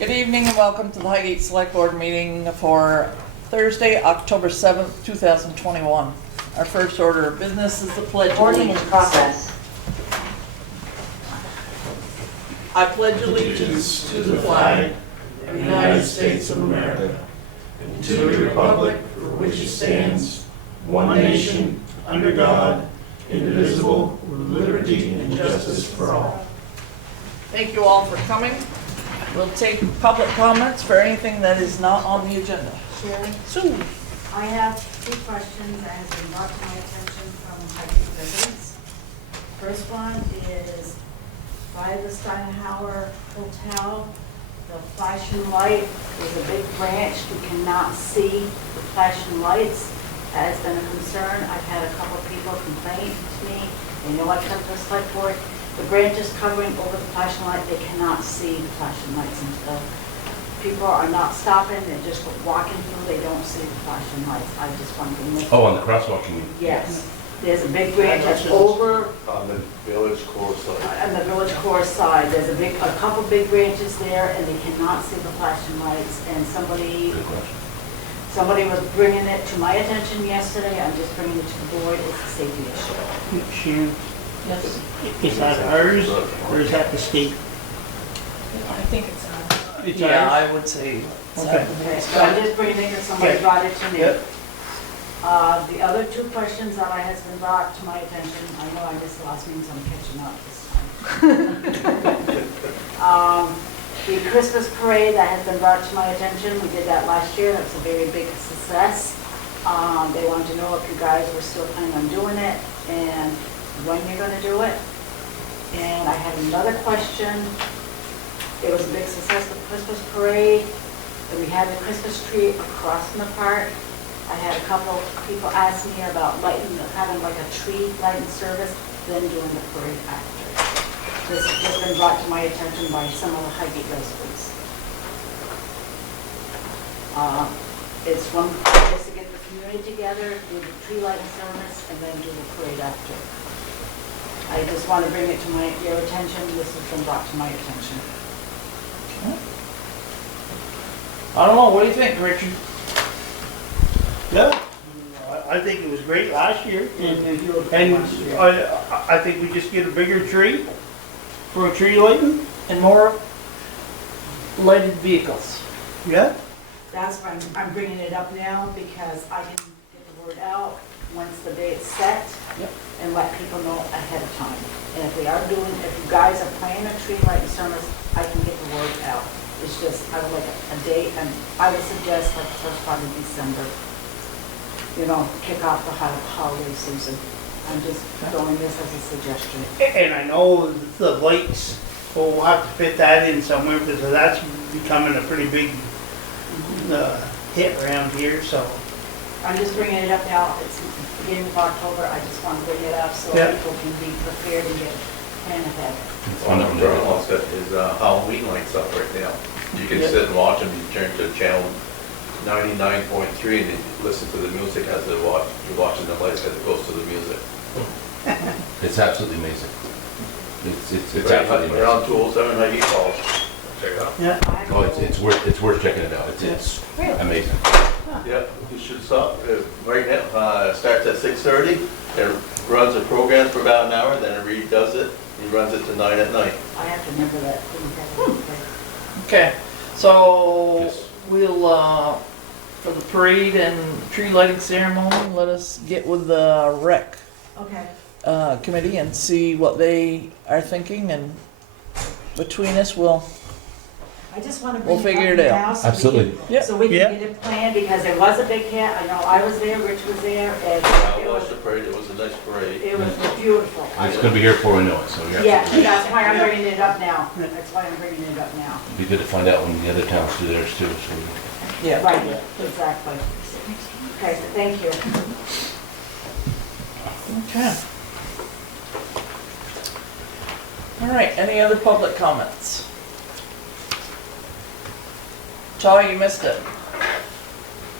Good evening and welcome to the Highgate Selectboard meeting for Thursday, October 7th, 2021. Our first order of business is the pledge of Recording in allegiance. progress. I pledge allegiance to the flag of the United States of America and to the republic for which it stands, one nation, under God, indivisible, with liberty and justice for all. Thank you all for coming. We'll take public comments for anything that is not on the agenda. Sherry, Sue. I have two questions that have been brought to my attention from Highgate residents. First one is by the Steinhauer Hotel, the flashing light is a big branch. We cannot see the flashing lights. That has been a concern. I've had a couple of people complain to me. They know I come to the select board. The branch is covering over the flashing light. They cannot see the flashing lights until people are not stopping. They're just walking through. They don't see the flashing lights. I just want to make. Oh, on the crosswalk, you mean? Yes. There's a big branch that's over On the village core side. on the village core side. There's a couple big branches there, and they cannot see the flashing lights. And somebody Good question. was bringing it to my attention yesterday. I'm just bringing it to the board. It's a safety issue. Sharon, Yes. is that ours or is that the state? I think it's on. It's Yeah, ours? I would say. it's Okay. on. Okay, so I'm just bringing it because somebody Okay. brought it to me. Yep. The other two questions that has been brought to my attention, I know I missed the last meeting, so I'm catching up this time. The Christmas parade that has been brought to my attention, we did that last year, that was a very big success. They wanted to know if you guys were still planning on doing it and when you're gonna do it. And I had another question. It was a big success with the Christmas parade, and we had the Christmas tree across from the park. I had a couple people ask me about lighting, having like a tree lighting service, then doing the parade after. This has been brought to my attention by some of the Highgate residents. It's one place to get the community together, do the tree lighting service, and then do the parade after. I just want to bring it to your attention. This has been brought to my attention. I don't know, what do you think, Richard? Yeah, I think it was great last year. And Last year. I think we just get a bigger tree for a tree lighting. And more lighted vehicles. Yeah. That's why I'm bringing it up now, because I can get the word out once the date's set. Yep. And let people know ahead of time. And if you guys are planning a tree lighting service, I can get the word out. It's just, I would like a date, and I would suggest like the first part of December. You know, kick off the holiday season. I'm just throwing this as a suggestion. And I know the lights, well, we'll have to fit that in somewhere because that's becoming a pretty big hit around here, so. I'm just bringing it up now. It's beginning of October. I just want to bring it up so Yeah. people can be prepared and get plan ahead. One of them, brother-in-law's got his Halloween lights up right now. You can sit and watch them, you turn to channel 99.3 and you listen to the music as you're watching the lights as it goes to the music. It's absolutely amazing. It's Right, absolutely around amazing. 207 Highgate Falls. Check it out. Yeah. Oh, it's worth checking it out. It's Really? amazing. Yeah, you should stop. Right now, it starts at 6:30. It runs the programs for about an hour, then it redoes it. He runs it to 9 at night. I have to remember that. Okay, so Yes. we'll, for the parade and tree lighting ceremony, let us get with the rec Okay. committee and see what they are thinking, and between us, we'll I just want to We'll bring figure it it up out. now so Absolutely. Yep. so we can Yeah. get it planned, because it was a big hit. I know I was there, Rich was there, and I watched the parade, it was a nice parade. it was beautiful. It's gonna be here before we know it, so you're Yeah, absolutely right. that's why I'm bringing it up now. That's why I'm bringing it up now. It'd be good to find out when the other towns do theirs too, so we yeah. Right, exactly. Okay, so thank you. Okay. All right, any other public comments? Charlie, you missed it.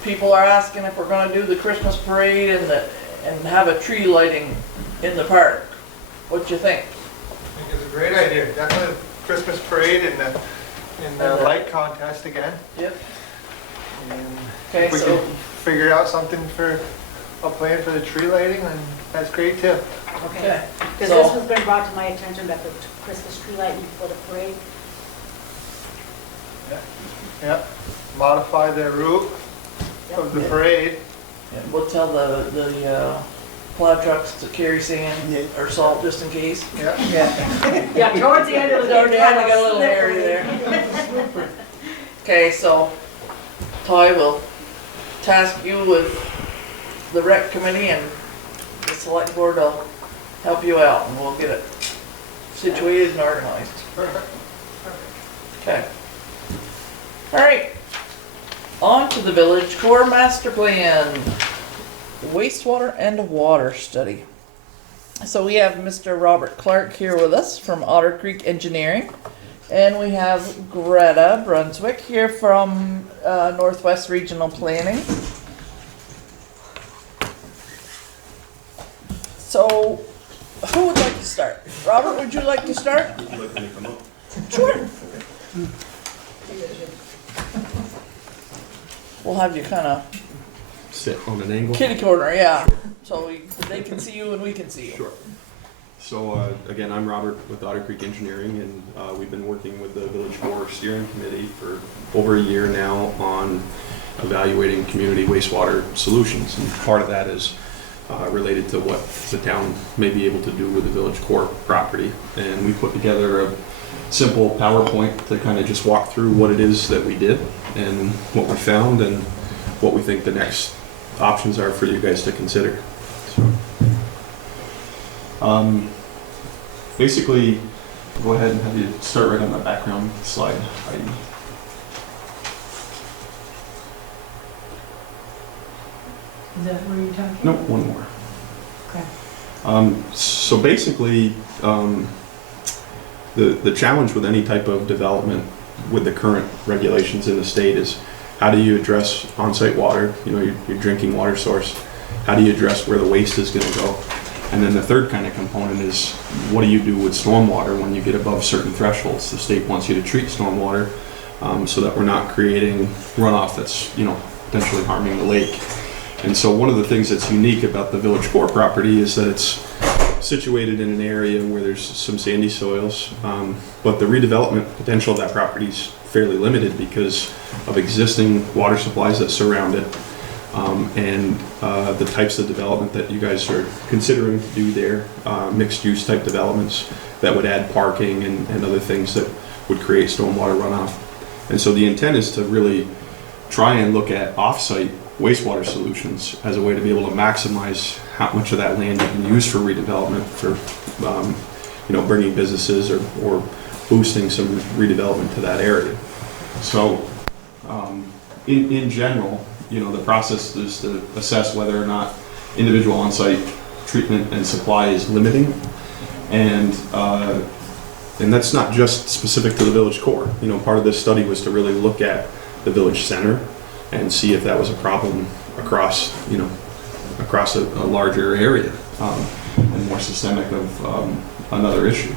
People are asking if we're gonna do the Christmas parade and have a tree lighting in the park. What you think? I think it's a great idea. Definitely Christmas parade and in the light contest again. Yep. And Okay, if we so, can figure out something for a plan for the tree lighting, then that's great too. Okay. Because So- this has been brought to my attention that the Christmas tree lighting for the parade. Yep. Modify the route of the parade. yeah, we'll tell the plow trucks to carry sand or salt just in case. Yep. Yeah. Yeah, towards the end of the day. Towards the end, I got a little hairy there. Okay, so Ty will task you with the rec committee and the select board will help you out and we'll get it situated and organized. Perfect. Okay. All right. On to the village core master plan, wastewater and water study. So we have Mr. Robert Clark here with us from Otter Creek Engineering. And we have Greta Brunswick here from Northwest Regional Planning. So, who would like to start? Robert, would you like to start? Would you like me to come up? Sure. We'll have you kind of Sit on an angle? kitty corner, yeah. So they can see you and we can see you. Sure. So, again, I'm Robert with Otter Creek Engineering, and we've been working with the Village Core Steering Committee for over a year now on evaluating community wastewater solutions. And part of that is related to what the town may be able to do with the Village Core property. And we put together a simple PowerPoint to kind of just walk through what it is that we did and what we found and what we think the next options are for you guys to consider. So, basically, go ahead and have you start right on the background slide, Heidi. Is that where you're talking? No, one more. Okay. So basically, the challenge with any type of development with the current regulations in the state is how do you address on-site water, you know, your drinking water source? How do you address where the waste is going to go? And then the third kind of component is what do you do with stormwater when you get above certain thresholds? The state wants you to treat stormwater so that we're not creating runoff that's, you know, potentially harming the lake. And so one of the things that's unique about the Village Core property is that it's situated in an area where there's some sandy soils, but the redevelopment potential of that property is fairly limited because of existing water supplies that surround it, and the types of development that you guys are considering to do there, mixed-use type developments that would add parking and other things that would create stormwater runoff. And so the intent is to really try and look at off-site wastewater solutions as a way to be able to maximize how much of that land you can use for redevelopment, for you know, bringing businesses or boosting some redevelopment to that area. So in general, you know, the process is to assess whether or not individual on-site treatment and supply is limiting, and that's not just specific to the Village Core. You know, part of this study was to really look at the village center and see if that was a problem across, you know, across a larger area, and more systemic of another issue.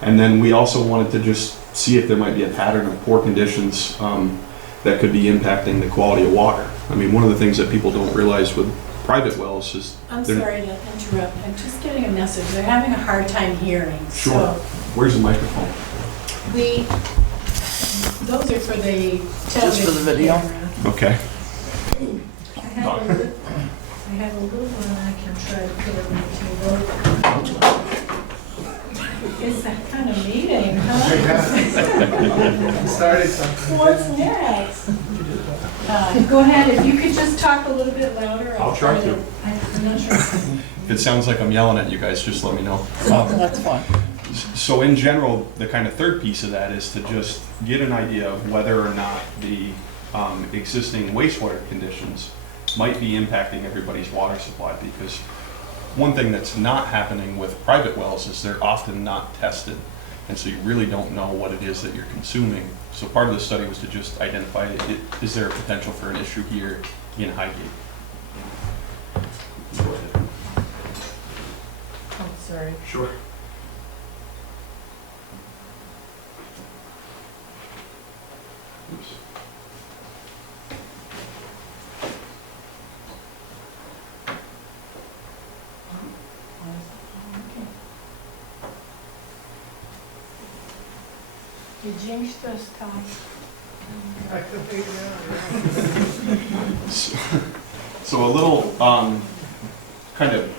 And then we also wanted to just see if there might be a pattern of poor conditions that could be impacting the quality of water. I mean, one of the things that people don't realize with private wells is... I'm sorry to interrupt. I'm just getting a message. They're having a hard time hearing. Sure. So Where's the microphone? those are for the television. Just for the video? camera. Okay. I have a little one I can try to put over to. It's that kind of meeting, huh? Started something. What's next? Go ahead, if you could just talk a little bit louder. I'll try to. I'm not sure. If it sounds like I'm yelling at you guys, just let me know. Oh, that's fine. So in general, the kind of third piece of that is to just get an idea of whether or not the existing wastewater conditions might be impacting everybody's water supply, because one thing that's not happening with private wells is they're often not tested, and so you really don't know what it is that you're consuming. So part of the study was to just identify, is there a potential for an issue here in Highgate? Go ahead. Oh, sorry. Sure. jinxed us, Tom. I could figure it out, yeah. So a little kind of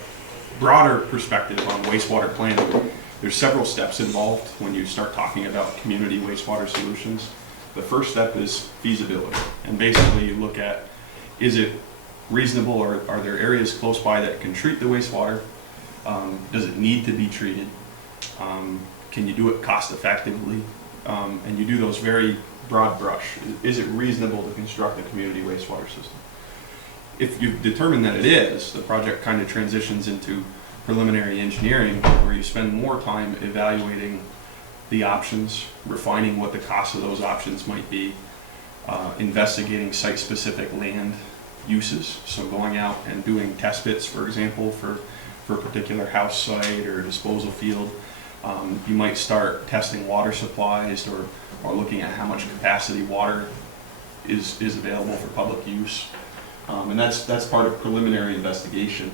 broader perspective on wastewater planning. There's several steps involved when you start talking about community wastewater solutions. The first step is feasibility, and basically you look at, is it reasonable, or are there areas close by that can treat the wastewater? Does it need to be treated? Can you do it cost effectively? And you do those very broad brush. Is it reasonable to construct a community wastewater system? If you've determined that it is, the project kind of transitions into preliminary engineering, where you spend more time evaluating the options, refining what the cost of those options might be, investigating site-specific land uses, so going out and doing test bits, for example, for a particular house site or disposal field. You might start testing water supplies, or looking at how much capacity water is available for public use. And that's part of preliminary investigation.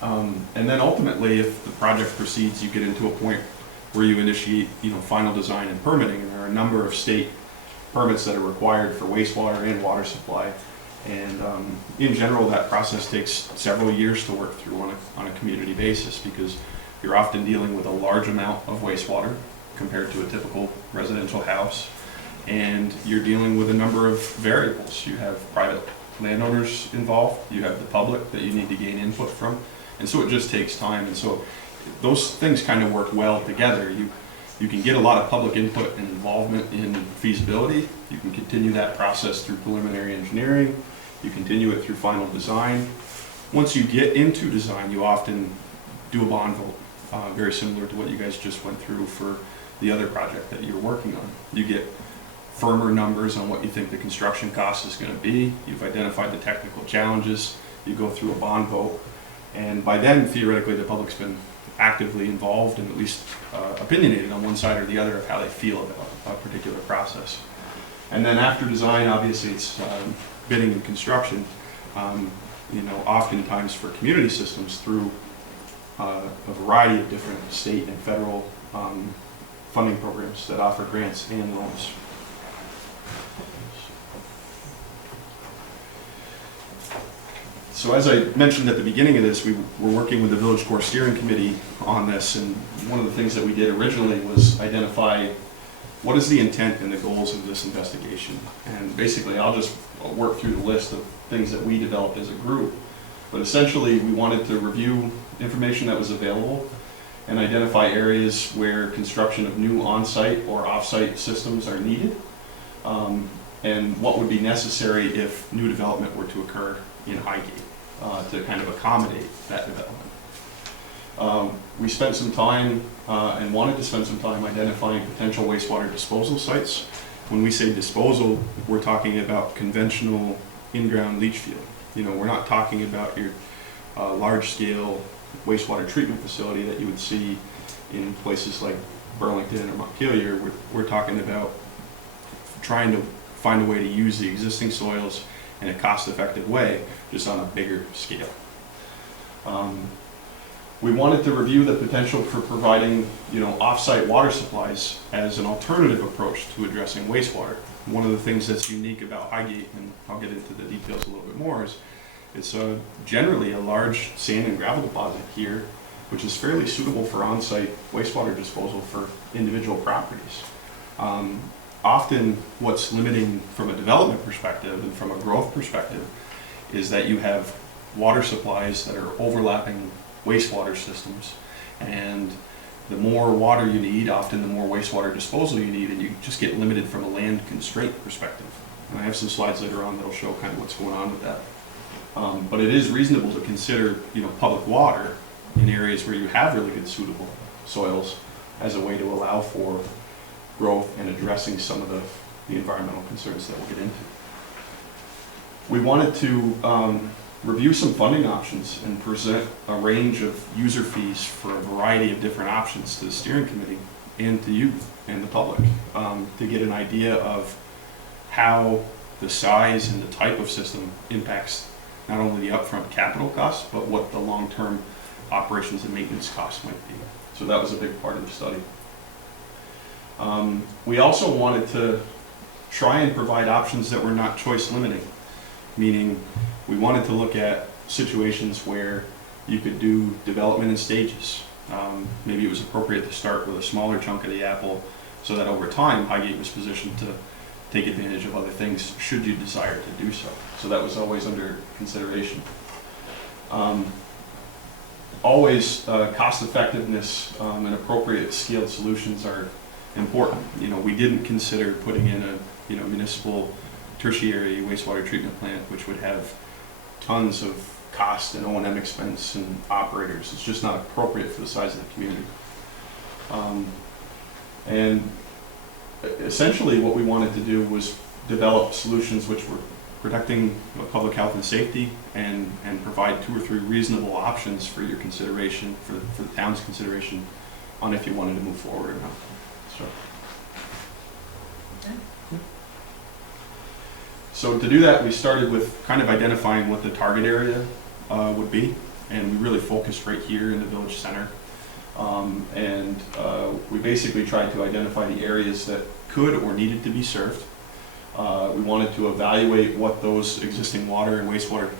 And then ultimately, if the project proceeds, you get into a point where you initiate, final design and permitting. And there are a number of state permits that are required for wastewater and water supply. And in general, that process takes several years to work through on a community basis, because you're often dealing with a large amount of wastewater compared to a typical residential house. And you're dealing with a number of variables. You have private landowners involved, you have the public that you need to gain input from. And so it just takes time. And so those things kind of work well together. You can get a lot of public input and involvement in feasibility. You can continue that process through preliminary engineering. You continue it through final design. Once you get into design, you often do a bond vote, very similar to what you guys just went through for the other project that you're working on. You get firmer numbers on what you think the construction cost is going to be. You've identified the technical challenges. You go through a bond vote. And by then, theoretically, the public's been actively involved and at least opinionated on one side or the other of how they feel about a particular process. And then after design, obviously, it's bidding and construction. Oftentimes for community systems through a variety of different state and federal funding programs that offer grants and loans. So as I mentioned at the beginning of this, we were working with the Village Core Steering Committee on this, and one of the things that we did originally was identify what is the intent and the goals of this investigation. And basically, I'll just work through the list of things that we developed as a group. But essentially, we wanted to review information that was available and identify areas where construction of new on-site or off-site systems are needed, and what would be necessary if new development were to occur in Highgate to kind of accommodate that development. We spent some time and wanted to spend some time identifying potential wastewater disposal sites. When we say disposal, we're talking about conventional in-ground leach field. We're not talking about your large-scale wastewater treatment facility that you would see in places like Burlington or Montpelier. We're talking about trying to find a way to use the existing soils in a cost-effective way, just on a bigger scale. We wanted to review the potential for providing, off-site water supplies as an alternative approach to addressing wastewater. One of the things that's unique about Highgate, and I'll get into the details a little bit more, is it's generally a large sand and gravel deposit here, which is fairly suitable for on-site wastewater disposal for individual properties. Often what's limiting from a development perspective and from a growth perspective is that you have water supplies that are overlapping wastewater systems, and the more water you need, often the more wastewater disposal you need, and you just get limited from a land constraint perspective. And I have some slides later on that'll show kind of what's going on with that. But it is reasonable to consider, public water in areas where you have really good suitable soils as a way to allow for growth and addressing some of the environmental concerns that we'll get into. We wanted to review some funding options and present a range of user fees for a variety of different options to the steering committee and to you and the public, to get an idea of how the size and the type of system impacts not only the upfront capital costs, but what the long-term operations and maintenance costs might be. So that was a big part of the study. We also wanted to try and provide options that were not choice limiting, meaning we wanted to look at situations where you could do development in stages. Maybe it was appropriate to start with a smaller chunk of the apple so that over time Highgate was positioned to take advantage of other things should you desire to do so. So that was always under consideration. Always cost effectiveness and appropriate scaled solutions are important. You know, we didn't consider putting in a municipal tertiary wastewater treatment plant, which would have tons of cost and O&M expense and operators. It's just not appropriate for the size of the community. And essentially what we wanted to do was develop solutions which were protecting public health and safety and provide 2 or 3 reasonable options for your consideration, for the town's consideration on if you wanted to move forward or not. So to do that, we started with kind of identifying what the target area would be, and we really focused right here in the village center. We basically tried to identify the areas that could or needed to be served. We wanted to evaluate what those existing water and wastewater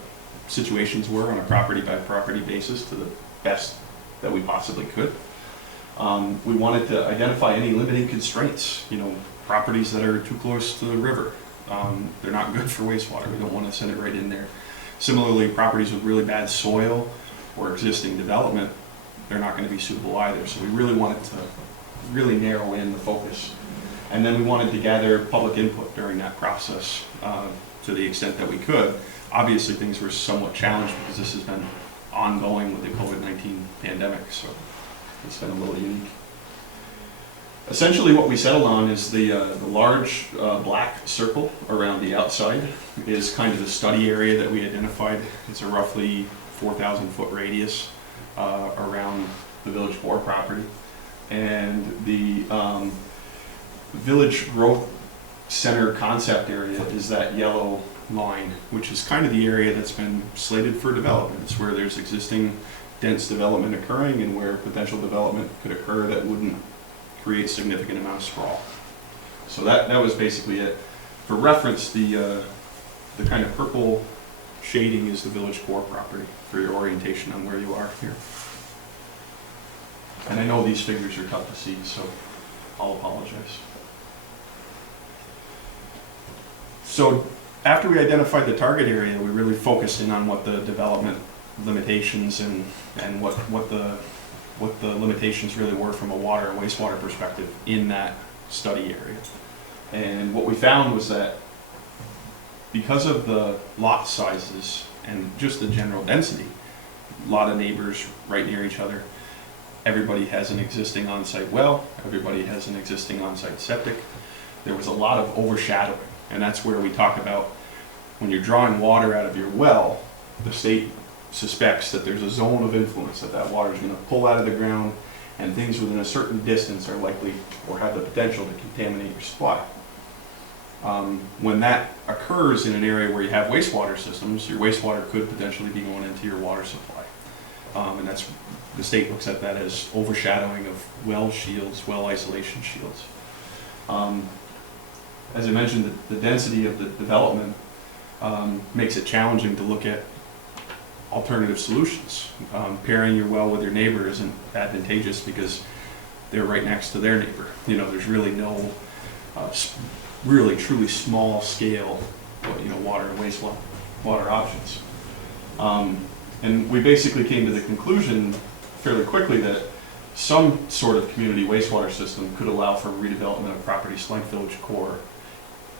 situations were on a property by property basis to the best that we possibly could. We wanted to identify any limiting constraints, properties that are too close to the river. They're not good for wastewater. We don't want to send it right in there. Similarly, properties with really bad soil or existing development, they're not going to be suitable either. So we really wanted to really narrow in the focus. And then we wanted to gather public input during that process to the extent that we could. Obviously, things were somewhat challenged because this has been ongoing with the COVID-19 pandemic, so it's been a little unique. Essentially what we settled on is the large black circle around the outside is kind of the study area that we identified. It's a roughly 4,000 foot radius around the village board property. And the village growth center concept area is that yellow line, which is kind of the area that's been slated for development. It's where there's existing dense development occurring and where potential development could occur that wouldn't create significant amount of sprawl. So that was basically it. For reference, the kind of purple shading is the village core property for your orientation on where you are here. And I know these figures are tough to see, so I'll apologize. So after we identified the target area, we really focused in on what the development limitations and what the limitations really were from a water and wastewater perspective in that study area. And what we found was that because of the lot sizes and just the general density, a lot of neighbors right near each other, everybody has an existing on-site well, everybody has an existing on-site septic. There was a lot of overshadowing, and that's where we talk about when you're drawing water out of your well, the state suspects that there's a zone of influence that water is going to pull out of the ground, and things within a certain distance are likely or have the potential to contaminate your supply. When that occurs in an area where you have wastewater systems, your wastewater could potentially be going into your water supply. And that's, the state looks at that as overshadowing of well shields, well isolation shields. As I mentioned, the density of the development makes it challenging to look at alternative solutions. Pairing your well with your neighbor isn't advantageous because they're right next to their neighbor. There's really no really truly small scale water and wastewater options. And we basically came to the conclusion fairly quickly that some sort of community wastewater system could allow for redevelopment of properties like village core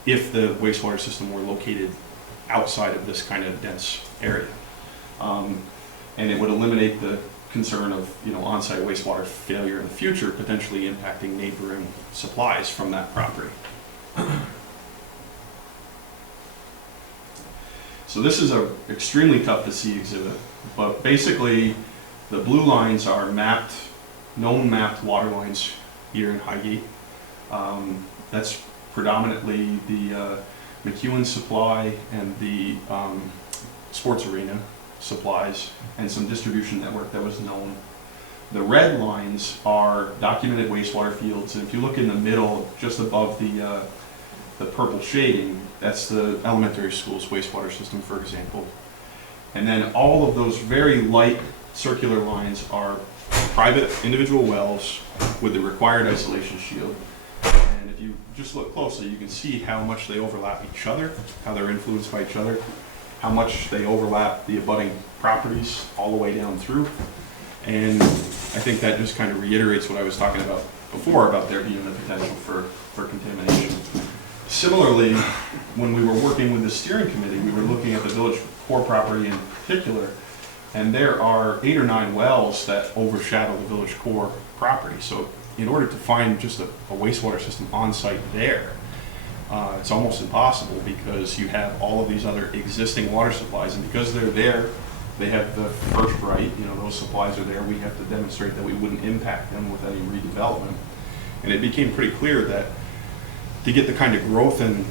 if the wastewater system were located outside of this kind of dense area. And it would eliminate the concern of on-site wastewater failure in the future, potentially impacting neighboring supplies from that property. So this is a extremely tough to see exhibit, but basically the blue lines are known mapped water lines here in Highgate. That's predominantly the McEwen supply and the sports arena supplies and some distribution network that was known. The red lines are documented wastewater fields, and if you look in the middle, just above the purple shading, that's the elementary school's wastewater system, for example. And then all of those very light circular lines are private individual wells with the required isolation shield. And if you just look closely, you can see how much they overlap each other, how they're influenced by each other, how much they overlap the abutting properties all the way down through. And I think that just kind of reiterates what I was talking about before, about there being the potential for contamination. Similarly, when we were working with the steering committee, we were looking at the village core property in particular, and there are 8 or 9 wells that overshadow the village core property. So in order to find just a wastewater system on site there, it's almost impossible, because you have all of these other existing water supplies, and because they're there, they have the first right, those supplies are there, we have to demonstrate that we wouldn't impact them with any redevelopment. And it became pretty clear that to get the kind of growth and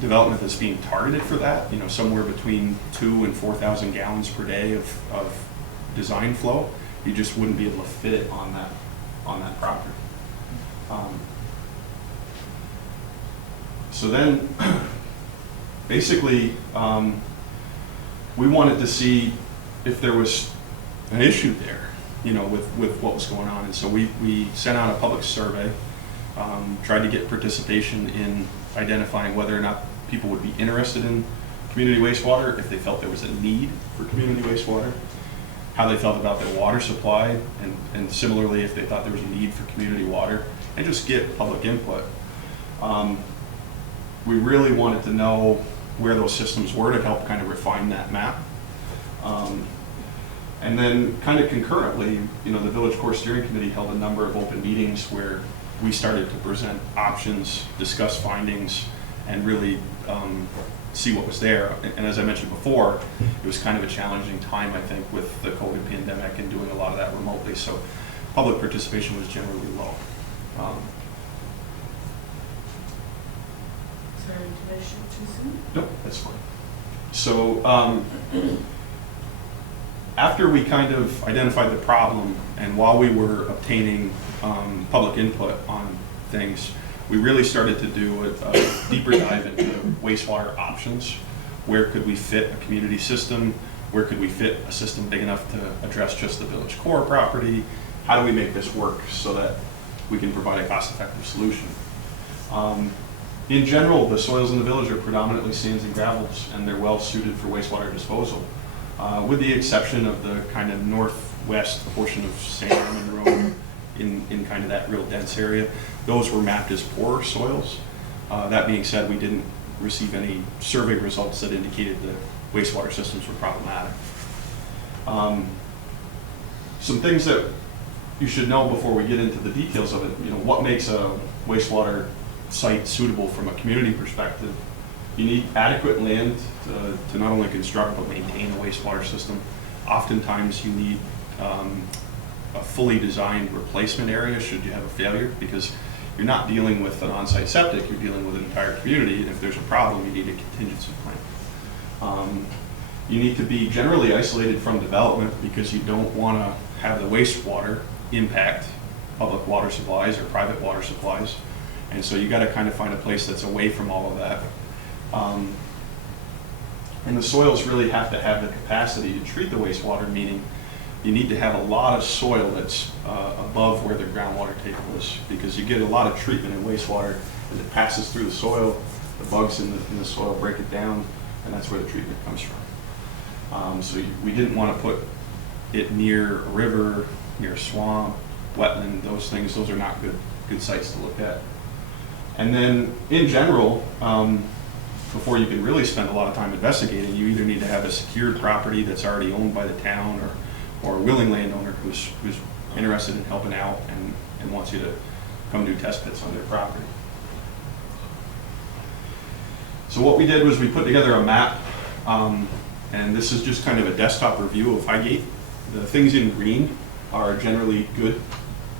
development that's being targeted for that, somewhere between 2,000 and 4,000 gallons per day of design flow, you just wouldn't be able to fit it on that property. So then, basically, we wanted to see if there was an issue there, with what was going on. And so we sent out a public survey, tried to get participation in identifying whether or not people would be interested in community wastewater, if they felt there was a need for community wastewater, how they felt about their water supply, and similarly if they thought there was a need for community water, and just get public input. We really wanted to know where those systems were to help kind of refine that map. And then kind of concurrently, the Village Core Steering Committee held a number of open meetings where we started to present options, discuss findings, and really see what was there. And as I mentioned before, it was kind of a challenging time, I think, with the COVID pandemic and doing a lot of that remotely. So public participation was generally low. Sorry, did I shoot too soon? Nope, that's fine. So after we kind of identified the problem, and while we were obtaining public input on things, we really started to do a deeper dive into wastewater options. Where could we fit a community system? Where could we fit a system big enough to address just the village core property? How do we make this work so that we can provide a cost-effective solution? In general, the soils in the village are predominantly sands and gravels, and they're well suited for wastewater disposal, with the exception of the kind of northwest portion of San Armand Road in kind of that real dense area. Those were mapped as poorer soils. That being said, we didn't receive any survey results that indicated the wastewater systems were problematic. Some things that you should know before we get into the details of it, what makes a wastewater site suitable from a community perspective. You need adequate land to not only construct but maintain a wastewater system. Oftentimes you need a fully designed replacement area should you have a failure, because you're not dealing with an on-site septic, you're dealing with an entire community, and if there's a problem, you need a contingency plan. You need to be generally isolated from development, because you don't want to have the wastewater impact public water supplies or private water supplies. And so you got to kind of find a place that's away from all of that. And the soils really have to have the capacity to treat the wastewater, meaning you need to have a lot of soil that's above where the groundwater table is, because you get a lot of treatment in wastewater as it passes through the soil. The bugs in the soil break it down, and that's where the treatment comes from. We didn't want to put it near a river, near a swamp, wetland, those things. Those are not good sites to look at. And then, in general, before you can really spend a lot of time investigating, you either need to have a secured property that's already owned by the town, or a willing landowner who's interested in helping out and wants you to come do test pits on their property. So what we did was we put together a map, and this is just kind of a desktop review of Highgate. The things in green are generally good,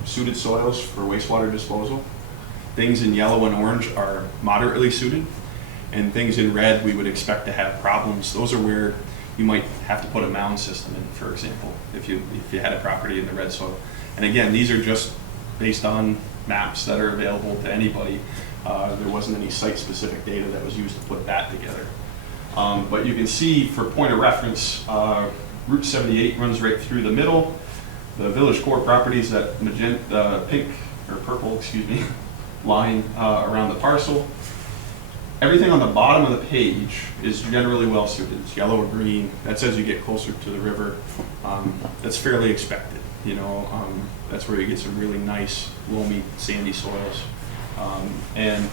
suited soils for wastewater disposal. Things in yellow and orange are moderately suited, and things in red we would expect to have problems. Those are where you might have to put a mound system in, for example, if you had a property in the red soil. And again, these are just based on maps that are available to anybody. There wasn't any site-specific data that was used to put that together. But you can see, for point of reference, Route 78 runs right through the middle. The village core properties, that magenta, pink, or purple, excuse me, line around the parcel. Everything on the bottom of the page is generally well suited. It's yellow or green. That's as you get closer to the river. That's fairly expected. You know, that's where you get some really nice, loamy, sandy soils. And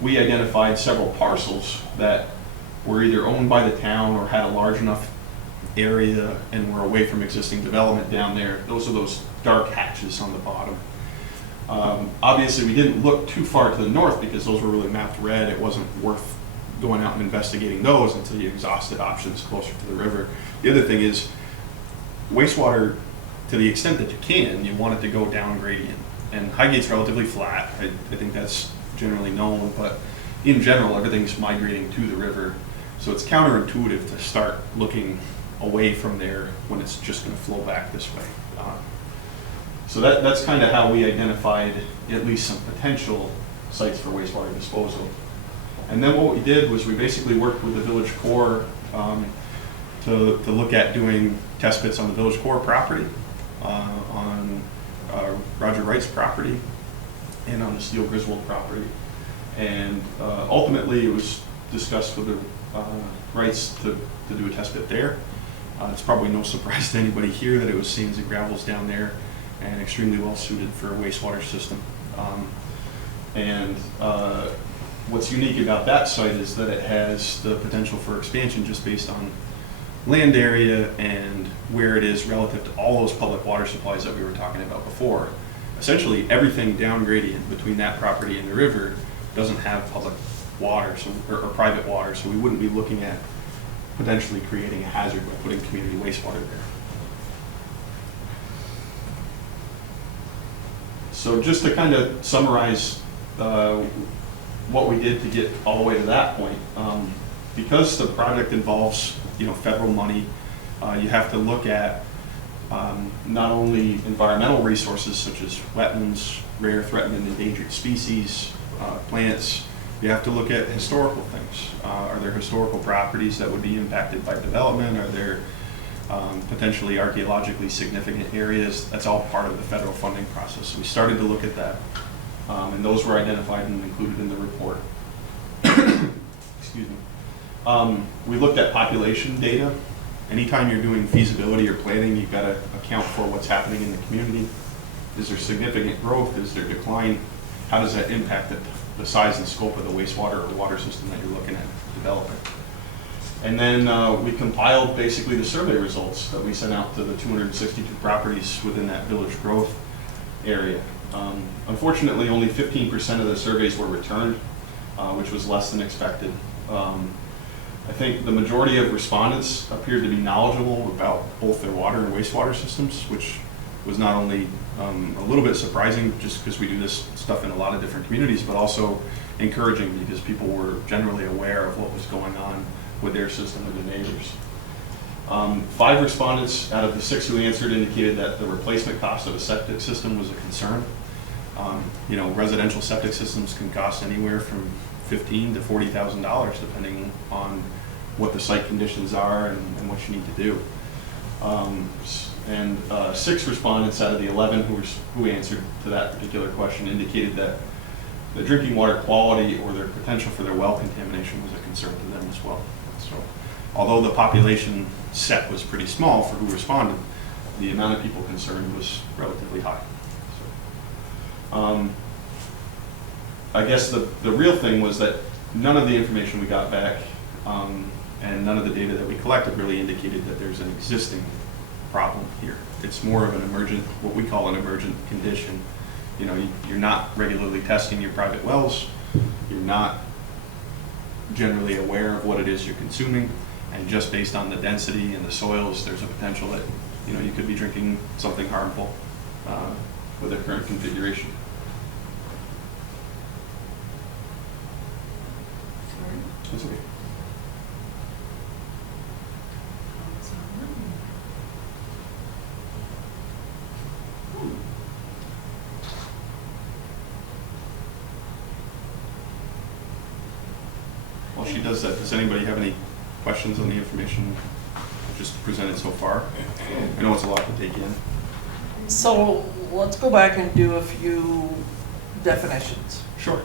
we identified several parcels that were either owned by the town or had a large enough area and were away from existing development down there. Those are those dark hatches on the bottom. Obviously, we didn't look too far to the north because those were really mapped red. It wasn't worth going out and investigating those until you exhausted options closer to the river. The other thing is wastewater, to the extent that you can, you want it to go down gradient. And Highgate's relatively flat. I think that's generally known, but in general, everything's migrating to the river. So it's counterintuitive to start looking away from there when it's just going to flow back this way. So that's kind of how we identified at least some potential sites for wastewater disposal. And then what we did was we basically worked with the village core to look at doing test pits on the village core property, on Roger Wright's property, and on the Steel Griswold property. And ultimately it was discussed with the Wrights to do a test pit there. It's probably no surprise to anybody here that it was sands and gravels down there and extremely well suited for a wastewater system. What's unique about that site is that it has the potential for expansion just based on land area and where it is relative to all those public water supplies that we were talking about before. Essentially, everything down gradient between that property and the river doesn't have public water or private water, so we wouldn't be looking at potentially creating a hazard by putting community wastewater there. So just to kind of summarize what we did to get all the way to that point, because the project involves federal money, you have to look at not only environmental resources such as wetlands, rare, threatened, and endangered species, plants. You have to look at historical things. Are there historical properties that would be impacted by development? Are there potentially archaeologically significant areas? That's all part of the federal funding process. So we started to look at that, and those were identified and included in the report. Excuse me. We looked at population data. Anytime you're doing feasibility or planning, you've got to account for what's happening in the community. Is there significant growth? Is there decline? How does that impact the size and scope of the wastewater or water system that you're looking at developing? And then we compiled basically the survey results that we sent out to the 262 properties within that village growth area. Unfortunately, only 15% of the surveys were returned, which was less than expected. I think the majority of respondents appeared to be knowledgeable about both their water and wastewater systems, which was not only a little bit surprising just because we do this stuff in a lot of different communities, but also encouraging because people were generally aware of what was going on with their system and their neighbors. 5 respondents out of the 6 who answered indicated that the replacement cost of a septic system was a concern. Residential septic systems can cost anywhere from $15,000 to $40,000 depending on what the site conditions are and what you need to do. 6 respondents out of the 11 who answered to that particular question indicated that the drinking water quality or their potential for their well contamination was a concern to them as well. So, although the population set was pretty small for who responded, the amount of people concerned was relatively high. So, I guess the real thing was that none of the information we got back and none of the data that we collected really indicated that there's an existing problem here. It's more of an emergent, what we call an emergent condition. You're not regularly testing your private wells. You're not generally aware of what it is you're consuming, and just based on the density and the soils, there's a potential that you could be drinking something harmful with the current configuration. That's okay. does that. Does anybody have any questions on the information just presented so far? I know it's a lot to take in. So let's go back and do a few definitions. Sure.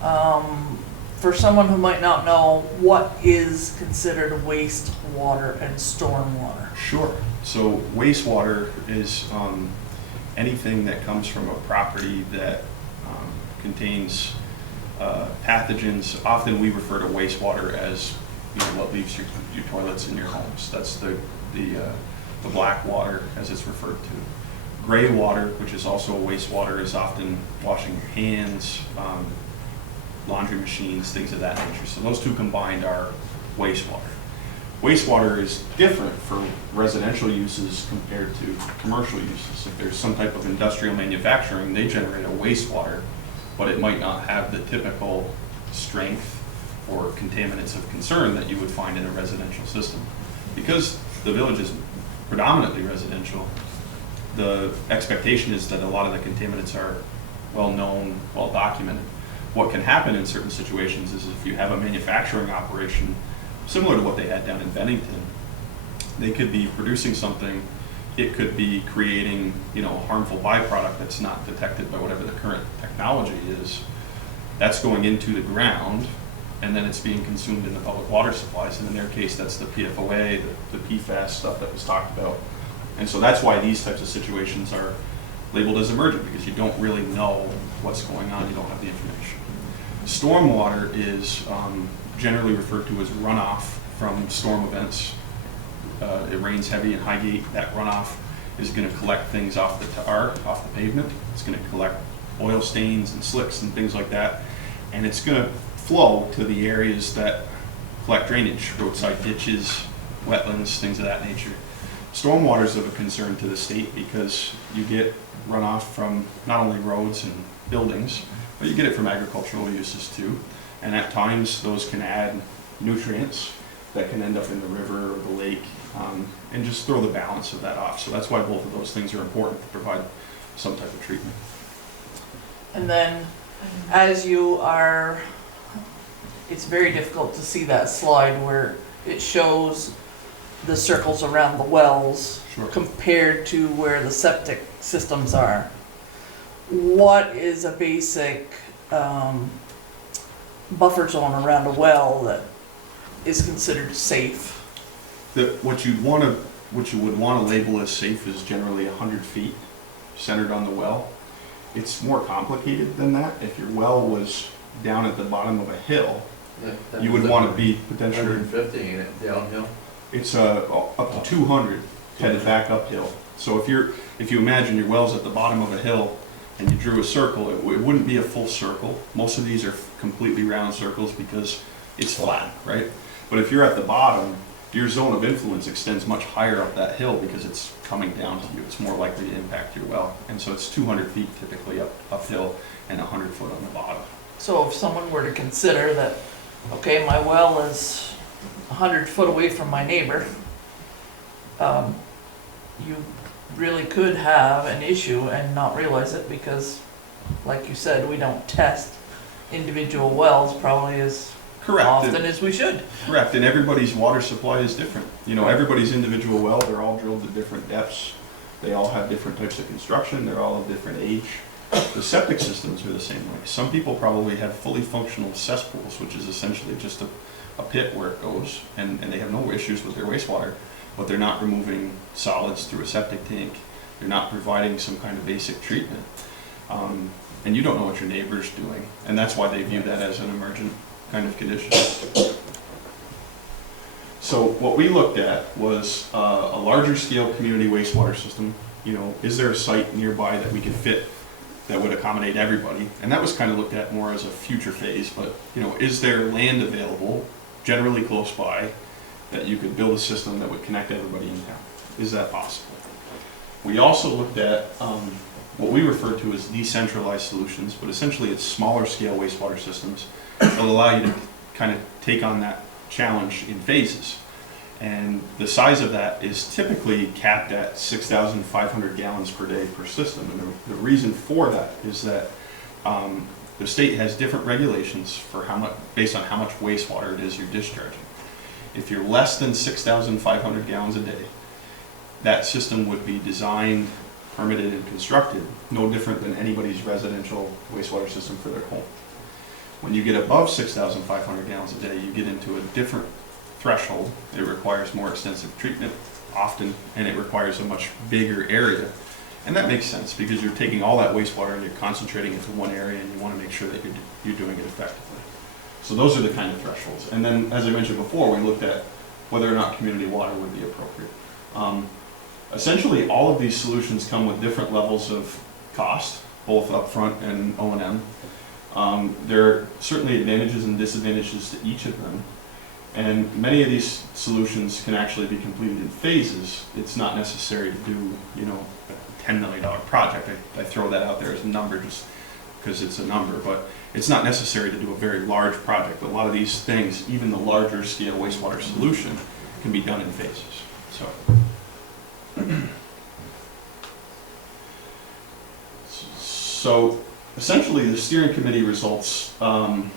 For someone who might not know, what is considered wastewater and stormwater? Sure. So wastewater is anything that comes from a property that contains pathogens. Often we refer to wastewater as what leaves your toilets in your homes. That's the black water as it's referred to. Gray water, which is also wastewater, is often washing your hands, laundry machines, things of that nature. So those two combined are wastewater. Wastewater is different for residential uses compared to commercial uses. If there's some type of industrial manufacturing, they generate a wastewater, but it might not have the typical strength or contaminants of concern that you would find in a residential system. Because the village is predominantly residential, the expectation is that a lot of the contaminants are well known, well documented. What can happen in certain situations is if you have a manufacturing operation similar to what they had down in Bennington, they could be producing something, it could be creating, a harmful byproduct that's not detected by whatever the current technology is. That's going into the ground, and then it's being consumed in the public water supplies. And in their case, that's the PFOA, the PFAS stuff that was talked about. And so that's why these types of situations are labeled as emergent, because you don't really know what's going on, you don't have the information. Stormwater is generally referred to as runoff from storm events. It rains heavy in Highgate, that runoff is going to collect things off the tar, off the pavement. It's going to collect oil stains and slicks and things like that. And it's going to flow to the areas that collect drainage, roadside ditches, wetlands, things of that nature. Stormwater is of a concern to the state because you get runoff from not only roads and buildings, but you get it from agricultural uses too. And at times those can add nutrients that can end up in the river or the lake and just throw the balance of that off. So that's why both of those things are important to provide some type of treatment. And then as you are, it's very difficult to see that slide where it shows the circles around the wells Sure. compared to where the septic systems are. What is a basic buffer zone around a well that is considered safe? What you would want to label as safe is generally 100 feet centered on the well. It's more complicated than that. If your well was down at the bottom of a hill, you would want to be potentially 150 in it downhill. It's up to 200 headed back uphill. So if you imagine your well's at the bottom of a hill and you drew a circle, it wouldn't be a full circle. Most of these are completely round circles because it's flat, right? But if you're at the bottom, your zone of influence extends much higher up that hill because it's coming down to you. It's more likely to impact your well. And so it's 200 feet typically uphill and 100 foot on the bottom. So if someone were to consider that, okay, my well is 100 foot away from my neighbor, you really could have an issue and not realize it because, like you said, we don't test individual wells probably as Correct. often as we should. Correct, and everybody's water supply is different. Everybody's individual well, they're all drilled at different depths. They all have different types of construction, they're all of different age. The septic systems are the same way. Some people probably have fully functional cesspools, which is essentially just a pit where it goes, and they have no issues with their wastewater, but they're not removing solids through a septic tank. They're not providing some kind of basic treatment. And you don't know what your neighbor's doing, and that's why they view that as an emergent kind of condition. So what we looked at was a larger scale community wastewater system. Is there a site nearby that we could fit that would accommodate everybody? And that was kind of looked at more as a future phase, but is there land available, generally close by, that you could build a system that would connect everybody in town? Is that possible? We also looked at what we refer to as decentralized solutions, but essentially it's smaller scale wastewater systems that will allow you to kind of take on that challenge in phases. And the size of that is typically capped at 6,500 gallons per day per system. And the reason for that is that the state has different regulations for how much, based on how much wastewater it is you're discharging. If you're less than 6,500 gallons a day, that system would be designed, permitted, and constructed no different than anybody's residential wastewater system for their home. When you get above 6,500 gallons a day, you get into a different threshold. It requires more extensive treatment often, and it requires a much bigger area. And that makes sense because you're taking all that wastewater and you're concentrating it to one area, and you want to make sure that you're doing it effectively. So those are the kind of thresholds. And then, as I mentioned before, we looked at whether or not community water would be appropriate. Essentially, all of these solutions come with different levels of cost, both upfront and O&M. There are certainly advantages and disadvantages to each of them. And many of these solutions can actually be completed in phases. It's not necessary to do, you know, a $10 million project. I throw that out there as a number just because it's a number, but it's not necessary to do a very large project. A lot of these things, even the larger scale wastewater solution, can be done in phases. So essentially the steering committee results, actually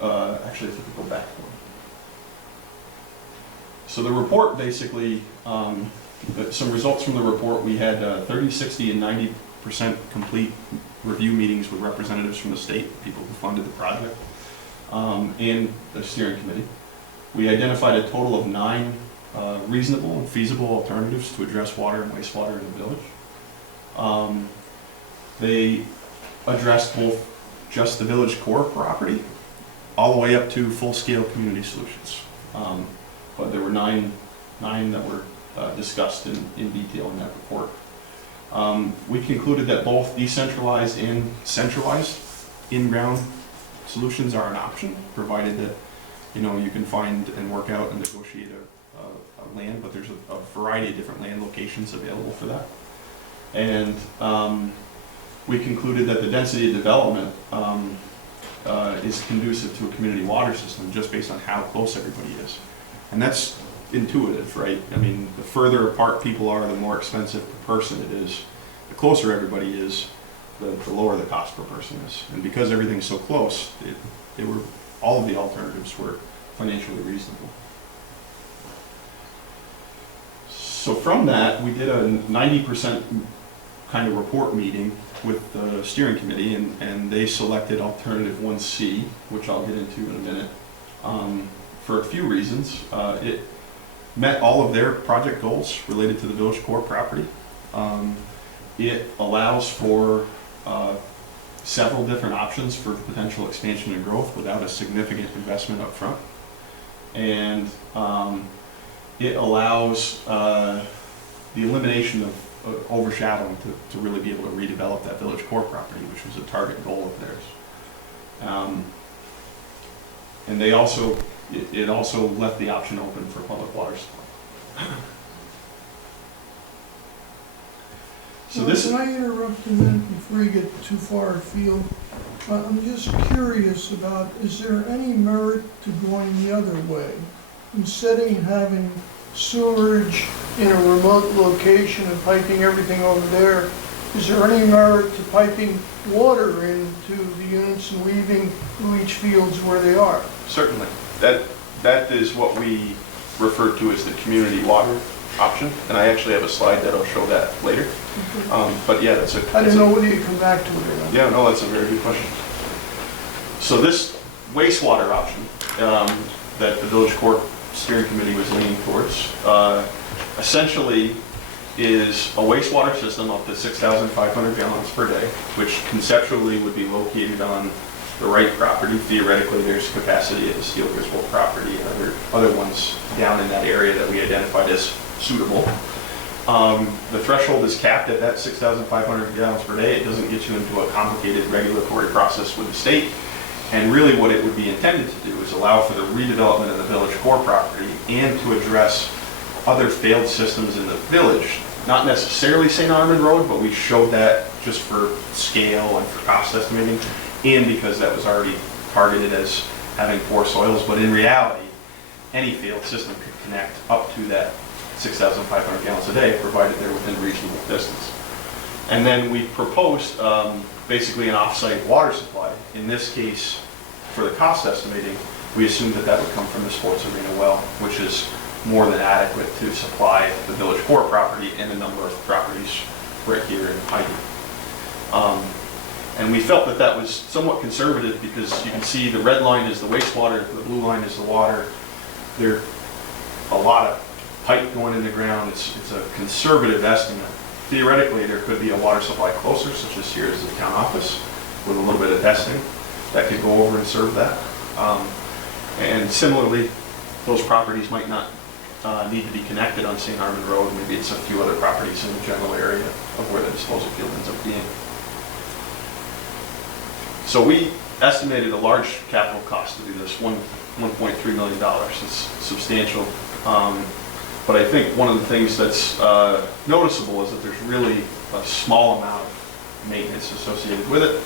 if we could go back one. So the report basically, some results from the report, we had 30, 60, and 90% complete review meetings with representatives from the state, people who funded the project, and the steering committee. We identified a total of 9 reasonable and feasible alternatives to address water and wastewater in the village. They addressed both just the village core property all the way up to full-scale community solutions. But there were nine that were discussed in detail in that report. We concluded that both decentralized and centralized in-ground solutions are an option, provided that you can find and work out and negotiate a land, but there's a variety of different land locations available for that. And we concluded that the density of development is conducive to a community water system just based on how close everybody is. And that's intuitive, right? I mean, the further apart people are, the more expensive per person it is. The closer everybody is, the lower the cost per person is. And because everything's so close, all of the alternatives were financially reasonable. So from that, we did a 90% kind of report meeting with the steering committee, and they selected alternative 1C, which I'll get into in a minute, for a few reasons. It met all of their project goals related to the village core property. It allows for several different options for potential expansion and growth without a significant investment up front. And it allows the elimination of overshadowing to really be able to redevelop that village core property, which was a target goal of theirs. And they also, it also left the option open for public water supply. So this. Can I interrupt a minute before you get too far afield? I'm just curious about, is there any merit to going the other way? Instead of having sewerage in a remote location and piping everything over there, is there any merit to piping water into the units and leaving leach fields where they are? Certainly. That is what we refer to as the community water option, and I actually have a slide that'll show that later. Okay. But yeah, that's I didn't know whether you come back to it or not. Yeah, no, that's a very good question. So this wastewater option that the village court steering committee was leaning towards essentially is a wastewater system up to 6,500 gallons per day, which conceptually would be located on the right property. Theoretically, there's capacity at the Steel Griswold property and other ones down in that area that we identified as suitable. The threshold is capped at that 6,500 gallons per day. It doesn't get you into a complicated regulatory process with the state. And really what it would be intended to do is allow for the redevelopment of the village core property and to address other failed systems in the village. Not necessarily St. Armand Road, but we showed that just for scale and for cost estimating, and because that was already targeted as having poor soils. But in reality, any failed system could connect up to that 6,500 gallons a day, provided they're within reasonable distance. And then we proposed basically an off-site water supply. In this case, for the cost estimating, we assumed that that would come from the sports arena well, which is more than adequate to supply the village core property and a number of properties right here in Highgate. And we felt that that was somewhat conservative because you can see the red line is the wastewater, the blue line is the water. There are a lot of pipe going in the ground. It's a conservative estimate. Theoretically, there could be a water supply closer, such as here is the town office, with a little bit of testing that could go over and serve that. And similarly, those properties might not need to be connected on St. Armand Road. Maybe it's a few other properties in the general area of where the disposal field ends up being. So we estimated a large capital cost to do this, $1.3 million. It's substantial. But I think one of the things that's noticeable is that there's really a small amount of maintenance associated with it.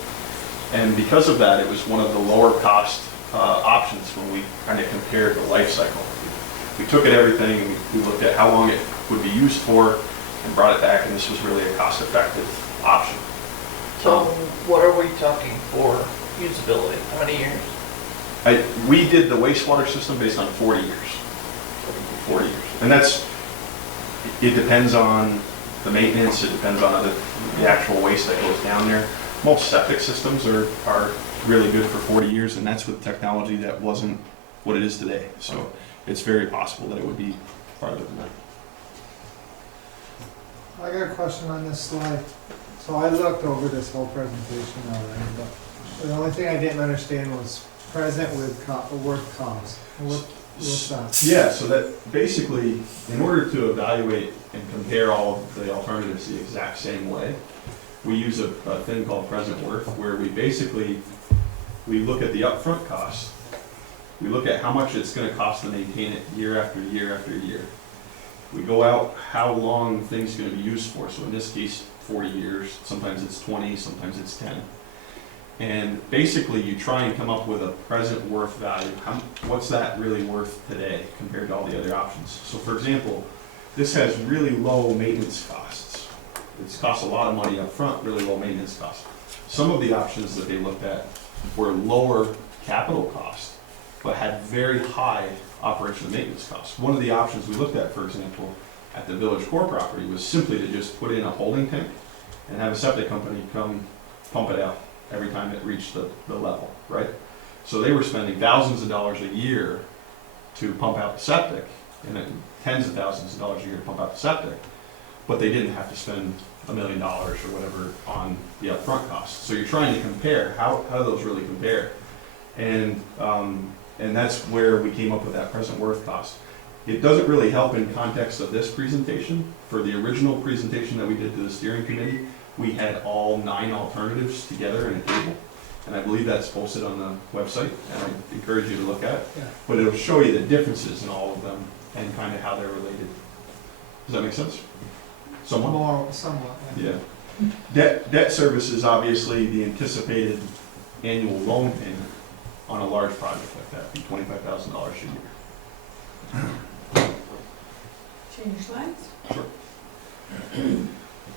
And because of that, it was one of the lower cost options when we kind of compared the life cycle. We took at everything and we looked at how long it would be used for and brought it back, and this was really a cost-effective option. So what are we talking for usability? How many years? We did the wastewater system based on 40 years. 40 years. And it depends on the maintenance, it depends on the actual waste that goes down there. Most septic systems are really good for 40 years, and that's with technology that wasn't what it is today. So it's very possible that it would be farther than that. I got a question on this slide. So I looked over this whole presentation already, but the only thing I didn't understand was present with worth cost. What's that? Yeah, so that basically, in order to evaluate and compare all of the alternatives the exact same way, we use a thing called present worth, where we look at the upfront cost. We look at how much it's going to cost to maintain it year after year after year. We go out how long things are going to be used for. So in this case, 40 years. Sometimes it's 20, sometimes it's 10. And basically, you try and come up with a present worth value. What's that really worth today compared to all the other options? So for example, this has really low maintenance costs. It costs a lot of money up front, really low maintenance costs. Some of the options that they looked at were lower capital costs, but had very high operation and maintenance costs. One of the options we looked at, for example, at the village core property was simply to just put in a holding tank and have a septic company come pump it out every time it reached the level, right? So they were spending thousands of dollars a year to pump out the septic, and then tens of thousands of dollars a year to pump out the septic, but they didn't have to spend $1 million or whatever on the upfront costs. So you're trying to compare, how do those really compare? And that's where we came up with that present worth cost. It doesn't really help in context of this presentation. For the original presentation that we did to the steering committee, we had all 9 alternatives together in a table, and I believe that's posted on the website, and I encourage you to look at it. Yeah. But it'll show you the differences in all of them and kind of how they're related. Does that make sense? Somewhat? Somewhat. Yeah. Debt service is obviously the anticipated annual loan payment on a large project like that, be $25,000 a year. Change slides? Sure.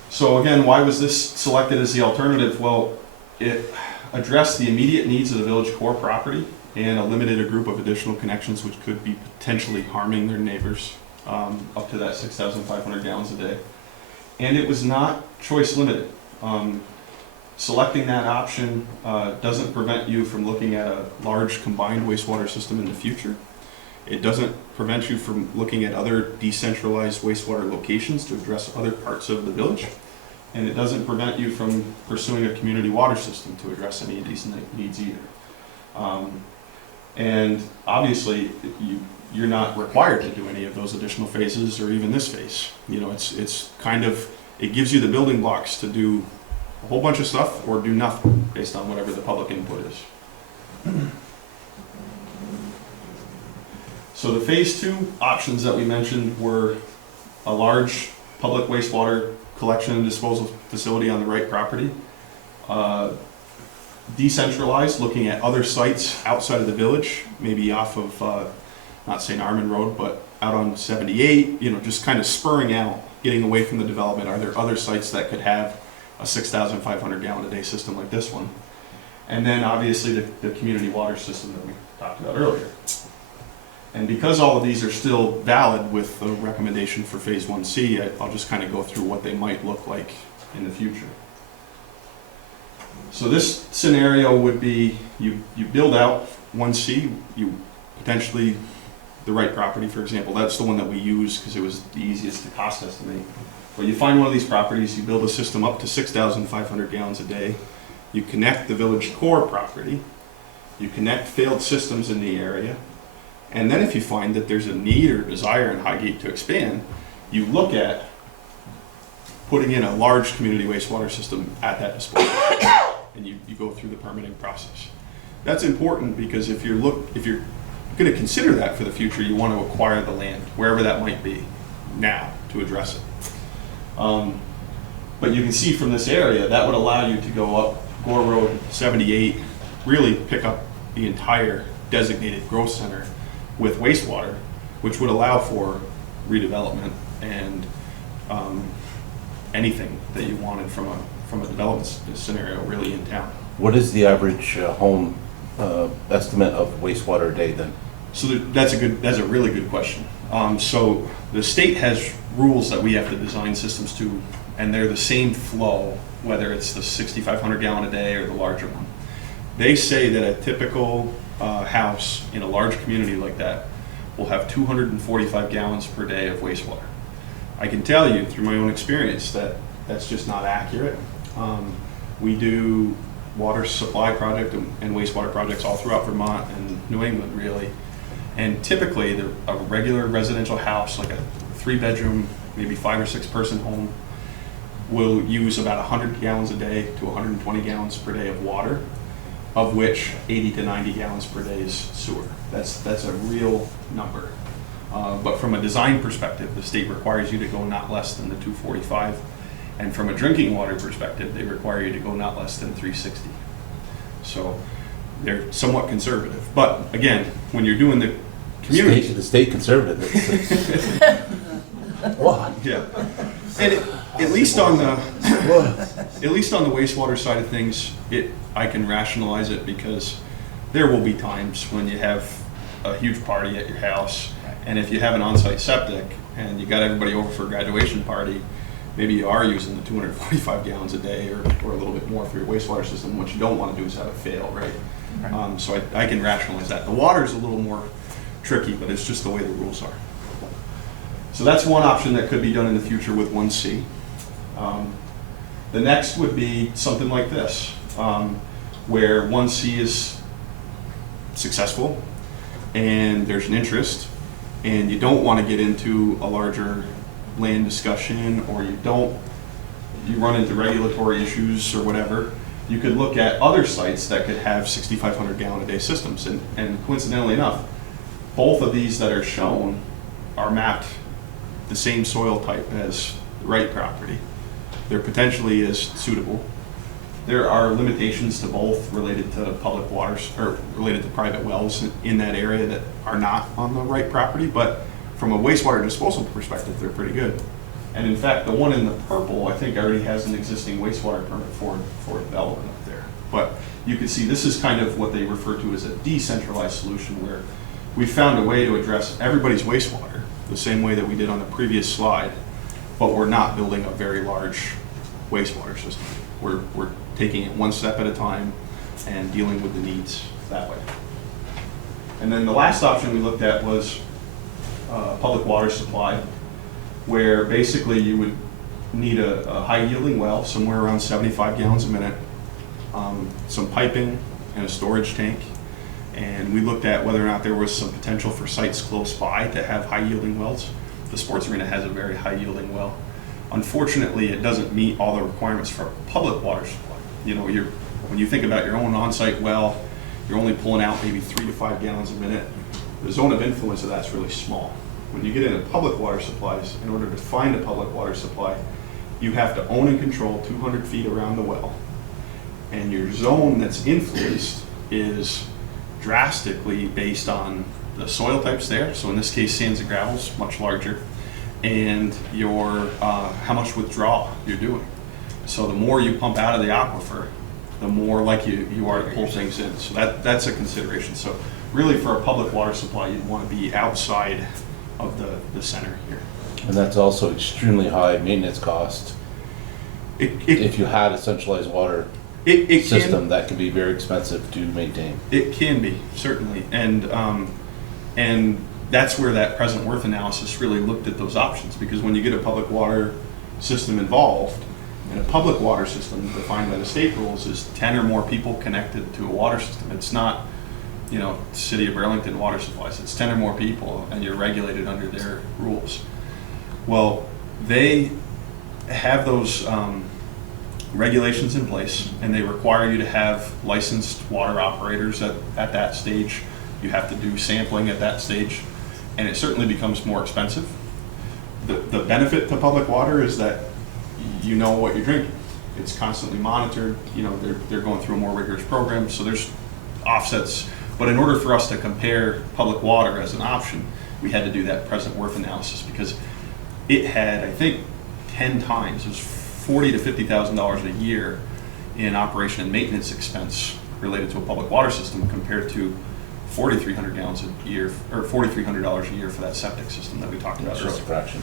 So again, why was this selected as the alternative? Well, it addressed the immediate needs of the village core property and eliminated a group of additional connections which could be potentially harming their neighbors, up to that 6,500 gallons a day. And it was not choice limited. Selecting that option doesn't prevent you from looking at a large combined wastewater system in the future. It doesn't prevent you from looking at other decentralized wastewater locations to address other parts of the village. And it doesn't prevent you from pursuing a community water system to address any of these needs either. And obviously, you're not required to do any of those additional phases or even this phase. You know, it's kind of, it gives you the building blocks to do a whole bunch of stuff or do nothing based on whatever the public input is. So the phase 2 options that we mentioned were a large public wastewater collection and disposal facility on the right property, decentralized, looking at other sites outside of the village, maybe off of not St. Armand Road, but out on 78, you know, just kind of spurring out, getting away from the development. Are there other sites that could have a 6,500 gallon a day system like this one. And then obviously the community water system that we talked about earlier. And because all of these are still valid with the recommendation for phase 1C, I'll just kind of go through what they might look like in the future. So this scenario would be you build out 1C, you potentially the right property, for example, that's the one that we use because it was the easiest to cost estimate. But you find one of these properties, you build a system up to 6,500 gallons a day, you connect the village core property, you connect failed systems in the area, and then if you find that there's a need or desire in Highgate to expand, you look at putting in a large community wastewater system at that disposal, and you go through the permitting process. That's important because if you're going to consider that for the future, you want to acquire the land, wherever that might be, now to address it. But you can see from this area, that would allow you to go up Gore Road 78, really pick up the entire designated growth center with wastewater, which would allow for redevelopment and anything that you wanted from a development scenario really in town. What is the average home estimate of wastewater a day then? So that's a really good question. So the state has rules that we have to design systems to, and they're the same flow, whether it's the 6,500 gallon a day or the larger one. They say that a typical house in a large community like that will have 245 gallons per day of wastewater. I can tell you through my own experience that that's just not accurate. We do water supply project and wastewater projects all throughout Vermont and New England really. And typically a regular residential house, like a 3-bedroom, maybe 5 or 6 person home, will use about 100 gallons a day to 120 gallons per day of water, of which 80 to 90 gallons per day is sewer. That's a real number. But from a design perspective, the state requires you to go not less than the 245. And from a drinking water perspective, they require you to go not less than 360. So they're somewhat conservative. But again, when you're doing the community... The state conservative. What? Yeah. And at least on the wastewater side of things, I can rationalize it because there will be times when you have a huge party at your house, and if you have an on-site septic and you got everybody over for a graduation party, maybe you are using the 245 gallons a day or a little bit more for your wastewater system. What you don't want to do is have it fail, right? So I can rationalize that. The water's a little more tricky, but it's just the way the rules are. So that's one option that could be done in the future with 1C. The next would be something like this, where 1C is successful and there's an interest and you don't want to get into a larger land discussion, or you run into regulatory issues or whatever. You could look at other sites that could have 6,500 gallon a day systems, and coincidentally enough, both of these that are shown are mapped the same soil type as the right property. There potentially is suitable. There are limitations to both related to public waters or related to private wells in that area that are not on the right property, but from a wastewater disposal perspective, they're pretty good. And in fact, the one in the purple, I think already has an existing wastewater permit for development up there. But you can see this is kind of what they refer to as a decentralized solution, where we found a way to address everybody's wastewater the same way that we did on the previous slide, but we're not building a very large wastewater system. We're taking it one step at a time and dealing with the needs that way. And then the last option we looked at was public water supply, where basically you would need a high yielding well, somewhere around 75 gallons a minute, some piping and a storage tank. And we looked at whether or not there was some potential for sites close by to have high yielding wells. The sports arena has a very high yielding well. Unfortunately, it doesn't meet all the requirements for public water supply. You know, when you think about your own on-site well, you're only pulling out maybe 3 to 5 gallons a minute. The zone of influence of that's really small. When you get into public water supplies, in order to find a public water supply, you have to own and control 200 feet around the well. And your zone that's influenced is drastically based on the soil types there. So in this case, sands and gravel's much larger, and your how much withdrawal you're doing. So the more you pump out of the aquifer, the more likely you are to pull things in. So that's a consideration. So really for a public water supply, you'd want to be outside of the center here. And that's also extremely high maintenance cost. If you had a centralized water system, that can be very expensive to maintain. It can be, certainly. And that's where that present worth analysis really looked at those options, because when you get a public water system involved, and a public water system defined by the state rules is 10 or more people connected to a water system. It's not, City of Burlington water supplies. It's 10 or more people, and you're regulated under their rules. Well, they have those regulations in place, and they require you to have licensed water operators at that stage. You have to do sampling at that stage, and it certainly becomes more expensive. The benefit to public water is that you know what you're drinking. It's constantly monitored. They're going through a more rigorous program, so there's offsets. But in order for us to compare public water as an option, we had to do that present worth analysis, because it had, I think, 10 times, it was $40,000 to $50,000 a year in operation and maintenance expense related to a public water system, compared to 4,300 gallons a year, or $4,300 a year for that septic system that we talked about It's just a earlier. fraction.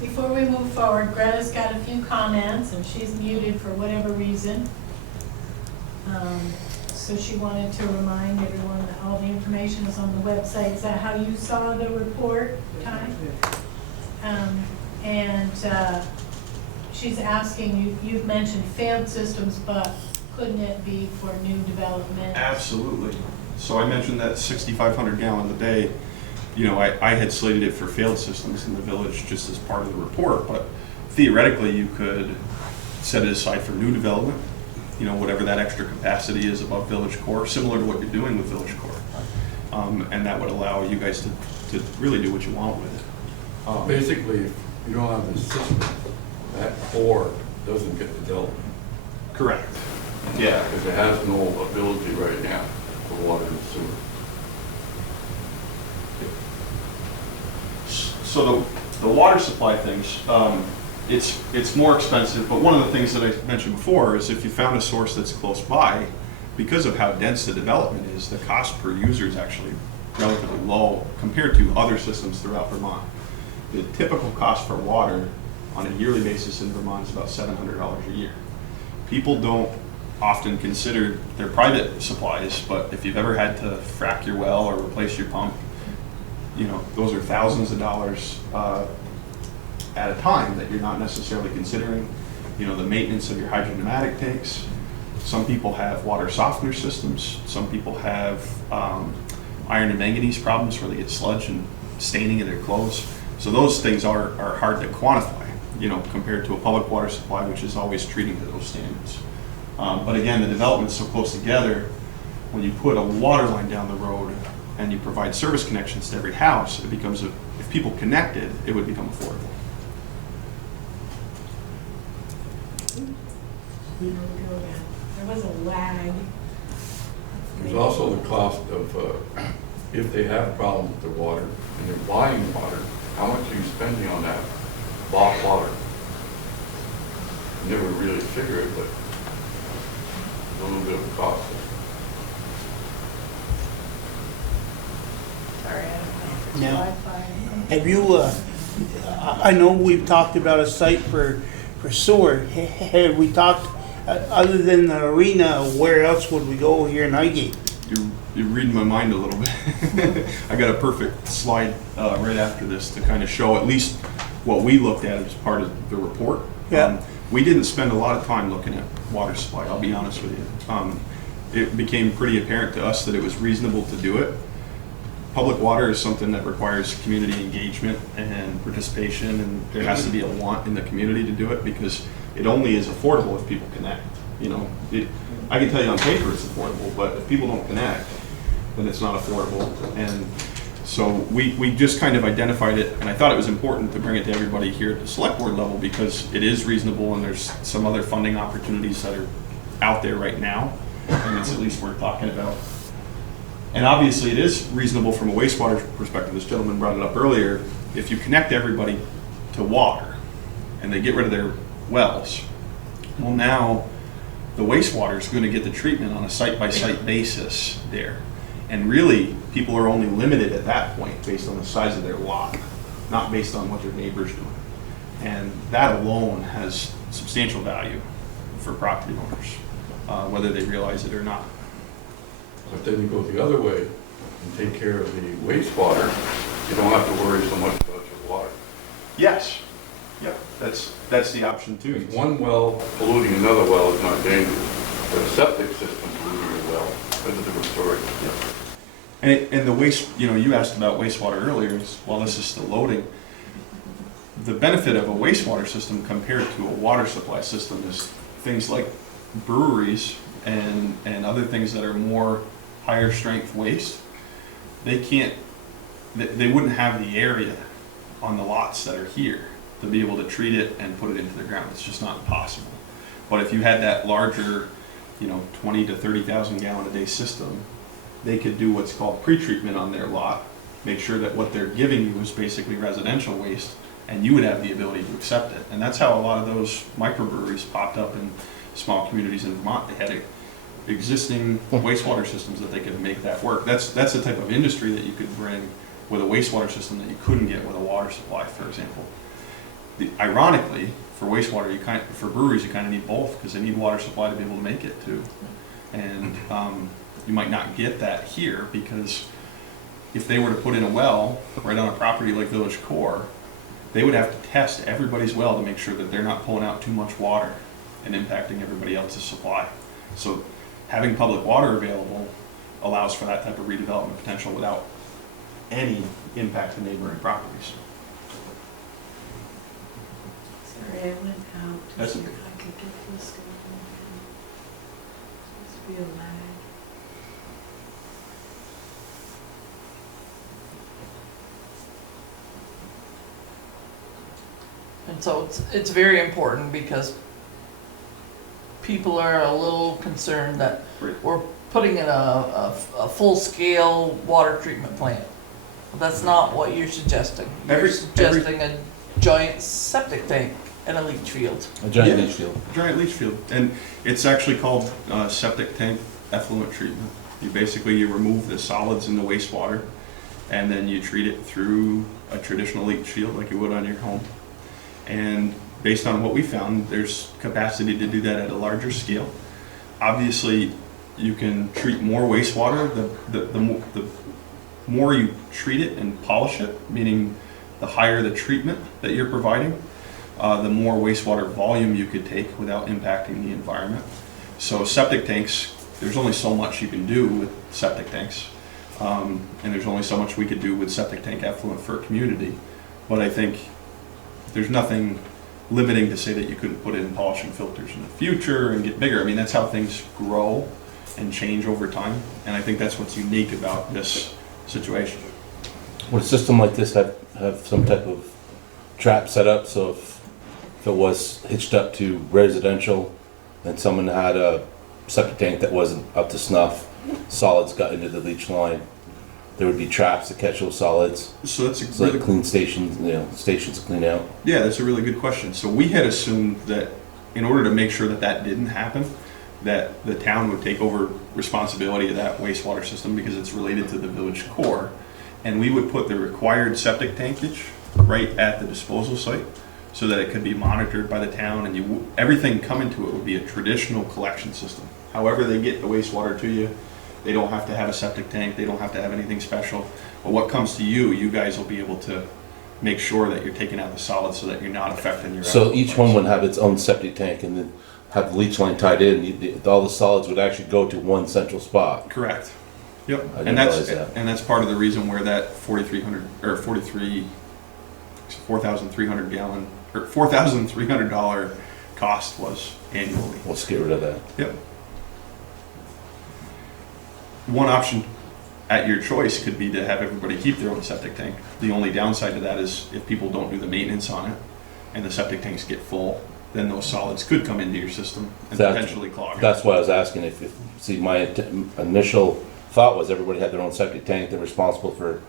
Before we move forward, Greta's got a few comments, and she's muted for whatever reason. So she wanted to remind everyone that all the information is on the website. Is that how you saw the report, Ty? She's asking, you've mentioned failed systems, but couldn't it be for new development? Absolutely. So I mentioned that 6,500 gallons a day. I had slated it for failed systems in the village just as part of the report, but theoretically you could set it aside for new development, whatever that extra capacity is above village core, similar to what you're doing with village core. And that would allow you guys to really do what you want with it. Basically, if you don't have the system, that core doesn't get developed. Correct. Yeah. Because it has no ability right now for water and sewer. So the water supply things, it's more expensive, but one of the things that I mentioned before is if you found a source that's close by, because of how dense the development is, the cost per user is actually relatively low compared to other systems throughout Vermont. The typical cost for water on a yearly basis in Vermont is about $700 a year. People don't often consider their private supplies, but if you've ever had to frack your well or replace your pump, those are thousands of dollars at a time that you're not necessarily considering. The maintenance of your hydropneumatic tanks. Some people have water softener systems. Some people have iron and manganese problems where they get sludge and staining in their clothes. So those things are hard to quantify, compared to a public water supply, which is always treating to those standards. But again, the development's so close together, when you put a water line down the road and you provide service connections to every house, it becomes if people connected, it would become affordable. There was a lag. There's also the cost of, if they have problems with their water and they're buying water, how much are you spending on that bought water? I never really figure it, but a little bit of a cost. Sorry, I don't know. No. Wi-Fi. Have you, I know we've talked about a site for sewer. Have we talked, other than the arena, where else would we go here in Highgate? You're reading my mind a little bit. I got a perfect slide right after this to kind of show at least what we looked at as part of the report. Yeah. We didn't spend a lot of time looking at water supply, I'll be honest with you. It became pretty apparent to us that it was reasonable to do it. Public water is something that requires community engagement and participation, and there has to be a want in the community to do it, because it only is affordable if people connect. I can tell you on paper it's affordable, but if people don't connect, then it's not affordable. And so we just kind of identified it, and I thought it was important to bring it to everybody here at the select board level, because it is reasonable, and there's some other funding opportunities that are out there right now, and it's at least worth talking about. And obviously it is reasonable from a wastewater perspective. This gentleman brought it up earlier. If you connect everybody to water and they get rid of their wells, Well, now the wastewater is going to get the treatment on a site-by-site basis there. And really, people are only limited at that point based on the size of their lot, not based on what their neighbor's doing. And that alone has substantial value for property owners, whether they realize it or not. But then you go the other way and take care of the wastewater, you don't have to worry so much about your water. Yes. Yep. That's the option too. Because one well polluting another well is not dangerous, but a septic system polluting a well is a different story. And the waste, you asked about wastewater earlier, while this is still loading. The benefit of a wastewater system compared to a water supply system is things like breweries and other things that are more higher strength waste. They wouldn't have the area on the lots that are here to be able to treat it and put it into the ground. It's just not possible. But if you had that larger, 20 to 30,000 gallon a day system, they could do what's called pre-treatment on their lot, make sure that what they're giving you is basically residential waste, and you would have the ability to accept it. And that's how a lot of those microbreweries popped up in small communities in Vermont. They had existing wastewater systems that they could make that work. That's the type of industry that you could bring with a wastewater system that you couldn't get with a water supply, for example. Ironically, for wastewater, for breweries, you kind of need both, because they need water supply to be able to make it too. And you might not get that here, because if they were to put in a well right on a property like Village Core, they would have to test everybody's well to make sure that they're not pulling out too much water and impacting everybody else's supply. So having public water available allows for that type of redevelopment potential without any impact to neighboring properties. Sorry, I went out to That's see okay. if I could get this going. Supposed to be a lag. And so it's very important, because people are a little concerned that Right. we're putting in a full-scale water treatment plant. That's not what you're suggesting. You're suggesting a giant septic tank and a leach field. A giant Yeah. leach field. Giant leach field, and it's actually called septic tank effluent treatment. You remove the solids in the wastewater, and then you treat it through a traditional leach field like you would on your home. And based on what we found, there's capacity to do that at a larger scale. Obviously, you can treat more wastewater. The more you treat it and polish it, meaning the higher the treatment that you're providing, the more wastewater volume you could take without impacting the environment. So septic tanks, there's only so much you can do with septic tanks. And there's only so much we could do with septic tank effluent for a community. But I think there's nothing limiting to say that you couldn't put in polishing filters in the future and get bigger. I mean, that's how things grow and change over time. And I think that's what's unique about this situation. Would a system like this have some type of trap set up, so if it was hitched up to residential and someone had a septic tank that wasn't up to snuff, solids got into the leach line, there would be traps to catch those solids, So that's a so really like clean stations, stations to clean out? Yeah, that's a really good question. So we had assumed that in order to make sure that that didn't happen, that the town would take over responsibility of that wastewater system because it's related to the village core. And we would put the required septic tankage right at the disposal site so that it could be monitored by the town, and everything coming to it would be a traditional collection system. However they get the wastewater to you, they don't have to have a septic tank, they don't have to have anything special. But what comes to you, you guys will be able to make sure that you're taking out the solids so that you're not affecting your. So each one would have its own septic tank and then have the leach line tied in, all the solids would actually go to one central spot. Correct. Yep. I didn't And that's realize that. and that's part of the reason where that 4,300 or 4,300 gallon or $4,300 cost was annually. Let's get rid of that. Yep. One option at your choice could be to have everybody keep their own septic tank. The only downside to that is if people don't do the maintenance on it and the septic tanks get full, then those solids could come into your system and potentially clog it. That's why I was asking if see, my initial thought was everybody had their own septic tank, they're responsible for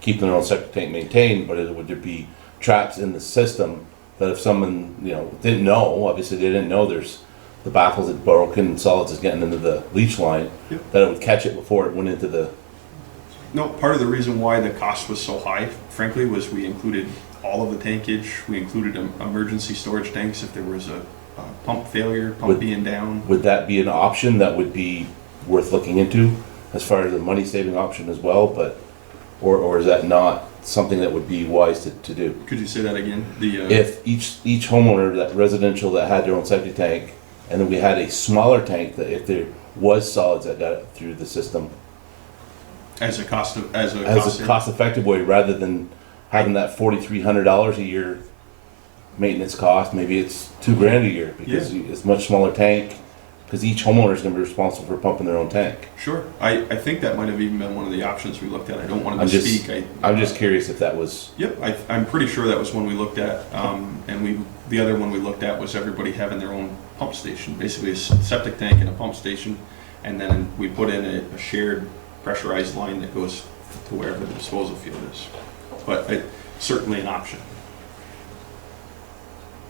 keeping their own septic tank maintained, but would there be traps in the system that if someone, didn't know, obviously they didn't know there's the baffles had broken and solids is getting into the leach line, Yep. that it would catch it before it went into the, No, part of the reason why the cost was so high, frankly, was we included all of the tankage. We included emergency storage tanks if there was a pump failure, pump Would- being down. would that be an option that would be worth looking into as far as a money saving option as well, but, or is that not something that would be wise to do? Could you say that again? If each homeowner, that residential that had their own septic tank, and then we had a smaller tank that if there was solids that got through the system, as a cost of, as a as a cost effective way, rather than having that $4,300 a year maintenance cost, maybe it's $2,000 a year, because it's a much smaller tank, because each homeowner is gonna be responsible for pumping their own tank. Sure. I think that might have even been one of the options we looked at. I don't want to I'm just- misspeak. I'm just curious if that was, Yep, I'm pretty sure that was one we looked at, and the other one we looked at was everybody having their own pump station, basically a septic tank and a pump station, and then we put in a shared pressurized line that goes to wherever the disposal field is. But certainly an option.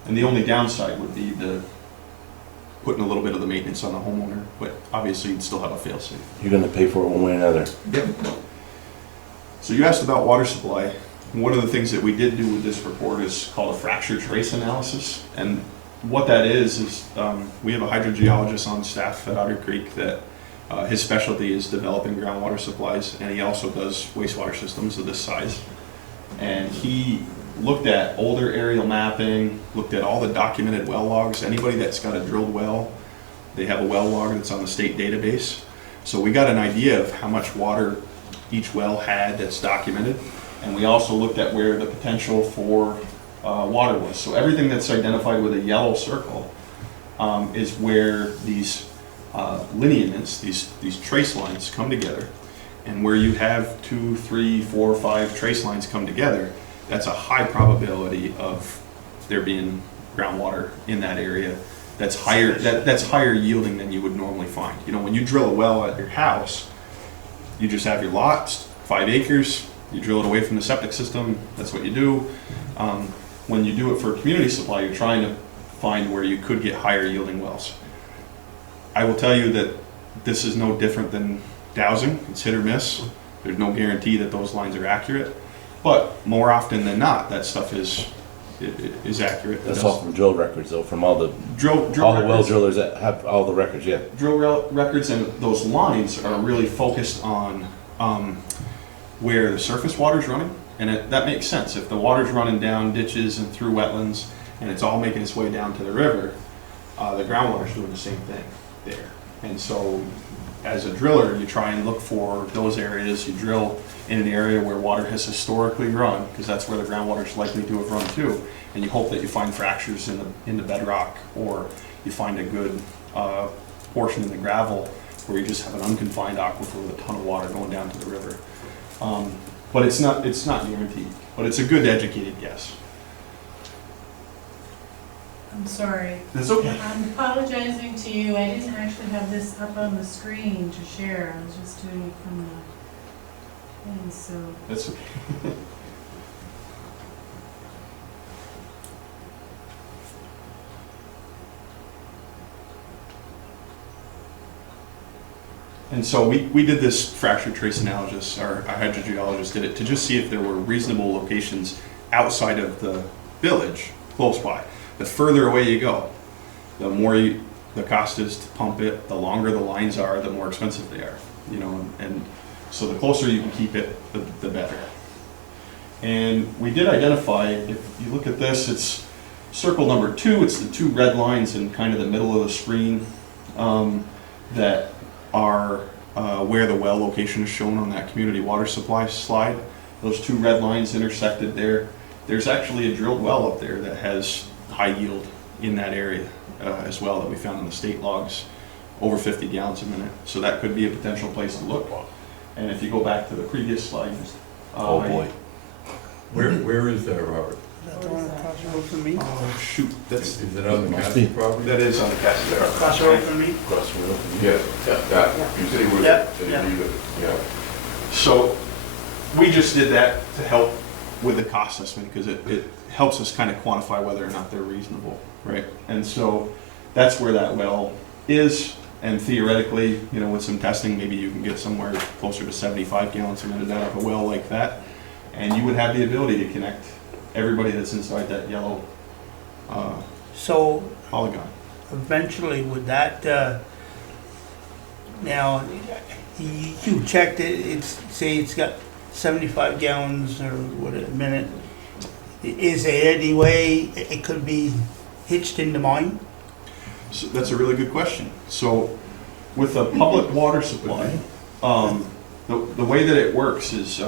And the only downside would be putting a little bit of the maintenance on the homeowner, but obviously you'd still have a fail-safe. you're gonna pay for it one way or another. Yep. So you asked about water supply. One of the things that we did do with this report is called a fracture trace analysis. And what that is we have a hydrogeologist on staff at Otter Creek that his specialty is developing groundwater supplies, and he also does wastewater systems of this size. And he looked at older aerial mapping, looked at all the documented well logs. Anybody that's got a drilled well, they have a well log that's on the state database. So we got an idea of how much water each well had that's documented. And we also looked at where the potential for water was. So everything that's identified with a yellow circle is where these lineaments, these trace lines come together. And where you have 2, 3, 4, 5 trace lines come together, that's a high probability of there being groundwater in that area that's higher, that's higher yielding than you would normally find. You know, when you drill a well at your house, you just have your lots, 5 acres, you drill it away from the septic system, that's what you do. When you do it for a community supply, you're trying to find where you could get higher yielding wells. I will tell you that this is no different than dowsing. It's hit or miss. There's no guarantee that those lines are accurate, but more often than not, that stuff is accurate. That's all from drill records though, from all the drill well records. drillers that have all the records, yeah. Drill records, and those lines are really focused on where the surface water's running, and that makes sense. If the water's running down ditches and through wetlands, and it's all making its way down to the river, the groundwater's doing the same thing there. And so, as a driller, you try and look for those areas. You drill in an area where water has historically run, because that's where the groundwater's likely to have run to, and you hope that you find fractures in the bedrock, or you find a good portion in the gravel where you just have an unconfined aquifer with a ton of water going down to the river. But it's not guaranteed, but it's a good educated guess. I'm sorry. That's okay. I'm apologizing to you. I didn't actually have this up on the screen to share. I was just doing it from the thing, so. That's okay. And so we did this fracture trace analysis, our hydrogeologist did it, to just see if there were reasonable locations outside of the village, close by. The further away you go, the more the cost is to pump it, the longer the lines are, the more expensive they are. You know, and so the closer you can keep it, the better. And we did identify, if you look at this, it's circle number 2, it's the 2 red lines in kind of the middle of the screen that are where the well location is shown on that community water supply slide. Those 2 red lines intersected there. There's actually a drilled well up there that has high yield in that area as well, that we found in the state logs, over 50 gallons a minute. So that could be a potential place to look. And if you go back to the previous slide. Oh boy. Where is that, Robert? Is that the one across the road from me? Oh shoot, that's, Is it on the Must be. Cassie property? that is on the Cassidero. Across the road from me? Across the road. Yeah, that, you said he would, Yeah, said yeah. he'd leave it, yeah. So we just did that to help with the cost estimate, because it helps us kind of quantify whether or not they're reasonable, right? And so that's where that well is. And theoretically, you know, with some testing, maybe you can get somewhere closer to 75 gallons a minute out of a well like that. And you would have the ability to connect everybody that's inside that yellow So polygon. eventually would that, now, you checked it, it's, say it's got 75 gallons or what a minute. Is there any way it could be hitched into mine? So that's a really good question. So with a public water supply, the way that it works is,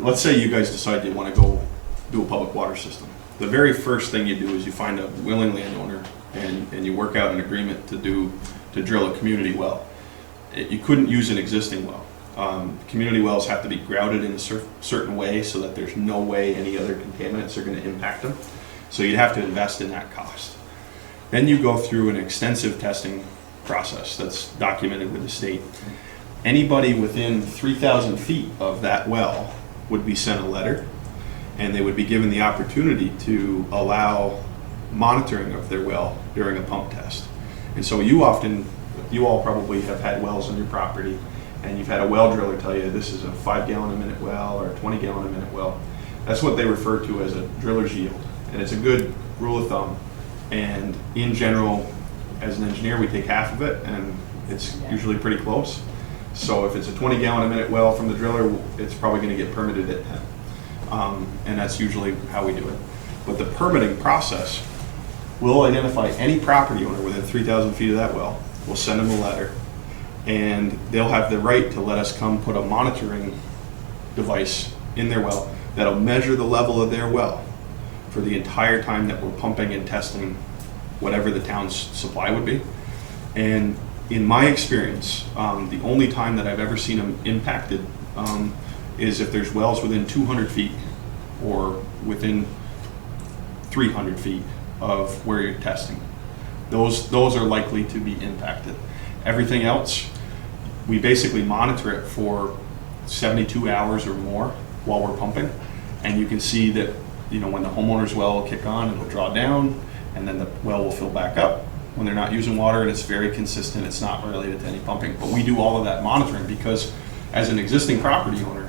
let's say you guys decide you want to go do a public water system. The very first thing you do is you find a willing landowner and you work out an agreement to drill a community well. You couldn't use an existing well. Community wells have to be grouted in a certain way so that there's no way any other contaminants are going to impact them. So you'd have to invest in that cost. Then you go through an extensive testing process that's documented with the state. Anybody within 3,000 feet of that well would be sent a letter, and they would be given the opportunity to allow monitoring of their well during a pump test. And so you all probably have had wells on your property, and you've had a well driller tell you this is a 5 gallon a minute well or a 20 gallon a minute well. That's what they refer to as a driller's yield, and it's a good rule of thumb. And in general, as an engineer, we take half of it, and it's usually pretty close. So if it's a 20 gallon a minute well from the driller, it's probably going to get permitted at 10. And that's usually how we do it. But the permitting process, we'll identify any property owner within 3,000 feet of that well. We'll send them a letter, and they'll have the right to let us come put a monitoring device in their well that'll measure the level of their well for the entire time that we're pumping and testing whatever the town's supply would be. And in my experience, the only time that I've ever seen them impacted is if there's wells within 200 feet or within 300 feet of where you're testing. Those are likely to be impacted. Everything else, we basically monitor it for 72 hours or more while we're pumping, and you can see that, you know, when the homeowner's well will kick on, it'll draw down, and then the well will fill back up when they're not using water, and it's very consistent. It's not related to any pumping. But we do all of that monitoring because as an existing property owner,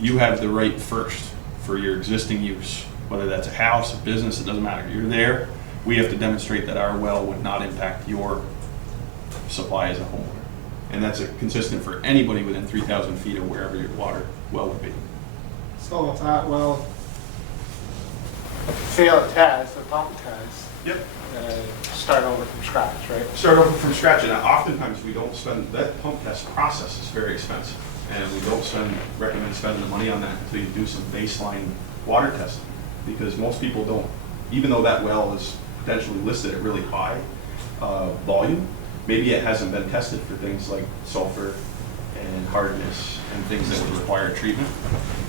you have the right first for your existing use, whether that's a house, a business, it doesn't matter. You're there. We have to demonstrate that our well would not impact your supply as a homeowner. And that's consistent for anybody within 3,000 feet of wherever your water well would be. So if that well fail a test, a pump test, Yep. start over from scratch, right? Start over from scratch, and oftentimes we don't spend, that pump test process is very expensive, and we don't recommend spending the money on that until you do some baseline water testing, because most people don't, even though that well is potentially listed at really high volume, maybe it hasn't been tested for things like sulfur and hardness and things that would require treatment.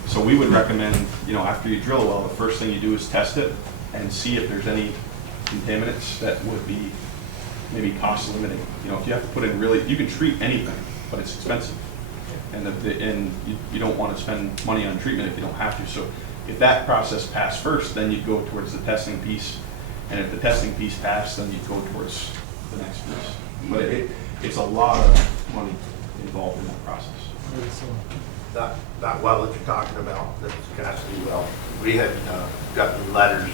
So we would recommend, you know, after you drill a well, the first thing you do is test it and see if there's any contaminants that would be maybe cost limiting. You know, if you have to put in really, you can treat anything, but it's expensive. And you don't want to spend money on treatment if you don't have to. So if that process passed first, then you'd go towards the testing piece. And if the testing piece passed, then you'd go towards the next piece. But it's a lot of money involved in that process. That well that you're talking about, that's Cassidy well, we had gotten letters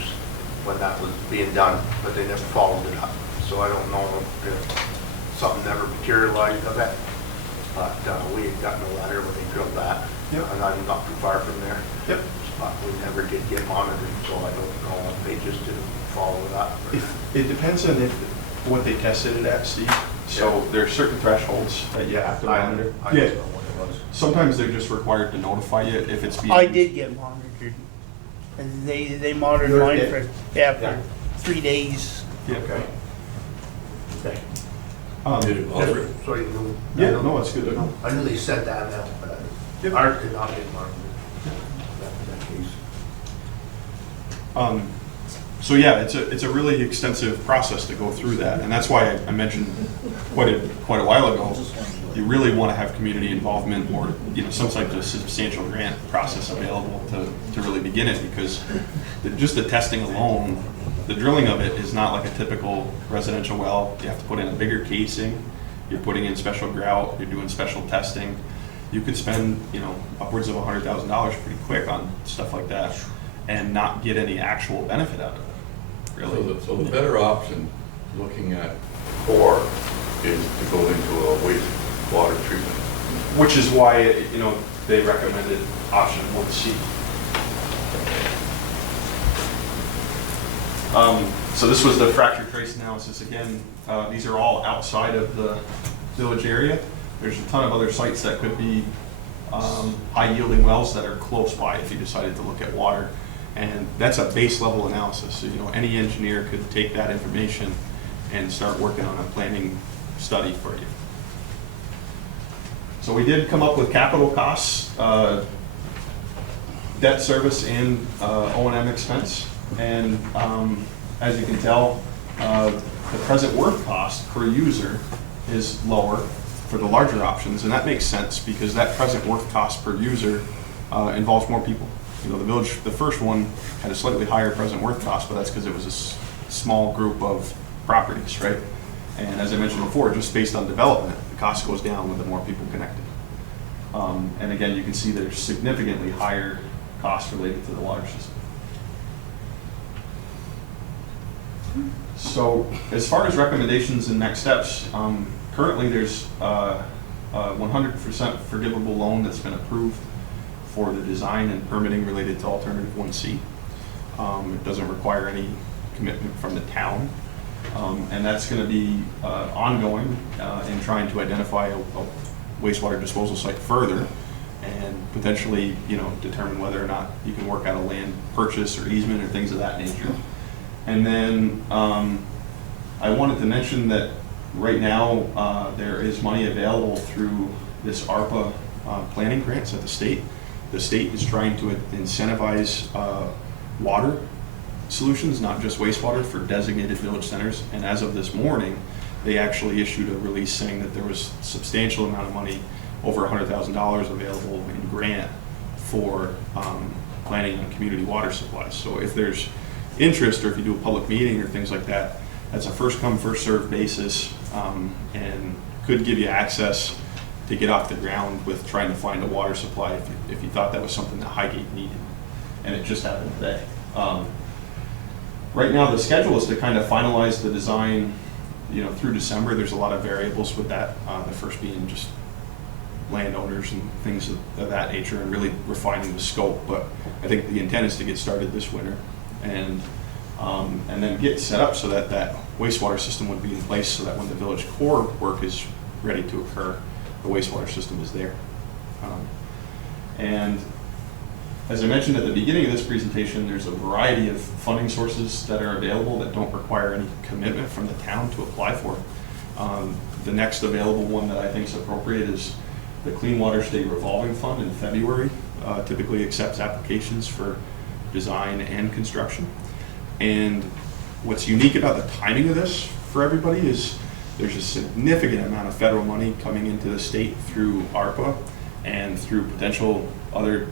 when that was being done, but they never followed it up. So I don't know if something never materialized of it, but we had gotten a letter when they drilled that. Yep. And I'm not too far from there. Yep. But we never did get monitored, so I don't know if they just didn't follow it up. It depends on what they tested it at, Steve. So there are certain thresholds that you have to monitor. I don't know what it was. Sometimes they're just required to notify you if it's being. I did get monitored. And they monitored Yours mine did? for 3 days. Yeah. Okay. Okay. Did it bother? So you knew. Yeah, no, it's good to know. I knew they sent that out, but Yep. ours did not get monitored. That case. So yeah, it's a really extensive process to go through that, and that's why I mentioned quite a while ago. You really want to have community involvement, or some type of substantial grant process available to really begin it, because just the testing alone the drilling of it is not like a typical residential well. You have to put in a bigger casing, you're putting in special grout, you're doing special testing. You could spend, you know, upwards of $100,000 pretty quick on stuff like that and not get any actual benefit out of it, really. So the better option, looking at core, is to go into a wastewater treatment. Which is why, you know, they recommended option 1C. So this was the fracture trace analysis. Again, these are all outside of the village area. There's a ton of other sites that could be high yielding wells that are close by if you decided to look at water. And that's a base level analysis. So, you know, any engineer could take that information and start working on a planning study for you. So we did come up with capital costs, debt service, and O&M expense. And as you can tell, the present worth cost per user is lower for the larger options, and that makes sense because that present worth cost per user involves more people. You know, the village, the first one had a slightly higher present worth cost, but that's because it was a small group of properties, right? And as I mentioned before, just based on development, the cost goes down with the more people connected. And again, you can see there's significantly higher costs related to the water system. So as far as recommendations and next steps, currently there's a 100% forgivable loan that's been approved for the design and permitting related to alternative 1C. It doesn't require any commitment from the town. And that's going to be ongoing in trying to identify a wastewater disposal site further and potentially, you know, determine whether or not you can work out a land purchase or easement or things of that nature. And then I wanted to mention that right now there is money available through this ARPA planning grants at the state. The state is trying to incentivize water solutions, not just wastewater, for designated village centers. And as of this morning, they actually issued a release saying that there was a substantial amount of money, over $100,000 available in grant for planning on community water supplies. So if there's interest, or if you do a public meeting or things like that, that's a first come, first served basis, and could give you access to get off the ground with trying to find a water supply if you thought that was something that Highgate needed. And it just happened today. Right now, the schedule is to kind of finalize the design, you know, through December. There's a lot of variables with that. The first being just landowners and things of that nature, and really refining the scope. But I think the intent is to get started this winter, and then get set up so that that wastewater system would be in place, so that when the village core work is ready to occur, the wastewater system is there. And as I mentioned at the beginning of this presentation, there's a variety of funding sources that are available that don't require any commitment from the town to apply for. The next available one that I think is appropriate is the Clean Water State Revolving Fund in February. Typically accepts applications for design and construction. And what's unique about the timing of this for everybody is there's a significant amount of federal money coming into the state through ARPA and through potential other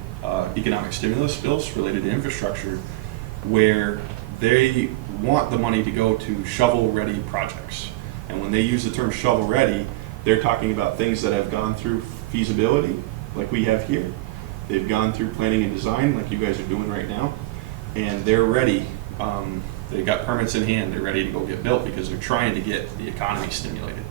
economic stimulus bills related to infrastructure, where they want the money to go to shovel-ready projects. And when they use the term shovel-ready, they're talking about things that have gone through feasibility, like we have here. They've gone through planning and design, like you guys are doing right now, and they're ready. They got permits in hand, they're ready to go get built because they're trying to get the economy stimulated.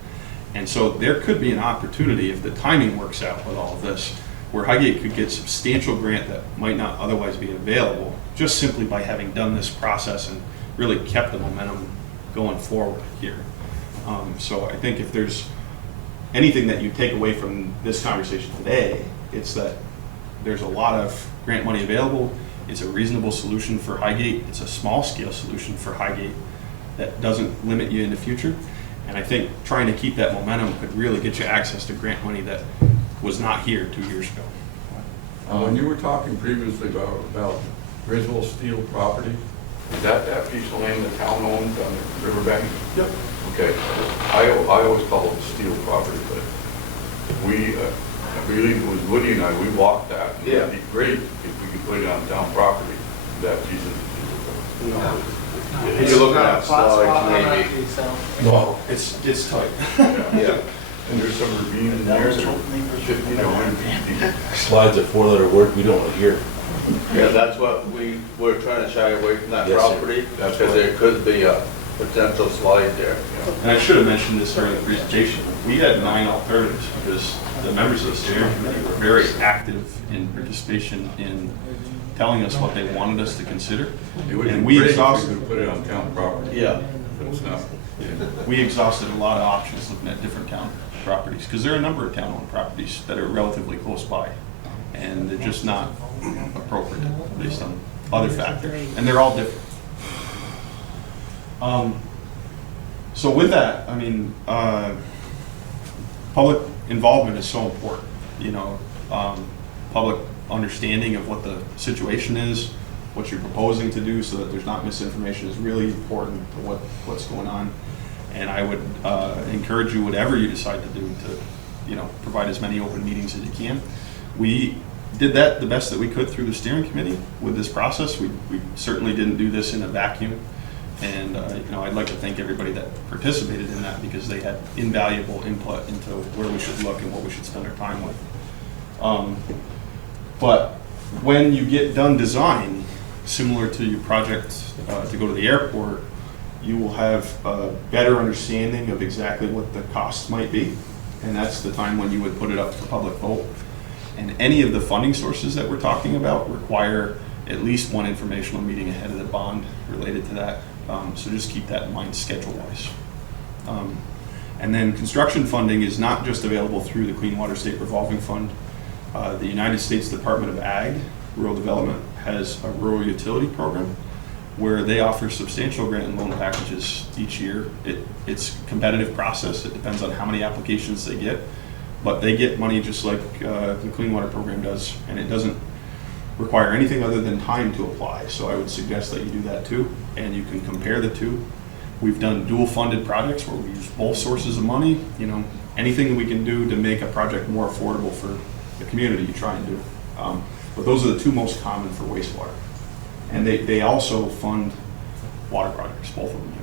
And so there could be an opportunity, if the timing works out with all of this, where Highgate could get substantial grant that might not otherwise be available, just simply by having done this process and really kept the momentum going forward here. So I think if there's anything that you take away from this conversation today, it's that there's a lot of grant money available. It's a reasonable solution for Highgate. It's a small scale solution for Highgate that doesn't limit you in the future. And I think trying to keep that momentum could really get you access to grant money that was not here 2 years ago. When you were talking previously about Griswold Steel property, is that piece of land the town owns on the riverbank? Yep. Okay. I always call it the Steel property, but we, I believe it was Woody and I, we walked that. Yeah. It'd be great if we could put it on town property, that piece of You're looking at slides maybe. Well, it's tight. Yeah. And there's some ravine in there that are 50 to 100 feet deep. Slides a four-letter word we don't want to hear. Yeah, that's what we're trying to shy away from that Yes, sir. property, because there could be a potential slide there. And I should have mentioned this during the presentation. We had 9 alternatives because the members of the steering committee were very active in participation in telling us what they wanted us to consider. It would be And we great if exhausted, we could put it on town property. Yeah. But it's not. we exhausted a lot of options looking at different town properties, because there are a number of town-owned properties that are relatively close by, and they're just not appropriate based on other factors, and they're all different. So with that, I mean, public involvement is so important, you know, public understanding of what the situation is, what you're proposing to do so that there's not misinformation is really important to what's going on. And I would encourage you, whatever you decide to do, to, you know, provide as many open meetings as you can. We did that the best that we could through the steering committee with this process. We certainly didn't do this in a vacuum. And, you know, I'd like to thank everybody that participated in that, because they had invaluable input into where we should look and what we should spend our time with. But when you get done design, similar to your project to go to the airport, you will have a better understanding of exactly what the costs might be. And that's the time when you would put it up for public vote. And any of the funding sources that we're talking about require at least one informational meeting ahead of the bond related to that. So just keep that in mind schedule-wise. And then construction funding is not just available through the Clean Water State Revolving Fund. The United States Department of Ag, Rural Development, has a rural utility program where they offer substantial grant and loan packages each year. It's a competitive process. It depends on how many applications they get, but they get money just like the Clean Water Program does, and it doesn't require anything other than time to apply. So I would suggest that you do that too, and you can compare the two. We've done dual funded projects where we use both sources of money. You know, anything we can do to make a project more affordable for the community, you try and do. But those are the two most common for wastewater. And they also fund water projects, both of them do.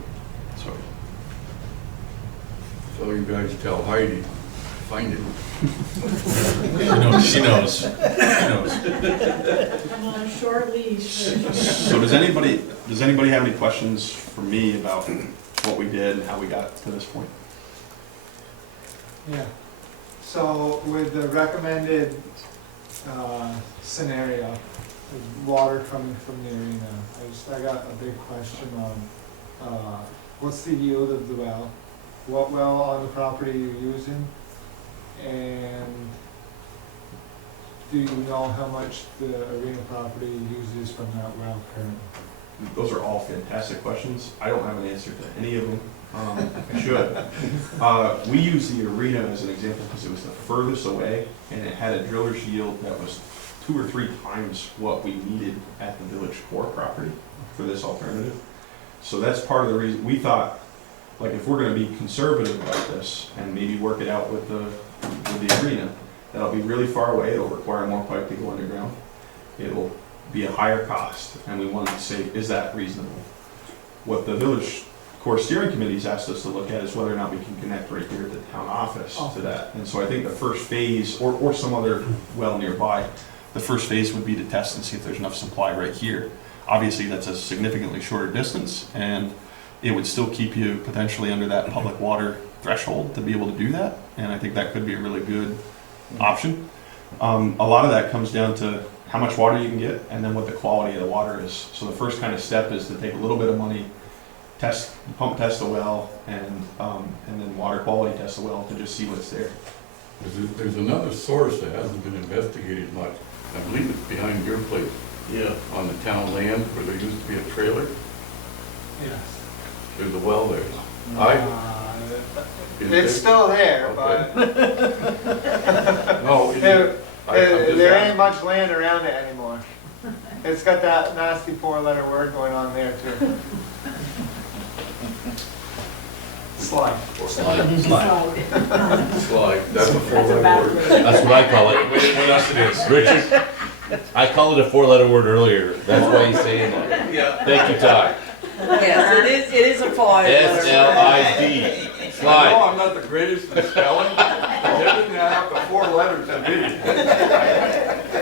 So you guys tell Heidi, find it. She knows. I'm on a short leash. So does anybody have any questions for me about what we did and how we got to this point? Yeah. So with the recommended scenario, with water coming from the arena, I got a big question on what's the yield of the well? What well on the property you're using? And do you know how much the arena property uses from that well currently? Those are all fantastic questions. I don't have an answer to any of them. I should. We use the arena as an example because it was the furthest away, and it had a driller's yield that was 2 or 3 times what we needed at the village core property for this alternative. So that's part of the reason we thought, like, if we're going to be conservative about this and maybe work it out with the arena, that'll be really far away. It'll require more pipe to go underground. It'll be a higher cost, and we wanted to say, is that reasonable? What the village core steering committee's asked us to look at is whether or not we can connect right here at the town office to that. And so I think the first phase, or some other well nearby, the first phase would be to test and see if there's enough supply right here. Obviously, that's a significantly shorter distance, and it would still keep you potentially under that public water threshold to be able to do that. And I think that could be a really good option. A lot of that comes down to how much water you can get and then what the quality of the water is. So the first kind of step is to take a little bit of money, pump test the well, and then water quality test the well to just see what's there. There's another source that hasn't been investigated much. I believe it's behind your place. Yeah. On the town land where there used to be a trailer. Yes. There's a well there. It's still there, Okay. but No, there ain't much land around it anymore. It's got that nasty 4-letter word going on there too. Slide. Slide. Slide. That's a That's a 4-letter bad word. word. That's what I call it. What else it is? Richard, I called it a four-letter word earlier. That's why he's saying that. Yeah. Thank you, Todd. Yes, it is a five. S-L-I-D. I know Slide. I'm not the greatest at spelling, but everything I have the 4 letters to be.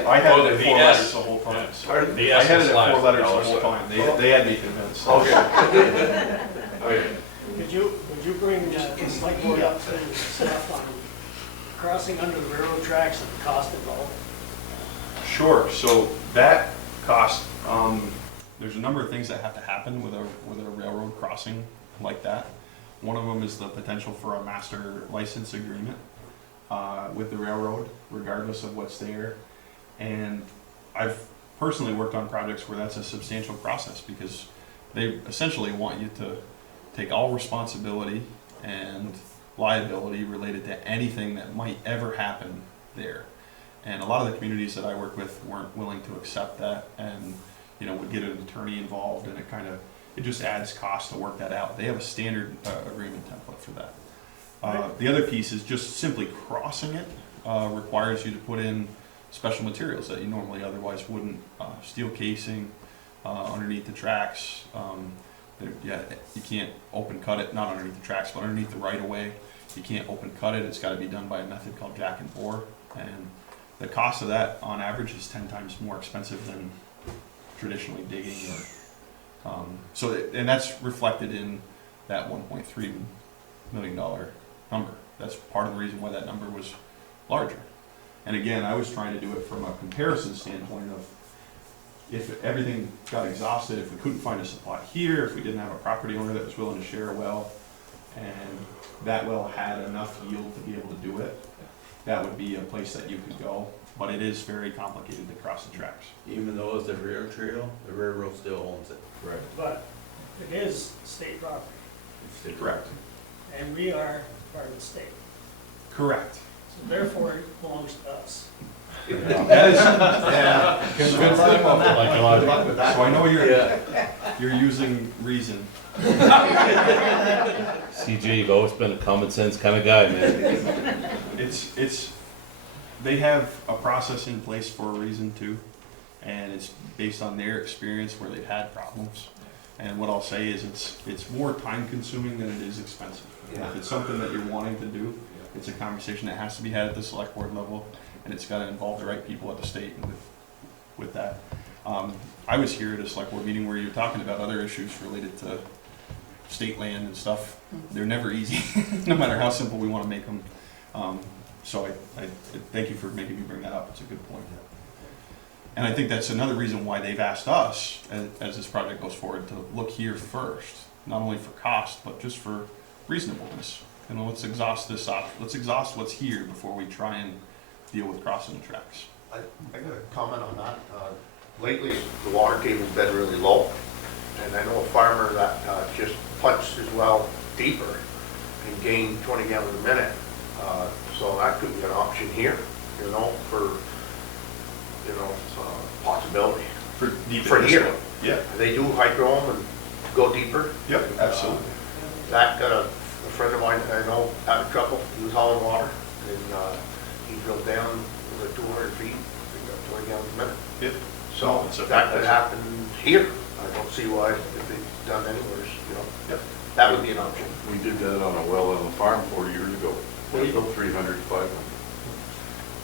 I had Oh, it at the 4 S. letters the whole time. Pardon? The I S had is it at 4 letters the slash whole time. They had me convinced. Okay. Okay. Would you bring the select board up to stuff on crossing under the railroad tracks and the cost involved? Sure, so that cost, there's a number of things that have to happen with a railroad crossing like that. One of them is the potential for a master license agreement with the railroad, regardless of what's there. And I've personally worked on projects where that's a substantial process because they essentially want you to take all responsibility and liability related to anything that might ever happen there. And a lot of the communities that I work with weren't willing to accept that and, you know, would get an attorney involved, and it just adds cost to work that out. They have a standard agreement template for that. The other piece is just simply crossing it requires you to put in special materials that you normally otherwise wouldn't. Steel casing underneath the tracks. You can't open cut it, not underneath the tracks, but underneath the right of way. You can't open cut it. It's got to be done by a method called jack and bore, and the cost of that on average is 10 times more expensive than traditionally digging. And that's reflected in that $1.3 million number. That's part of the reason why that number was larger. And again, I was trying to do it from a comparison standpoint of if everything got exhausted, if we couldn't find a supply here, if we didn't have a property owner that was willing to share a well, and that well had enough yield to be able to do it, that would be a place that you could go. But it is very complicated to cross the tracks. Even though it's the railroad trail, the railroad still owns it. Right. But it is state property, Correct. and we are part of the state. Correct. So therefore, it belongs to us. That is, yeah. Convince them of it. So I know Yeah. you're using reason. CJ, you've always been a common sense kind of guy, man. They have a process in place for a reason too, and it's based on their experience where they've had problems. And what I'll say is it's more time consuming than it is expensive. Yeah. If it's something that you're wanting to do, it's a conversation that has to be had at the select board level, and it's got to involve the right people at the state with that. I was here at a select board meeting where you were talking about other issues related to state land and stuff. They're never easy, no matter how simple we want to make them. So I thank you for making me bring that up. It's a good point. And I think that's another reason why they've asked us, as this project goes forward, to look here first, not only for cost, but just for reasonableness. You know, let's exhaust this option. Let's exhaust what's here before we try and deal with crossing the tracks. I got a comment on that. Lately, the water table's been really low, and I know a farmer that just punched his well deeper and gained 20 gallons a minute. So that could be an option here, you know, for, possibility. For here. Yeah. They do hydro them and go deeper. Yep, absolutely. Zach got a friend of mine that I know had trouble. He was hauling water, and he drilled down with 200 feet and got 20 gallons a minute. Yep. So that could happen here. I don't see why, if it's done anywhere, Yep. that would be an option. We did that on a well on the farm 40 years ago. There's no 300, 500.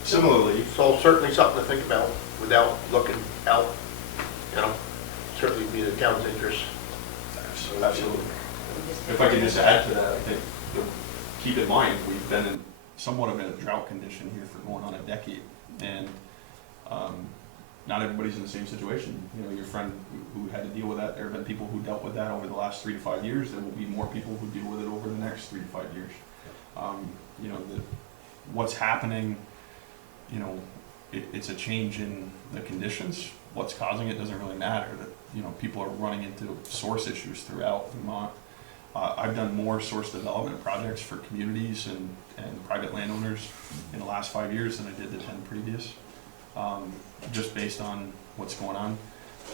Similarly, So certainly something to think about without looking out, certainly be the town's interest. absolutely. If I can just add to that, I think, keep in mind, we've been in somewhat of a drought condition here for going on a decade, and not everybody's in the same situation. You know, your friend who had to deal with that, there have been people who dealt with that over the last 3 to 5 years. There will be more people who deal with it over the next 3 to 5 years. What's happening, it's a change in the conditions. What's causing it doesn't really matter. That people are running into source issues throughout Vermont. I've done more source development projects for communities and private landowners in the last 5 years than I did the 10 previous, just based on what's going on.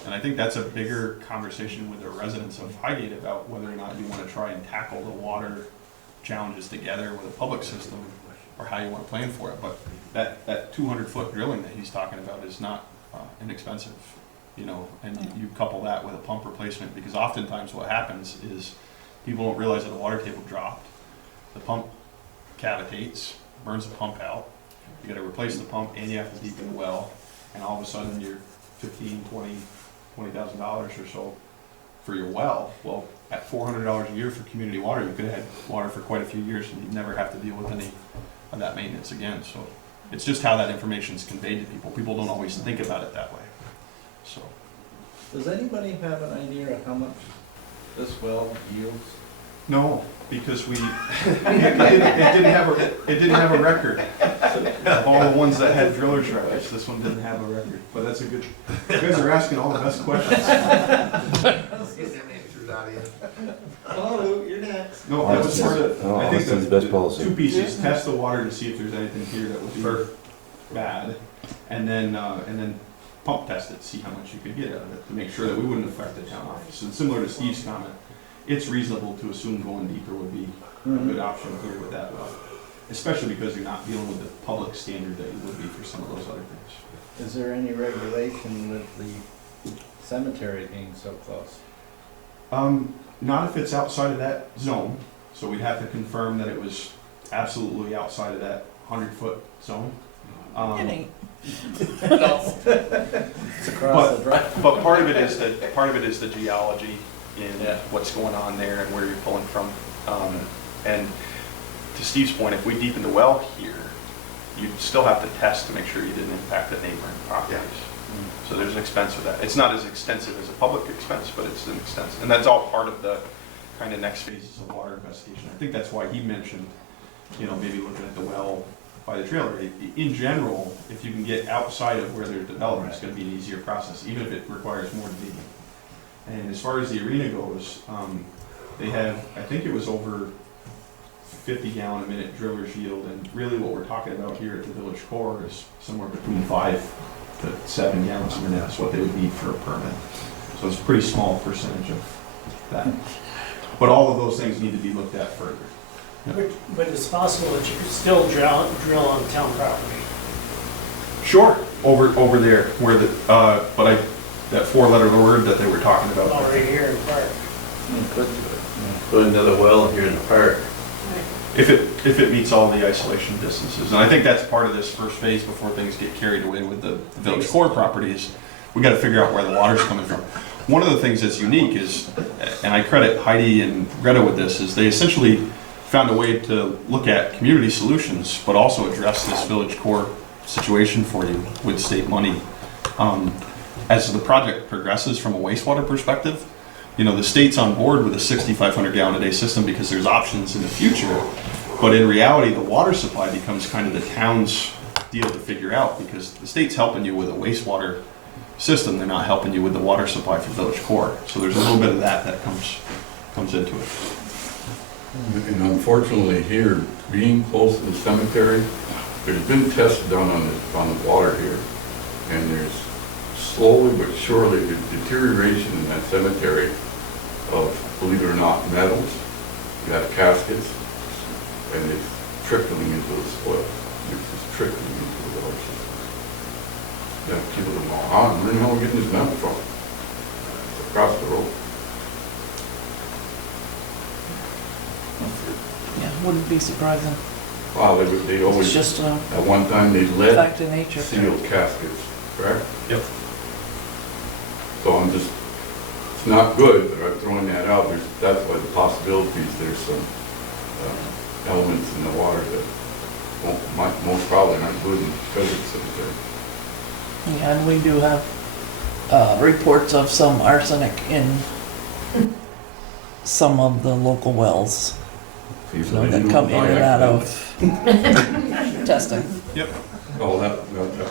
And I think that's a bigger conversation with the residents of Highgate about whether or not you want to try and tackle the water challenges together with a public system, or how you want to plan for it. But that 200-foot drilling that he's talking about is not inexpensive, you know, and you couple that with a pump replacement, because oftentimes what happens is people don't realize that the water table dropped, the pump cavitates, burns the pump out, you gotta replace the pump and you have to deepen the well, and all of a sudden you're $20,000 or so for your well. Well, at $400 a year for community water, you could have had water for quite a few years and you'd never have to deal with any of that maintenance again. So it's just how that information is conveyed to people. People don't always think about it that way. So. Does anybody have an idea of how much this well yields? No, because it didn't have a record. Of all the ones that had driller's records, this one didn't have a record. But that's a good, you guys are asking all the best questions. Oh, Luke, you're next. No, that was part of, I think Austin's best the policy. two pieces, test the water to see if there's anything here that would be bad. And then pump test it, see how much you could get out of it, to make sure that we wouldn't affect the town office. And similar to Steve's comment, it's reasonable to assume going deeper would be a good option here with that well. Especially because you're not dealing with the public standard that you would be for some of those other things. Is there any regulation with the cemetery being so close? Not if it's outside of that zone, so we'd have to confirm that it was absolutely outside of that 100-foot zone. It's across the drive. But part of it is the geology and what's going on there and where you're pulling from. And to Steve's point, if we deepen the well here, you'd still have to test to make sure you didn't impact the neighboring properties. So there's an expense with that. It's not as extensive as a public expense, but it's an expense. And that's all part of the kind of next phases of water investigation. I think that's why he mentioned, maybe looking at the well by the trailer. In general, if you can get outside of where there's development, it's going to be an easier process, even if it requires more digging. And as far as the arena goes, they have, I think it was over 50 gallon a minute driller's yield, and really what we're talking about here at the village core is somewhere between 5 to 7 gallons a minute is what they would need for a permit. So it's a pretty small percentage of that. But all of those things need to be looked at further. But it's possible that you could still drill on town property. Sure, over there where the that 4-letter word that they were talking about. Right here in the park. Put another well here in the park. If it meets all the isolation distances. And I think that's part of this first phase before things get carried away with the village core properties. We got to figure out where the water's coming from. One of the things that's unique is, and I credit Heidi and Greta with this, is they essentially found a way to look at community solutions, but also address this village core situation for you with state money. As the project progresses from a wastewater perspective, the state's on board with a 6,500 gallon a day system because there's options in the future. But in reality, the water supply becomes kind of the town's deal to figure out, because the state's helping you with a wastewater system. They're not helping you with the water supply for village core. So there's a little bit of that comes into it. And unfortunately here, being close to the cemetery, there's been tests done on the water here, and there's slowly but surely the deterioration in that cemetery of, believe it or not, metals. You have caskets, and it's trickling into the soil. It's just trickling into the water system. You have people that go, where the hell are we getting this metal from? It's across the road. Yeah, wouldn't be surprising. Wow, they always, It's just a at one time they lead fact of nature. sealed caskets, correct? Yep. So it's not good, but I'm throwing that out. That's why the possibilities, there's some elements in the water that most probably aren't good in physics cemetery. Yeah, and we do have reports of some arsenic in some of the local wells that come in and out of testing. Yep. Oh, that, okay.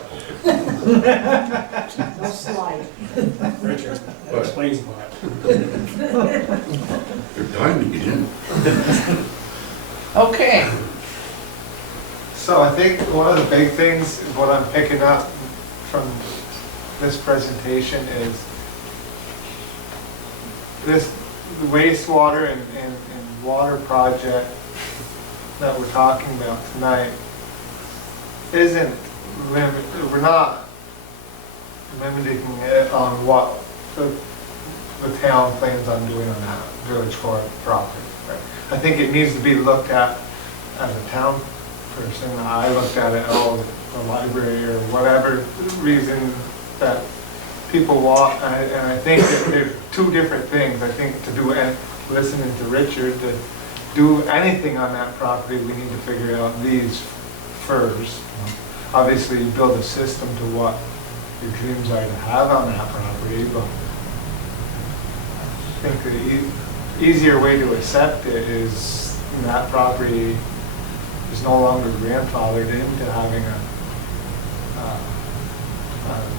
No slide. Richard, that explains why. They're dying to get in. Okay. So I think one of the big things, what I'm picking up from this presentation is this wastewater and water project that we're talking about tonight isn't limited, we're not limiting it on what the town plans on doing on that village core property. Right? I think it needs to be looked at as a town person. I looked at it, oh, the library or whatever reason that people walk, and I think that there's two different things. I think to do, and listening to Richard, to do anything on that property, we need to figure out these first. Obviously, you build a system to what your dreams are to have on that property, but I think the easier way to accept it is that property is no longer grandfathered into having a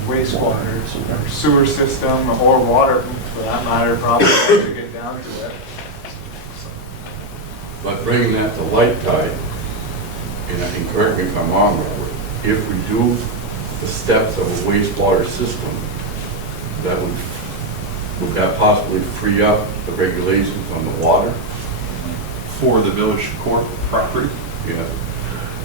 wastewater or sewer system or water, for that matter, probably to get down to it. But bringing that to light tide, and correct me if I'm wrong, Robert, if we do the steps of a wastewater system, that would that possibly free up the regulations on the water? For the village core property, Yeah.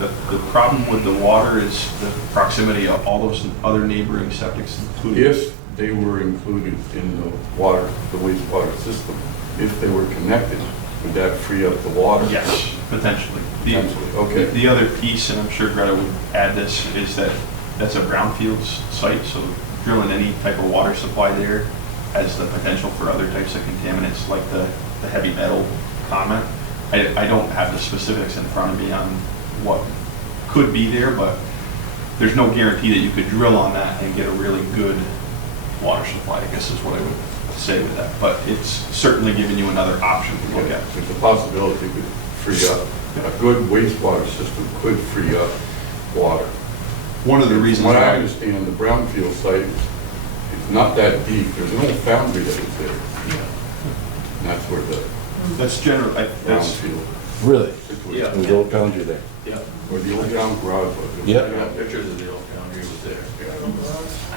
the problem with the water is the proximity of all those other neighboring septics, including. If they were included in the wastewater system, if they were connected, would that free up the water? Yes, potentially. Potentially, okay. The other piece, and I'm sure Greta would add this, is that that's a brownfields site, so drilling any type of water supply there has the potential for other types of contaminants, like the heavy metal comment. I don't have the specifics in front of me on what could be there, but there's no guarantee that you could drill on that and get a really good water supply, I guess is what I would say with that. But it's certainly giving you another option to look at. There's a possibility it could free up, a good wastewater system could free up water. One of the reasons What I why, understand, the brownfield site is not that deep. There's an old foundry that was there. And that's where the that's generally, that's, brownfield Really? situation. There's old foundry there. Yeah, Where the old town garage was. Yep. I got pictures of the old foundry was there.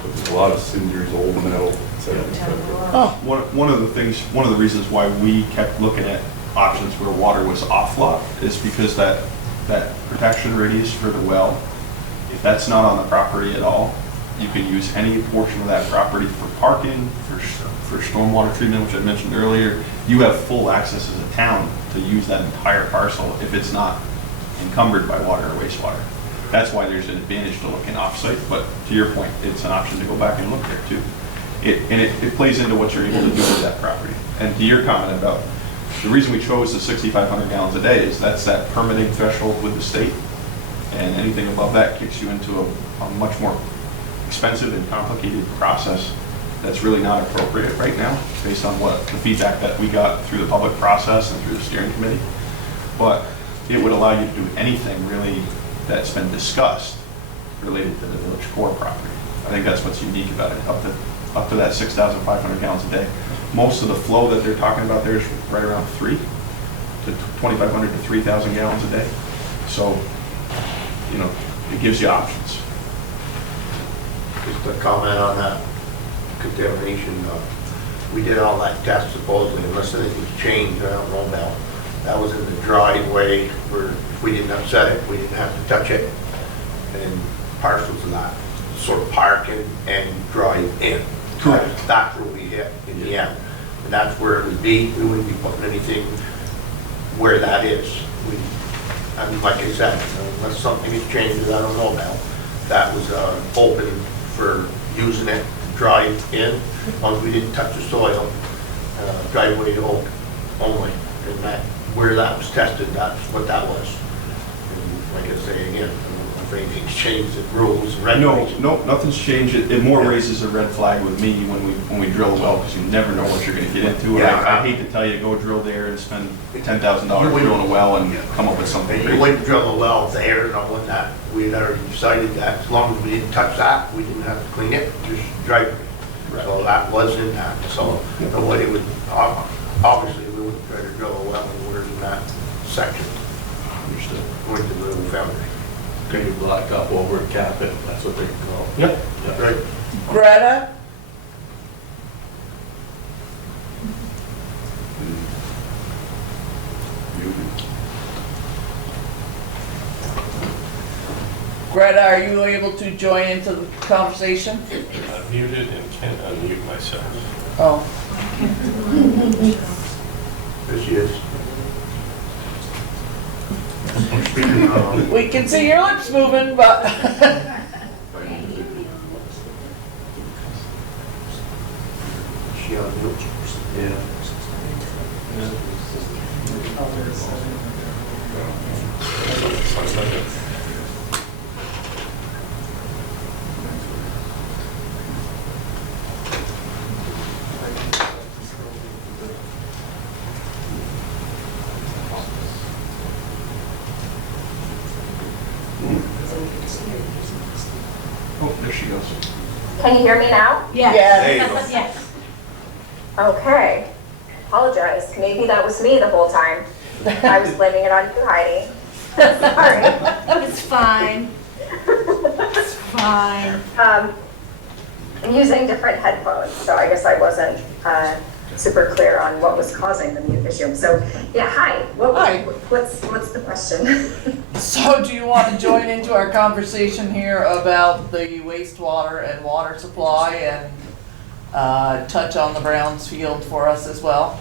But there's a lot of cinders, old metal, et cetera, et cetera. one of the things, one of the reasons why we kept looking at options where water was off lot is because that protection radius for the well, if that's not on the property at all, you can use any portion of that property for parking, for stormwater treatment, which I mentioned earlier. You have full access as a town to use that entire parcel if it's not encumbered by water or wastewater. That's why there's an advantage to looking off-site, but to your point, it's an option to go back and look there too. It plays into what you're able to do with that property. And to your comment about, the reason we chose the 6,500 gallons a day is that's that permitting threshold with the state. And anything above that kicks you into a much more expensive and complicated process that's really not appropriate right now, based on what the feedback that we got through the public process and through the steering committee. But it would allow you to do anything really that's been discussed related to the village core property. I think that's what's unique about it, up to that 6,500 gallons a day. Most of the flow that they're talking about there is right around 2,500 to 3,000 gallons a day. So, you know, it gives you options. Just a comment on that contamination. We did all that test supposedly, unless anything's changed, I don't know about. That was in the driveway where if we didn't upset it, we didn't have to touch it. And parcels of that, sort of parking and drive in. Correct. That's where we hit in the end. And that's where it would be. We wouldn't be putting anything where that is. I mean, like I said, unless something has changed that I don't know about, that was open for using it to drive in, as long as we didn't touch the soil, driveway only. And that, where that was tested, that's what that was. And like I say again, I don't know if anything's changed, the rules, regulations. No, nothing's changed. It more raises a red flag with me when we drill a well, because you never know what you're gonna get into. And I hate to tell you, go drill there and spend $10,000 drilling a well and come up with something And you crazy. wouldn't drill a well there, knowing that we had already decided that as long as we didn't touch that, we didn't have to clean it, just drive it. So that was in that, so nobody would, obviously, we wouldn't try to drill a well anywhere in that section. Understood. Went to the little foundry. Can you black up over and cap it? That's what they call it. Yep. Yeah. Right. Greta? Greta, are you able to join into the conversation? I'm muted and can't unmute myself. Oh. There she is. We can see your lips moving, but. She on mute? Yeah. Oh, there she goes. Can you hear me now? There you go. Yes. Okay. Apologize. Maybe that was me the whole time. I was blaming it on you, Heidi. Sorry. It's fine. It's fine. I'm using different headphones, so I guess I wasn't super clear on what was causing the mute issue. So, yeah, hi. What's the question? So do you want to join into our conversation here about the wastewater and water supply and touch on the Browns field for us as well?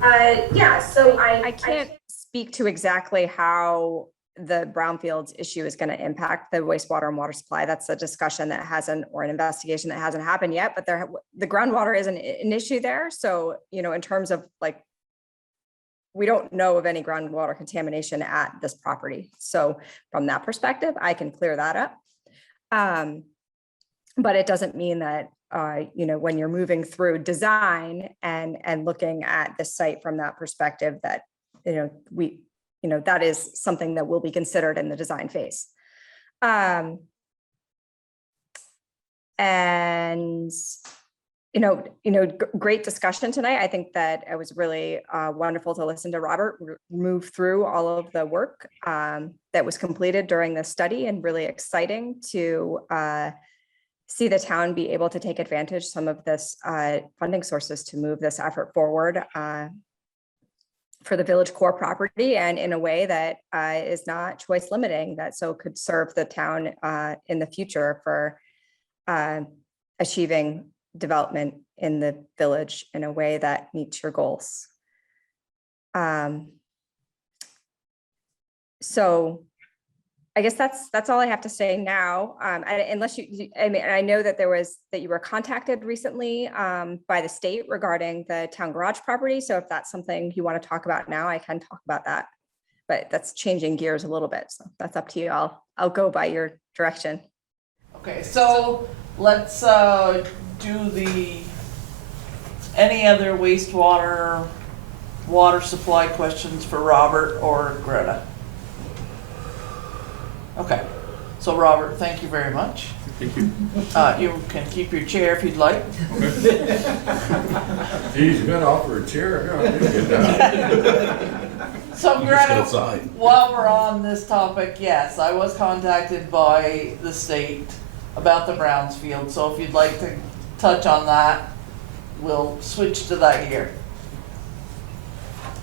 Yeah, so I can't speak to exactly how the brownfields issue is going to impact the wastewater and water supply. That's a discussion that hasn't, or an investigation that hasn't happened yet, but the groundwater is an issue there. So, you know, in terms of like, we don't know of any groundwater contamination at this property. So from that perspective, I can clear that up. But it doesn't mean that, you know, when you're moving through design and looking at the site from that perspective, that, you know, that is something that will be considered in the design phase. And, great discussion tonight. I think that it was really wonderful to listen to Robert move through all of the work that was completed during this study, and really exciting to see the town be able to take advantage of some of this funding sources to move this effort forward for the village core property, and in a way that is not choice limiting, that so could serve the town in the future for achieving development in the village in a way that meets your goals. So I guess that's all I have to say now. Unless I know that you were contacted recently by the state regarding the town garage property. So if that's something you want to talk about now, I can talk about that. But that's changing gears a little bit. So that's up to you. I'll go by your direction. Okay, so let's do any other wastewater, water supply questions for Robert or Greta? Okay, so Robert, thank you very much. Thank you. You can keep your chair if you'd like. Geez, you gotta offer a chair. I gotta get that. So You just Greta, go outside. while we're on this topic, yes, I was contacted by the state about the Browns field. So if you'd like to touch on that, we'll switch to that here.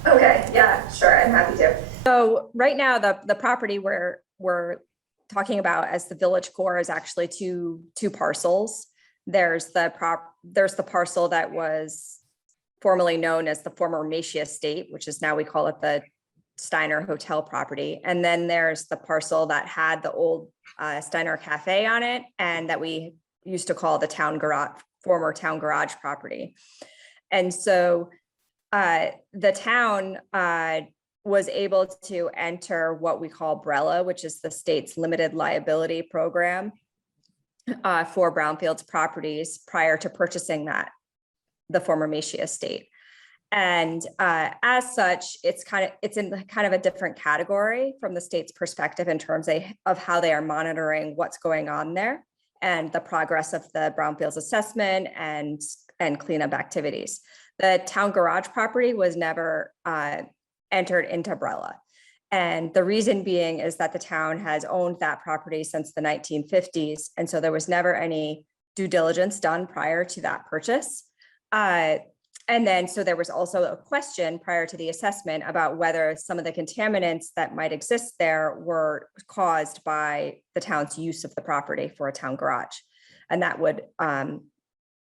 Okay, yeah, sure, I'm happy to. So right now, the property we're talking about as the village core is actually two parcels. There's the parcel that was formerly known as the former Machia Estate, which is now we call it the Steiner Hotel property. And then there's the parcel that had the old Steiner Cafe on it, and that we used to call the former town garage property. And so the town was able to enter what we call BRELA, which is the state's limited liability program for brownfields properties prior to purchasing the former Machia Estate. And as such, it's in kind of a different category from the state's perspective in terms of how they are monitoring what's going on there and the progress of the brownfields assessment and cleanup activities. The town garage property was never entered into BRELA. And the reason being is that the town has owned that property since the 1950s. And so there was never any due diligence done prior to that purchase. And then, so there was also a question prior to the assessment about whether some of the contaminants that might exist there were caused by the town's use of the property for a town garage. And that would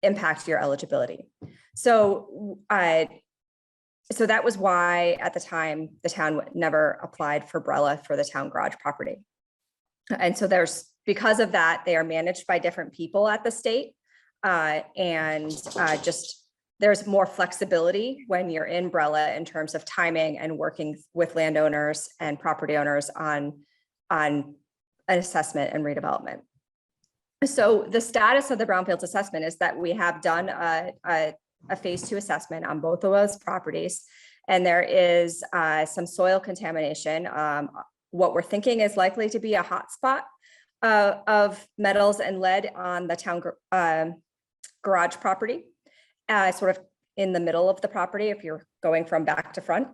impact your eligibility. So so that was why at the time, the town never applied for BRELA for the town garage property. And so because of that, they are managed by different people at the state. There's more flexibility when you're in BRELA in terms of timing and working with landowners and property owners on an assessment and redevelopment. So the status of the brownfields assessment is that we have done a phase 2 assessment on both of those properties. And there is some soil contamination. What we're thinking is likely to be a hotspot of metals and lead on the town garage property, sort of in the middle of the property if you're going from back to front.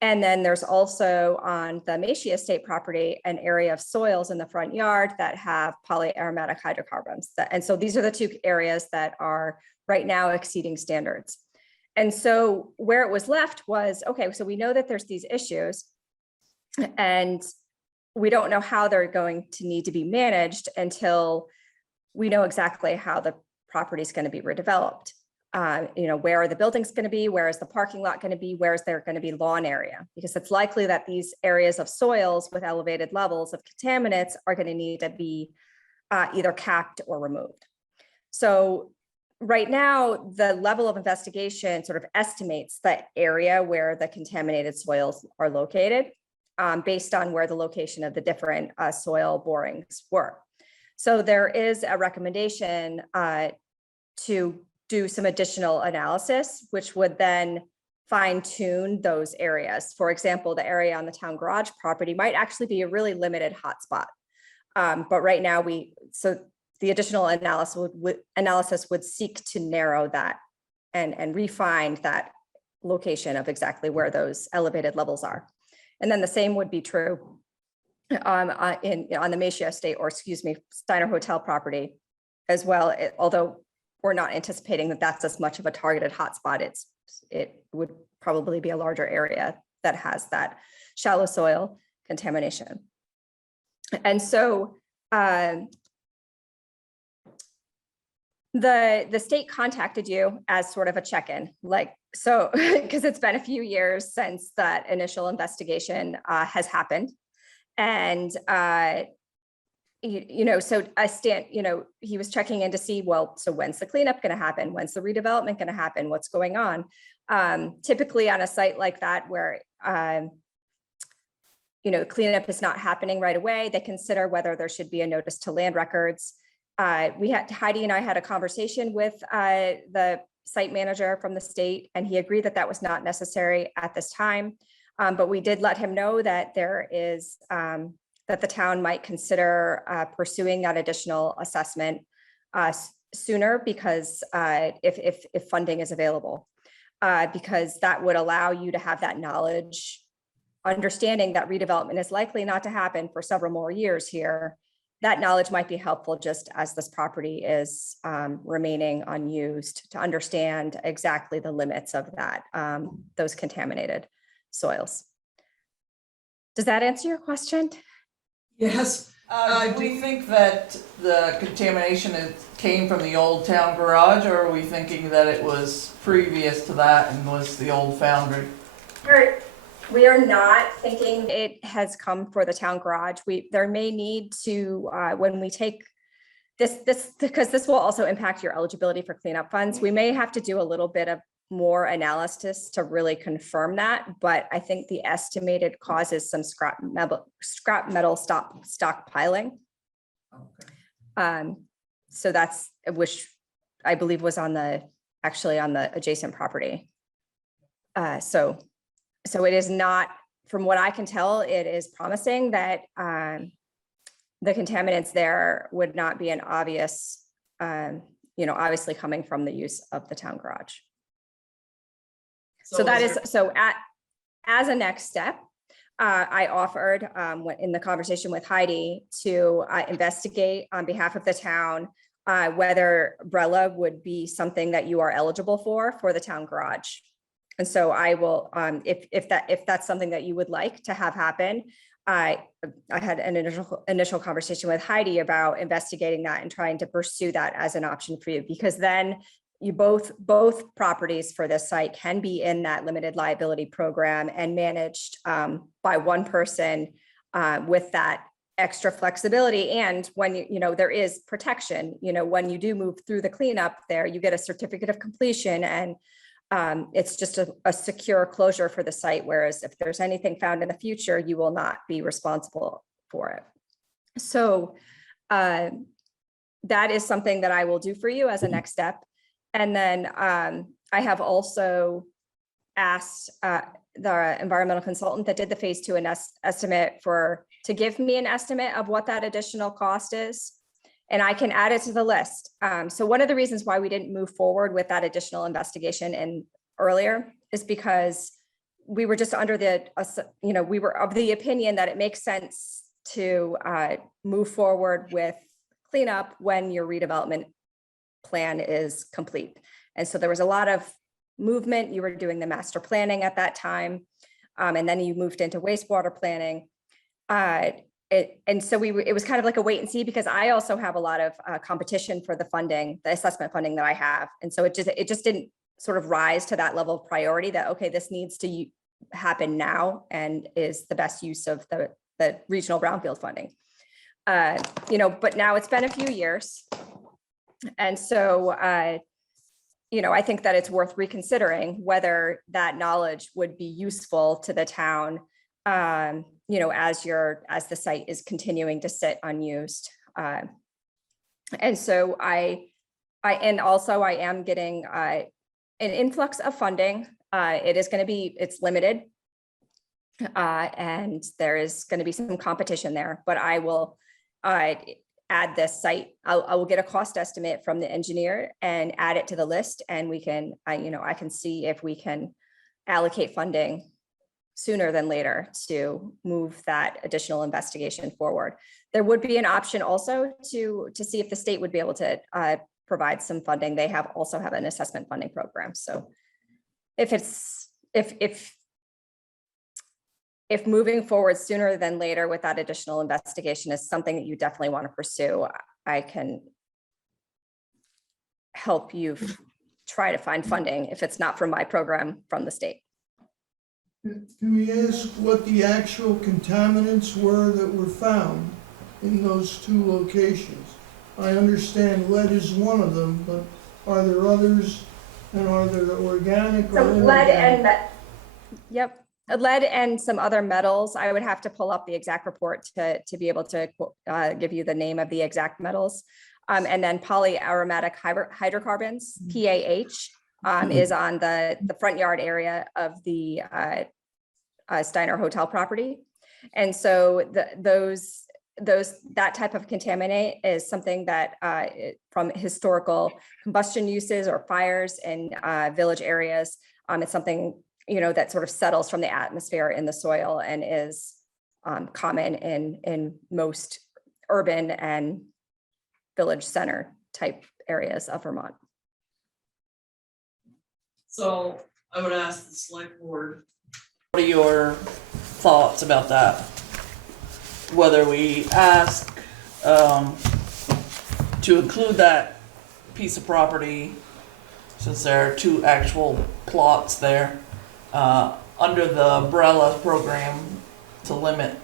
And then there's also on the Macy Estate property, an area of soils in the front yard that have polyaromatic hydrocarbons. And so these are the two areas that are right now exceeding standards. And so where it was left was, okay, so we know that there's these issues and we don't know how they're going to need to be managed until we know exactly how the property is going to be redeveloped. Where are the buildings going to be? Where is the parking lot going to be? Where is there going to be lawn area? Because it's likely that these areas of soils with elevated levels of contaminants are going to need to be either capped or removed. So right now, the level of investigation sort of estimates the area where the contaminated soils are located based on where the location of the different soil borings were. So there is a recommendation to do some additional analysis, which would then fine tune those areas. For example, the area on the town garage property might actually be a really limited hotspot. But right now so the additional analysis would seek to narrow that and refine that location of exactly where those elevated levels are. And then the same would be true on the Macy Estate, or excuse me, Steiner Hotel property as well, although we're not anticipating that that's as much of a targeted hotspot. It would probably be a larger area that has that shallow soil contamination. And so the state contacted you as sort of a check-in, because it's been a few years since that initial investigation has happened. And he was checking in to see, well, so when's the cleanup going to happen? When's the redevelopment going to happen? What's going on? Typically on a site like that where, cleanup is not happening right away, they consider whether there should be a notice to land records. Heidi and I had a conversation with the site manager from the state, and he agreed that that was not necessary at this time. But we did let him know that there is, that the town might consider pursuing that additional assessment sooner because if funding is available, because that would allow you to have that knowledge, understanding that redevelopment is likely not to happen for several more years here. That knowledge might be helpful just as this property is remaining unused to understand exactly the limits of that, those contaminated soils. Does that answer your question? Yes. Do we think that the contamination came from the old town garage, or are we thinking that it was previous to that and was the old foundry? We are not thinking it has come for the town garage. There may need to, when we take this, because this will also impact your eligibility for cleanup funds, we may have to do a little bit of more analysis to really confirm that. But I think the estimated cause is some scrap metal stockpiling. Okay. So that's, which I believe was actually on the adjacent property. So it is not, from what I can tell, it is promising that the contaminants there would not be an obvious, obviously coming from the use of the town garage. So that is, as a next step, I offered in the conversation with Heidi to investigate on behalf of the town whether Brella would be something that you are eligible for the town garage. And so I will, if that's something that you would like to have happen, I had an initial conversation with Heidi about investigating that and trying to pursue that as an option for you, because then you both properties for this site can be in that limited liability program and managed by one person with that extra flexibility. And when you know there is protection, you know, when you do move through the cleanup there, you get a certificate of completion, and it's just a secure closure for the site. Whereas if there's anything found in the future, you will not be responsible for it. So that is something that I will do for you as a next step. And then I have also asked the environmental consultant that did the phase 2 estimate to give me an estimate of what that additional cost is. And I can add it to the list. So one of the reasons why we didn't move forward with that additional investigation earlier is because we were just under we were of the opinion that it makes sense to move forward with cleanup when your redevelopment plan is complete. And so there was a lot of movement. You were doing the master planning at that time. And then you moved into wastewater planning. And so it was kind of like a wait and see, because I also have a lot of competition for the funding, the assessment funding that I have. And so it just didn't sort of rise to that level of priority that, okay, this needs to happen now and is the best use of the regional brownfield funding. But now it's been a few years. And so, I think that it's worth reconsidering whether that knowledge would be useful to the town, as the site is continuing to sit unused. And so I am getting an influx of funding. It's limited. And there is going to be some competition there, but I will add this site. I will get a cost estimate from the engineer and add it to the list, and we can, I can see if we can allocate funding sooner than later to move that additional investigation forward. There would be an option also to see if the state would be able to provide some funding. They also have an assessment funding program. So if moving forward sooner than later with that additional investigation is something that you definitely want to pursue, I can help you try to find funding if it's not from my program, from the state. Can we ask what the actual contaminants were that were found in those two locations? I understand lead is one of them, but are there others, and are there organic or inorganic? Lead and some other metals. I would have to pull up the exact report to be able to give you the name of the exact metals. And then polyaromatic hydrocarbons, PAH, is on the front yard area of the Steiner Hotel property. And so that type of contaminant is something that from historical combustion uses or fires in village areas, it's something that sort of settles from the atmosphere in the soil and is common in most urban and village center type areas of Vermont. So I would ask the select board, what are your thoughts about that? Whether we ask to include that piece of property, since there are two actual plots there, under the umbrella program to limit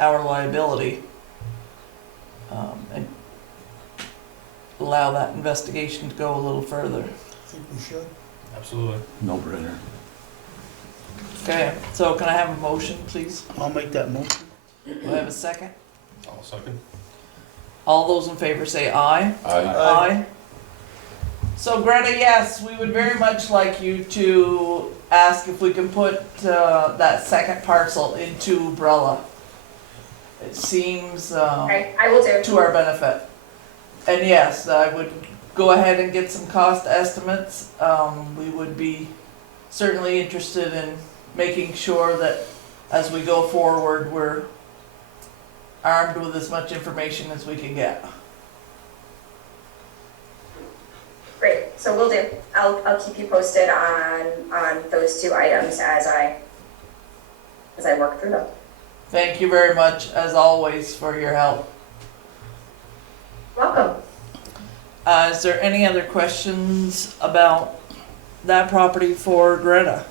our liability, and allow that investigation to go a little further. I think we should. Absolutely. No brainer. Okay, so can I have a motion, please? I'll make that motion. Do I have a second? I'll second. All those in favor say aye. Aye. Aye. So Greta, yes, we would very much like you to ask if we can put that second parcel into Brella. It seems I will do. to our benefit. And yes, I would go ahead and get some cost estimates. We would be certainly interested in making sure that as we go forward, we're armed with as much information as we can get. Great, so we'll do. I'll keep you posted on those two items as I work through them. Thank you very much, as always, for your help. Welcome. Is there any other questions about that property for Greta?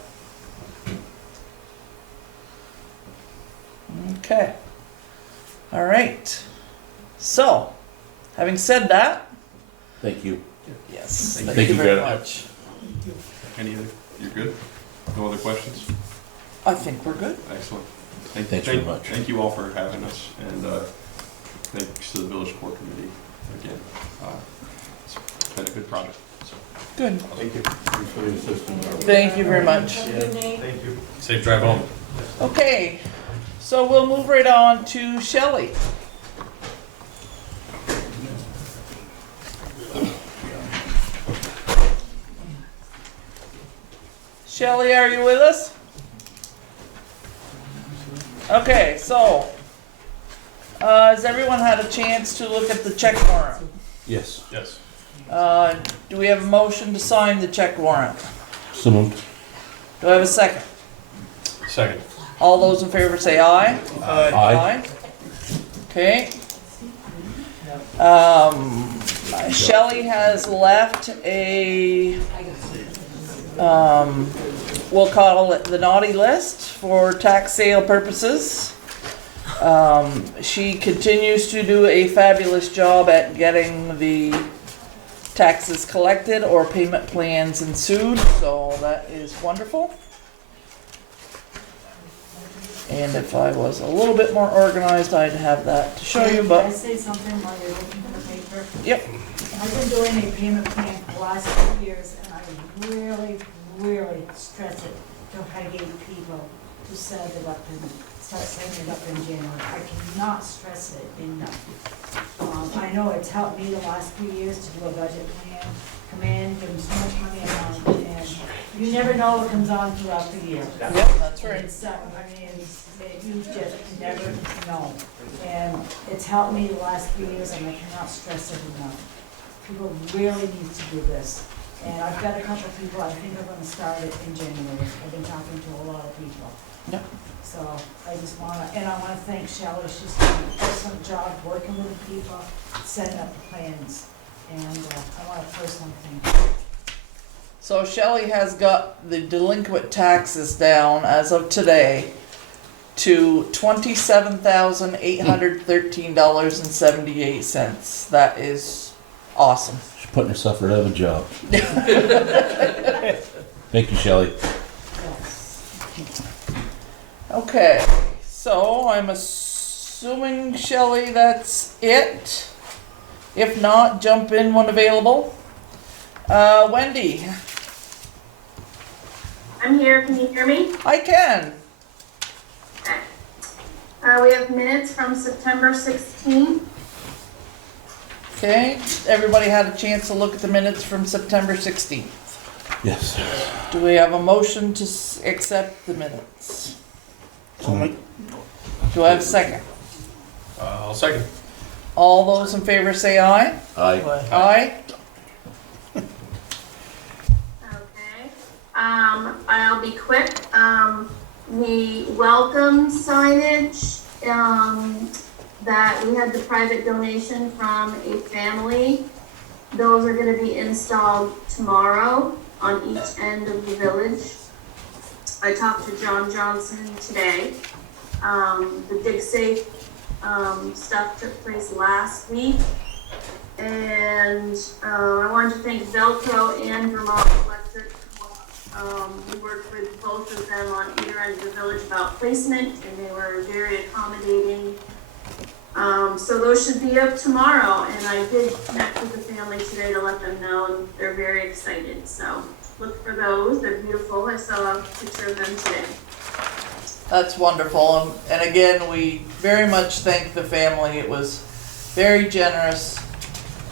Okay. All right. So, having said that, Thank you. yes, Thank thank you, you very Greta. much. Any other, you're good? No other questions? I think we're good. Excellent. Thanks very much. Thank you all for having us, and thanks to the village core committee again. It's been a good project. So. Good. Thank you. Thanks for the assistance. Thank you very much. Thank you. Safe drive home. Okay, so we'll move right on to Shelley. Shelley, are you with us? Okay, so, has everyone had a chance to look at the check warrant? Yes. Yes. Do we have a motion to sign the check warrant? So moved. Do I have a second? Second. All those in favor say aye. Aye. Okay. Shelley has left a, we'll call it the naughty list for tax sale purposes. She continues to do a fabulous job at getting the taxes collected or payment plans ensued, so that is wonderful. And if I was a little bit more organized, I'd have that to show you, Can I but, say something while you're looking for the paper? yep. I've been doing a payment plan for the last 2 years, and I really, really stress it to Highgate people to set it up and start setting it up in January. I cannot stress it enough. I know it's helped me the last few years to do a budget plan, come in, give them so much money a month, and you never know what comes on throughout the year. Yep, that's right. It's, you just never know. And it's helped me the last few years, and I cannot stress it enough. People really need to do this. And I've got a couple of people, I think I'm gonna start it in January. I've been talking to a lot of people. Yep. So I just wanna, and I wanna thank Shelley, she's done an excellent job working with the people, setting up the plans. And I wanna personally thank her. So Shelley has got the delinquent taxes down as of today to $27,813.78. That is awesome. She's putting herself right out of a job. Thank you, Shelley. Okay, so I'm assuming, Shelley, that's it. If not, jump in when available. Wendy, I'm here, can you hear me? I can. Okay. We have minutes from September 16th. Okay, everybody had a chance to look at the minutes from September 16th. Yes. Do we have a motion to accept the minutes? Do I have a second? I'll second. All those in favor say aye. Aye. Aye. Okay. I'll be quick. The welcome signage, that we had the private donation from a family. Those are gonna be installed tomorrow on each end of the village. I talked to John Johnson today. The dig safe stuff took place last week. And I wanted to thank Velcro and Vermont Electric. We worked with both of them on either end of the village about placement, and they were very accommodating. So those should be up tomorrow, and I did connect with the family today to let them know, and they're very excited. So look for those, they're beautiful. I saw a picture of them today. That's wonderful. And again, we very much thank the family. It was very generous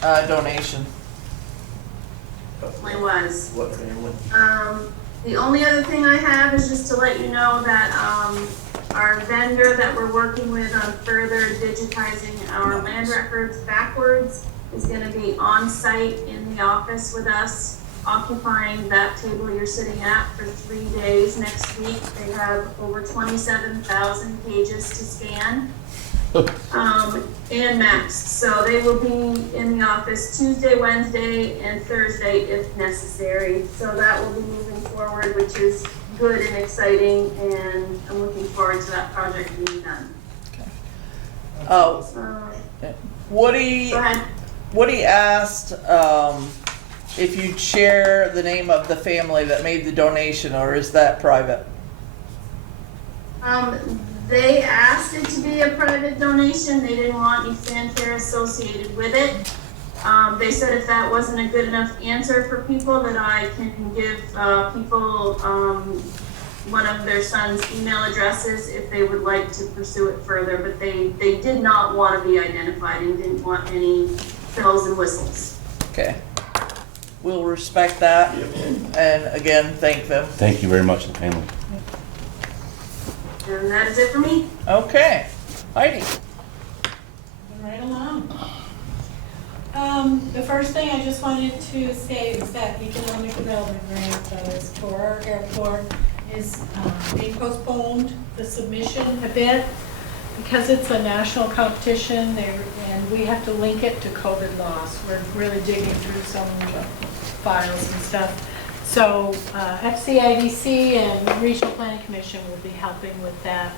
donation. Definitely was. What family? The only other thing I have is just to let you know that our vendor that we're working with on further digitizing our land records backwards is gonna be on site in the office with us, occupying that table you're sitting at for 3 days next week. They have over 27,000 pages to scan. And max. So they will be in the office Tuesday, Wednesday, and Thursday if necessary. So that will be moving forward, which is good and exciting, and I'm looking forward to that project being done. Oh, Woody, Go ahead. Woody asked if you'd share the name of the family that made the donation, or is that private? They asked it to be a private donation. They didn't want any fanfare associated with it. They said if that wasn't a good enough answer for people, that I can give people one of their son's email addresses if they would like to pursue it further. But they did not want to be identified and didn't want any bells and whistles. Okay. We'll respect that. And again, thank them. Thank you very much, the family. And that is it for me. Okay. Heidi. Right along. The first thing I just wanted to say is that economic development grant that is for our airport is being postponed, the submission a bit, because it's a national competition and we have to link it to COVID laws. We're really digging through some files and stuff. So FCIDC and Regional Planning Commission will be helping with that.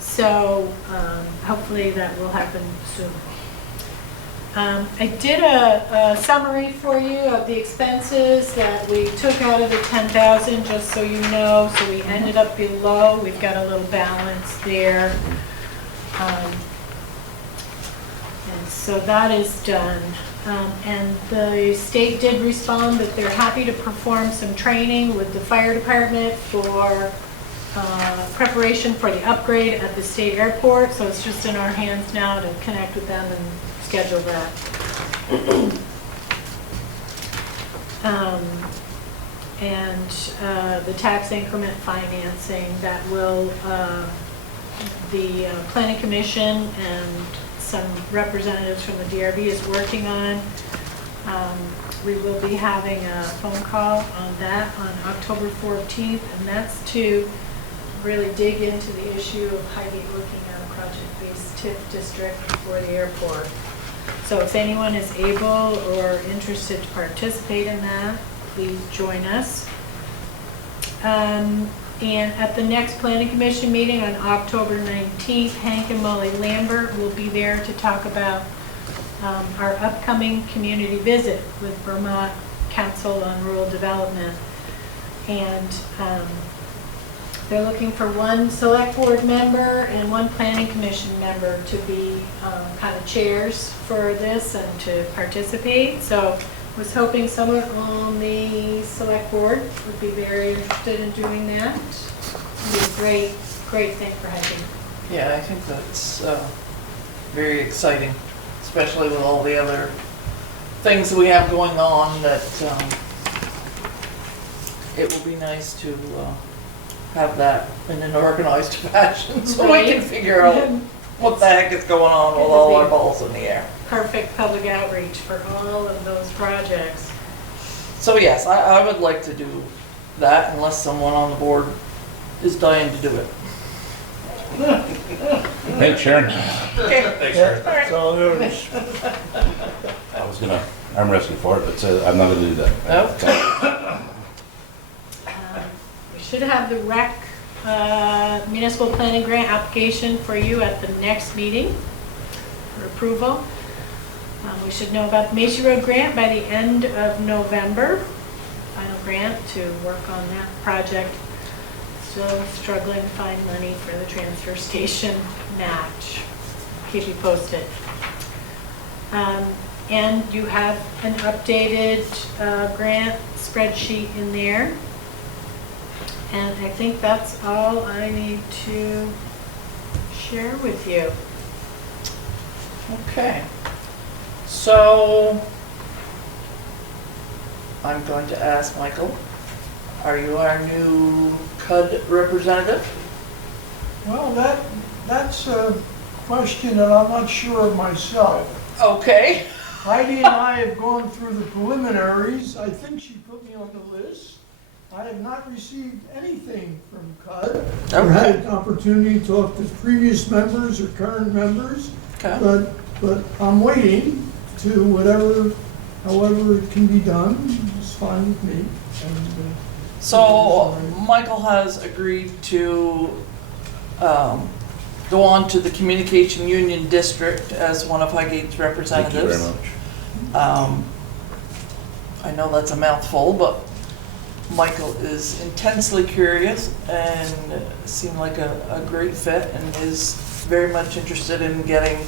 So hopefully that will happen soon. I did a summary for you of the expenses that we took out of the 10,000, just so you know. So we ended up below. We've got a little balance there. And so that is done. And the state did respond that they're happy to perform some training with the fire department for preparation for the upgrade at the state airport. So it's just in our hands now to connect with them and schedule that. The tax increment financing that will, the Planning Commission and some representatives from the DRB is working on. We will be having a phone call on that on October 14th, and that's to really dig into the issue of Highgate looking at a project-based TIF district for the airport. So if anyone is able or interested to participate in that, please join us. And at the next Planning Commission meeting on October 19th, Hank and Molly Lambert will be there to talk about our upcoming community visit with Vermont Council on Rural Development. And they're looking for one select board member and one planning commission member to be kind of chairs for this and to participate. So I was hoping someone on the select board would be very interested in doing that. It'd be a great thing for hiking. Yeah, I think that's very exciting, especially with all the other things that we have going on, that it will be nice to have that in an organized fashion so we can figure out what the heck is going on with all our balls in the air. Perfect public outreach for all of those projects. So yes, I would like to do that unless someone on the board is dying to do it. Thanks, Sharon. Okay. Thanks, Sharon. All right. So there's, I was gonna arm wrestle for it, but I'm not gonna do that. Okay. We should have the rec municipal planning grant application for you at the next meeting for approval. We should know about the Macy Road grant by the end of November. Final grant to work on that project. Still struggling to find money for the transfer station match. Keep you posted. And you have an updated grant spreadsheet in there. And I think that's all I need to share with you. Okay. So I'm going to ask Michael, are you our new CUD representative? Well, that's a question that I'm not sure of myself. Okay. Heidi and I have gone through the preliminaries. I think she put me on the list. I have not received anything from CUD. Or had an opportunity to talk to previous members or current members. Okay. But I'm waiting to however it can be done, it's fine with me. And, So Michael has agreed to go on to the Communication Union District as one of Highgate's representatives. Thank you very much. I know that's a mouthful, but Michael is intensely curious and seemed like a great fit and is very much interested in getting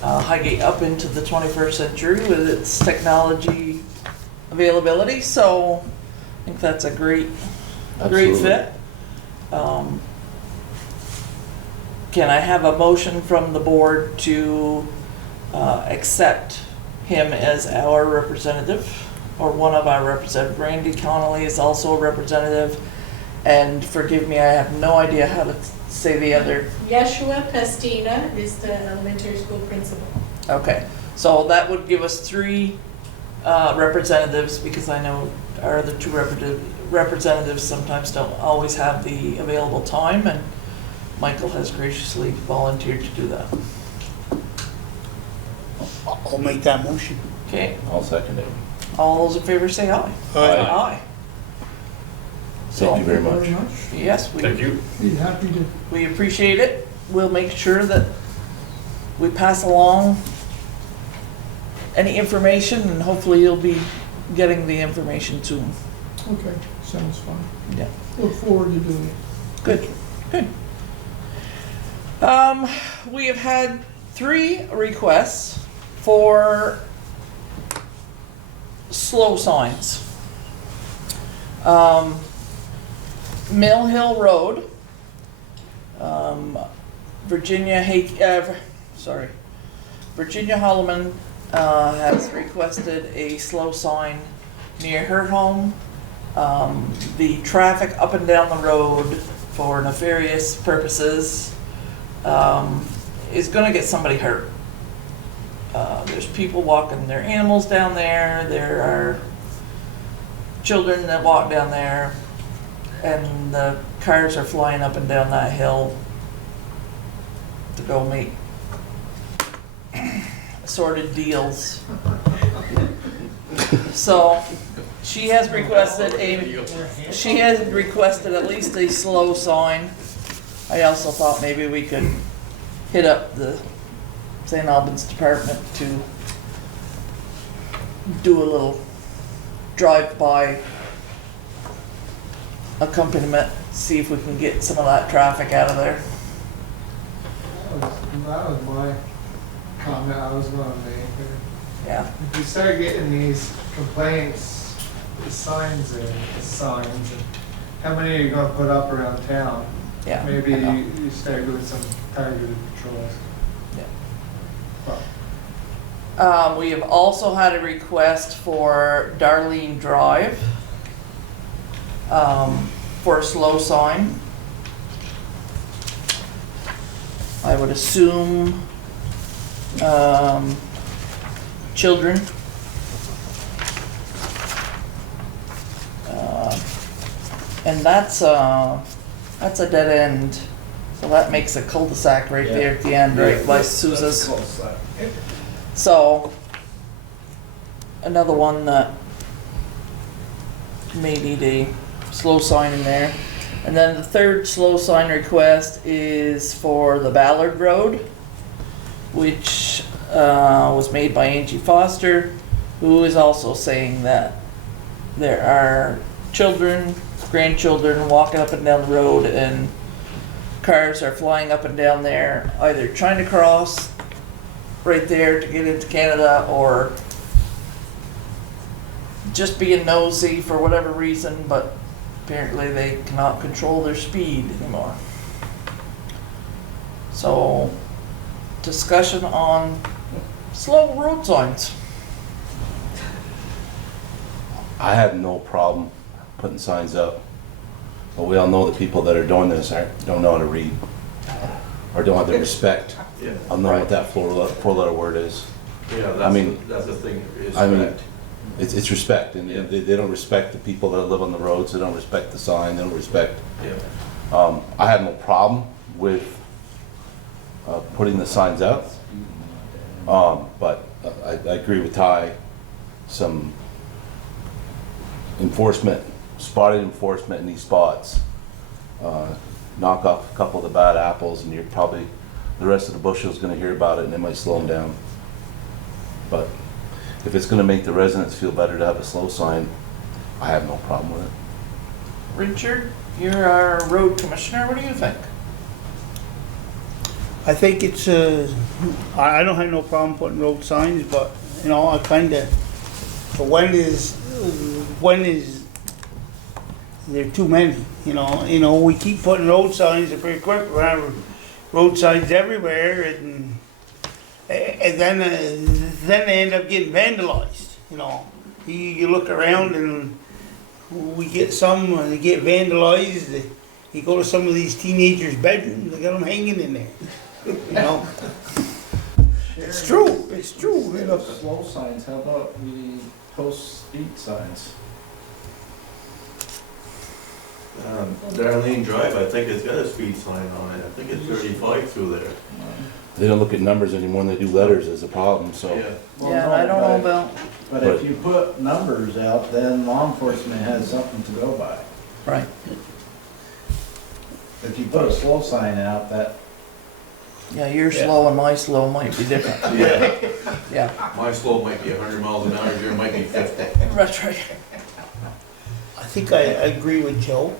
Highgate up into the 21st century with its technology availability. So I think that's a great Absolutely. fit. Can I have a motion from the board to accept him as our representative, or one of our representatives? Randy Connolly is also a representative, and forgive me, I have no idea how to say the other. Yeshua Pestina is the elementary school principal. Okay, so that would give us 3 representatives, because I know our other 2 representatives sometimes don't always have the available time, and Michael has graciously volunteered to do that. I'll make that motion. Okay, I'll second it. all those in favor say aye. Aye. Thank you very Very much. much. Yes, Thank you. Be happy to. we appreciate it. We'll make sure that we pass along any information, and hopefully you'll be getting the information soon. Okay, sounds fine. Yeah. Look forward to doing it. Good, good. We have had 3 requests for slow signs. Mill Hill Road, Virginia Holloman has requested a slow sign near her home. The traffic up and down the road for nefarious purposes is gonna get somebody hurt. There's people walking their animals down there, there are children that walk down there, and the cars are flying up and down that hill to go make assorted deals. So she has requested at least a slow sign. I also thought maybe we could hit up the St. Albans department to do a little drive-by accompaniment, see if we can get some of that traffic out of there. That was my comment I was gonna make. Yeah. If you start getting these complaints, the signs, and how many are you gonna put up around town? Yeah. Maybe I know. you start doing some targeted patrols. We have also had a request for Darlene Drive for a slow sign. I would assume children. And that's a dead end, so that makes a cul-de-sac right there at the end, right by Sousa's. So, another one that may need a slow sign in there. And then the third slow sign request is for the Ballard Road, which was made by Angie Foster, who is also saying that there are children, grandchildren walking up and down the road, and cars are flying up and down there, either trying to cross right there to get into Canada, or just being nosy for whatever reason, but apparently they cannot control their speed anymore. So, discussion on slow road signs. I have no problem putting signs up, but we all know the people that are doing this don't know how to read, or don't have the respect of knowing what that four-letter word is. Yeah, I mean- that's the thing, is I mean, correct. it's respect, and Yeah. they don't respect the people that live on the roads, they don't respect the sign, they don't respect. Yeah. I have no problem with putting the signs up. But I agree with Ty, some enforcement, spotted enforcement in these spots. Knock off a couple of the bad apples and you're probably, the rest of the bushel's gonna hear about it and it might slow them down. But if it's gonna make the residents feel better to have a slow sign, I have no problem with it. Richard, you're our road commissioner, what do you think? I think it's, I don't have no problem putting road signs, but, you know, I kinda, when is there too many, you know, we keep putting road signs and pretty quick, we have road signs everywhere and then they end up getting vandalized, you know. You look around and we get some, they get vandalized, you go to some of these teenagers' bedrooms, they got them hanging in there, you know. It's true, you Instead know. of slow signs, how about we post speed signs? Darlene Drive, I think it's got a speed sign on it, I think it's 35 through there. They don't look at numbers anymore, they do letters as a problem, so. Yeah. Well, Yeah, no, I don't know but- about, But if you put numbers out, then law enforcement has something to go by. right, If you put a slow sign out, that, yeah, your slow and my slow might be different, Yeah, yeah, my slope might be 100 miles an hour, yours might be 50. that's right. I think I agree with Joe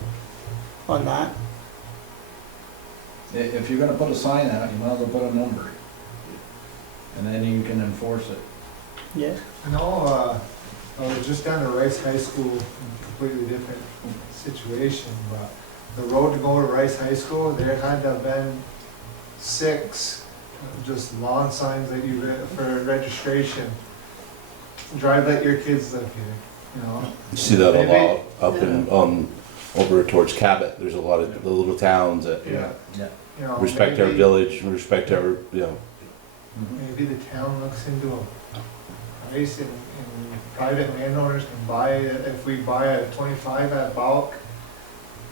on that. if you're gonna put a sign out, you might as well put a number. And then you can enforce it. Yeah. I know, I was just down to Rice High School, completely different situation, but the road to go to Rice High School, there had to have been 6 just lawn signs that you, for registration. Drive let your kids live here, you know? You see that a Maybe- lot up in, over towards Cabot, there's a lot of the little towns that Yeah. Yeah. You know, respect our maybe- village, respect our, you know. Maybe the town looks into a price and private landowners can buy, if we buy a 25 at bulk,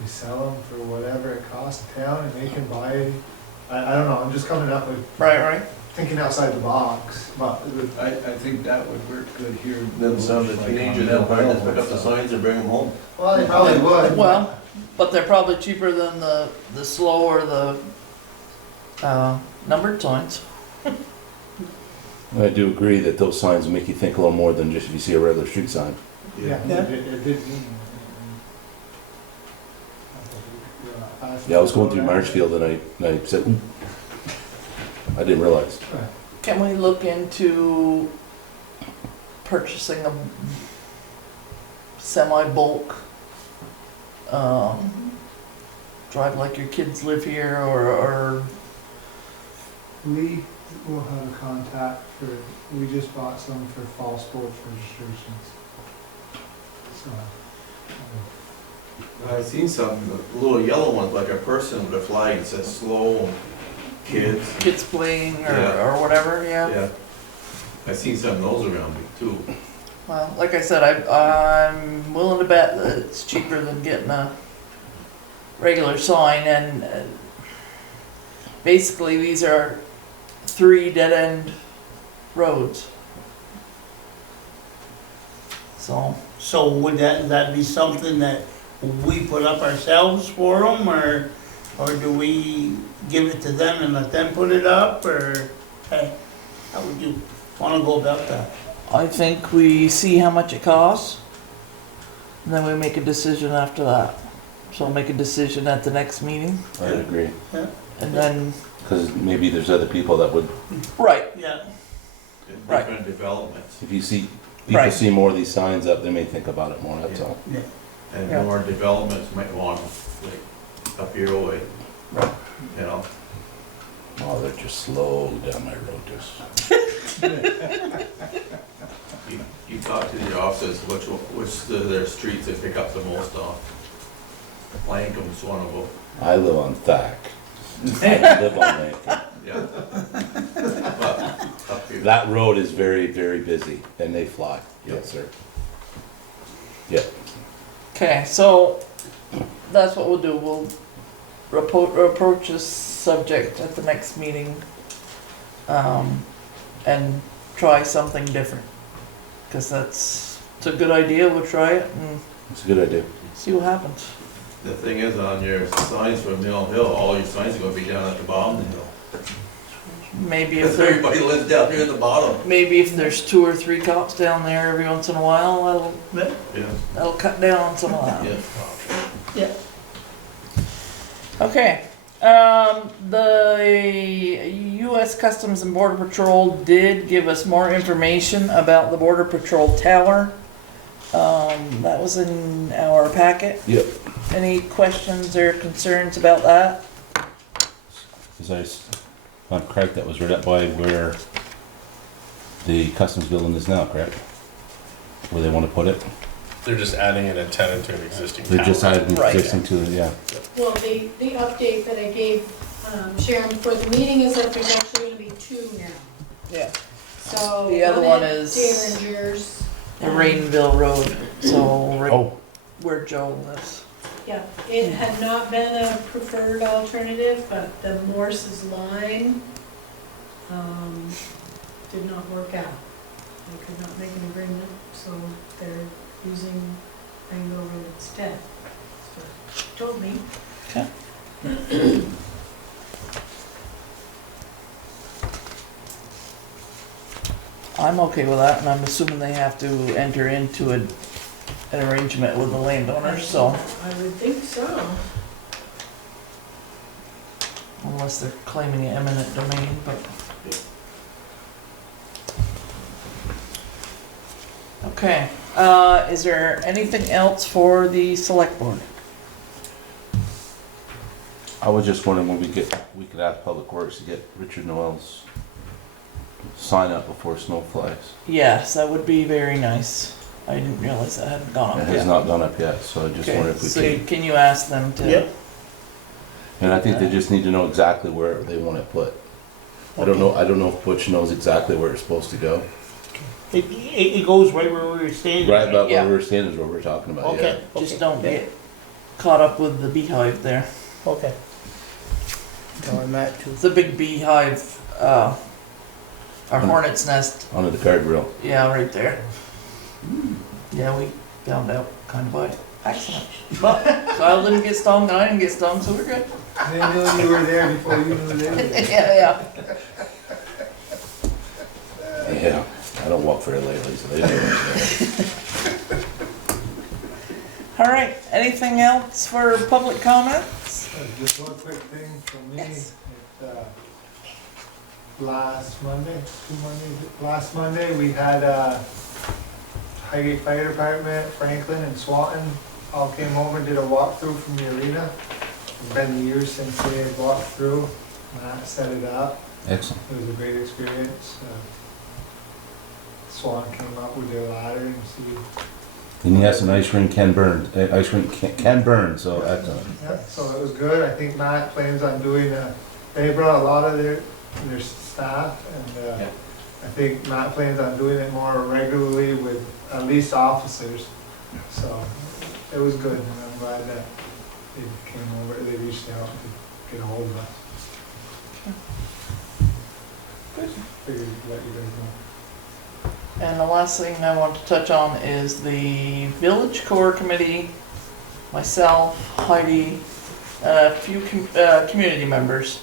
we sell them for whatever it costs the town and they can buy, I don't know, I'm just coming up with, Right, thinking outside the box, but I think that would work good here. Then some of the teenagers, they'll probably just pick up the signs and bring them home. well, they probably would. well, but they're probably cheaper than the slow or the, numbered signs. I do agree that those signs make you think a little more than just if you see a regular street sign. Yeah, Yeah. it did mean. Yeah, I was going through Marshfield and I said, "Ooh." I didn't realize. Can we look into purchasing a semi-bulk, drive like your kids live here, or, Lee will have a contact for, we just bought some for fall sports registrations. So, I've seen some little yellow ones, like a person with a flag that says slow kids. kids playing, Yeah. or whatever, yeah. Yeah. I've seen some of those around me too. Well, like I said, I'm willing to bet that it's cheaper than getting a regular sign, and basically these are 3 dead-end roads. So would that be something that we put up ourselves for them, or do we give it to them and let them put it up, or how would you wanna go about that? I think we see how much it costs, and then we make a decision after that. So I'll make a decision at the next meeting, I agree. and then, Because maybe there's other people that would, right, Yeah. Right. Different developments if you see, people Right. see more of these signs up, they may think about it more, that's all. and Yeah. more developments might want, like, up your way. Right. You know, Oh, they're just slow down my road, just. you talk to the officers, which of their streets they pick up the most on. Lancom's one of them. I live on Thack. I live on Lincoln. Yeah. But up That road is very, very busy, and they fly. Yes, sir. Yeah. Okay, so that's what we'll do. We'll approach this subject at the next meeting, and try something different. Cause it's a good idea. We'll try it and It's a good idea. see what happens. The thing is, on your signs for Mill Hill, all your signs are gonna be down at the bottom of the hill. Maybe if Because there, everybody lives down here at the bottom. maybe if there's 2 or 3 cops down there every once in a while, Yeah. that'll cut down on some of that. Yeah. Okay, the U.S. Customs and Border Patrol did give us more information about the Border Patrol tower. That was in our packet. Yep. Any questions or concerns about that? Because I'm correct, that was right up by where the customs building is now, correct? Where they want to put it? They're just adding an antenna to an existing tower. They just added Right. existing to it, yeah. Well, the update that I gave Sharon before the meeting is that there's actually gonna be 2 now. Yeah. So. The other one at is- Derringer's. The Rainville Road, so right Oh, where Joe lives. Yeah, it had not been a preferred alternative, but the Morse's line, did not work out. They could not make an agreement, so they're using Rainville Road instead. So, told me. Okay. I'm okay with that, and I'm assuming they have to enter into an arrangement with the landowner, so I would think so. unless they're claiming eminent domain, but. Okay, is there anything else for the select board? I was just wondering when we could ask Public Works to get Richard Noel's sign up before snow flies. Yes, that would be very nice. I didn't realize that hadn't gone It up has yet. not gone up yet, so I just Okay, wondered if we so could. can you ask them to? Yep. And I think they just need to know exactly where they want it put. I don't know if Butch knows exactly where it's supposed to go. It goes right where we were standing. Right about Yeah. where we're standing is what we're talking about, yeah. Okay. Just don't get caught up with the beehive there. Okay. On that too. It's a big beehive, our hornet's nest. Under the guardrail. Yeah, right there. Yeah, we found out kind of by accident. But Kyle didn't get stung, and I didn't get stung, so we're good. They knew you were there before you knew they were there. Yeah. Yeah, I don't walk very lately, so they know what's there. All right, anything else for public comments? Just one quick thing from me. Yes. Last Monday, last Monday, we had, Highgate Fire Department, Franklin and Swanton all came over and did a walkthrough from the arena. It's been years since they had walked through. Matt set it up. Excellent. It was a great experience. Swan came up with their ladder and see. And yes, an ice rink can burn. Ice rink can burn, so excellent. Yeah, so it was good. I think Matt plans on doing they brought a lot of their staff and I think Matt plans on doing it more regularly with at least officers. So it was good and I'm glad that they came over, they reached out to get a hold of us. Figured to let you guys know. And the last thing I want to touch on is the Village Core Committee, myself, Heidi, a few community members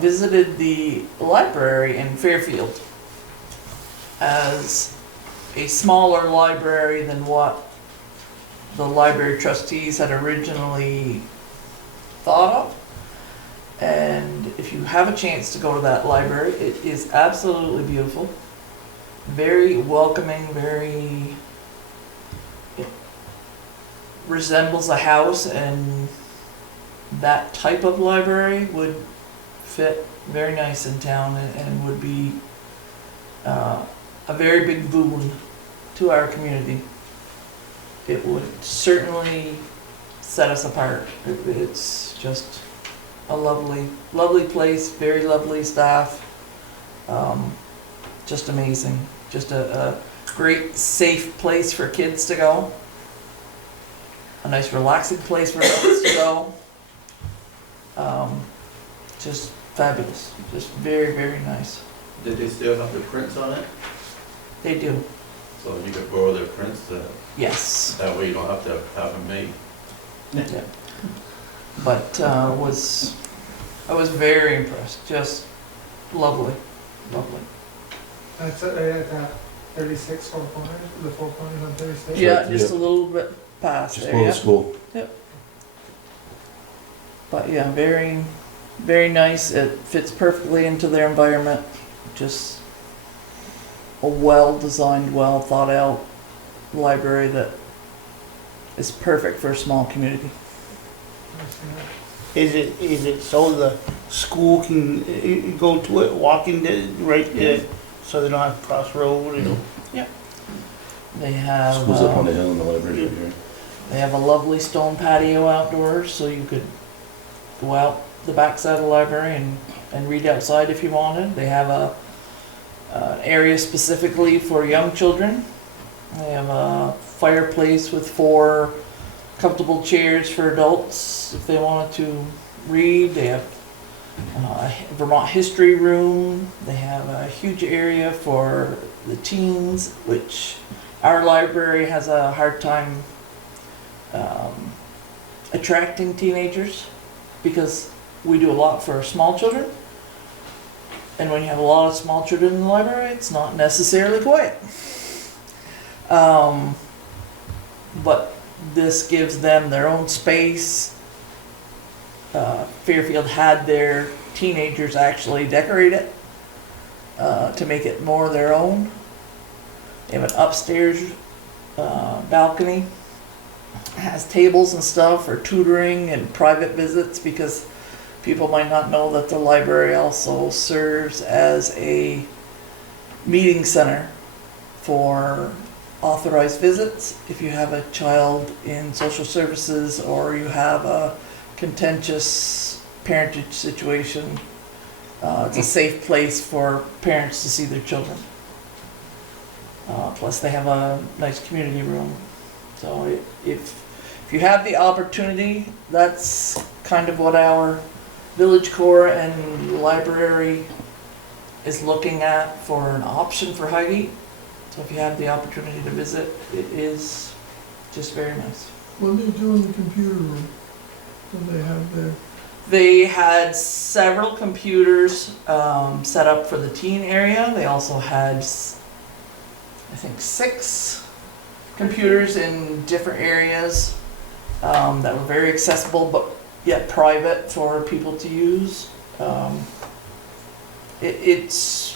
visited the library in Fairfield as a smaller library than what the library trustees had originally thought of. And if you have a chance to go to that library, it is absolutely beautiful. Very welcoming, it resembles a house, and that type of library would fit very nice in town and would be a very big boon to our community. It would certainly set us apart. It's just a lovely place, very lovely staff. just amazing. Just a great, safe place for kids to go. A nice, relaxing place for adults to go. Just fabulous. Just very, very nice. Did they still have the prints on it? They do. So you could borrow their prints, Yes. that way you don't have to have them made. Yeah. But I was very impressed. Just lovely, lovely. That's it, right at that 36 Four Corners, the Four Corners on 36? Yeah, just a little bit past Just there. below Yeah. the school. But yeah, very, very nice. It fits perfectly into their environment. Just a well-designed, well-thought-out library that is perfect for a small community. Is it so the school can go to it, walking right there, so they don't have to cross road, you know? They have School's up on the hill and the library's right here. they have a lovely stone patio outdoors, so you could go out the backside of the library and read outside if you wanted. They have an area specifically for young children. They have a fireplace with 4 comfortable chairs for adults if they wanted to read. They have a Vermont history room. They have a huge area for the teens, which our library has a hard time attracting teenagers because we do a lot for small children. And when you have a lot of small children in the library, it's not necessarily quiet. But this gives them their own space. Fairfield had their teenagers actually decorate it to make it more their own. They have an upstairs balcony. It has tables and stuff for tutoring and private visits because people might not know that the library also serves as a meeting center for authorized visits. If you have a child in social services or you have a contentious parentage situation, it's a safe place for parents to see their children. Plus they have a nice community room. So if you have the opportunity, that's kind of what our village core and library is looking at for an option for Highgate. So if you have the opportunity to visit, it is just very nice. What do they do in the computer room? What do they have there? They had several computers set up for the teen area. They also had, I think, 6 computers in different areas that were very accessible but yet private for people to use. It's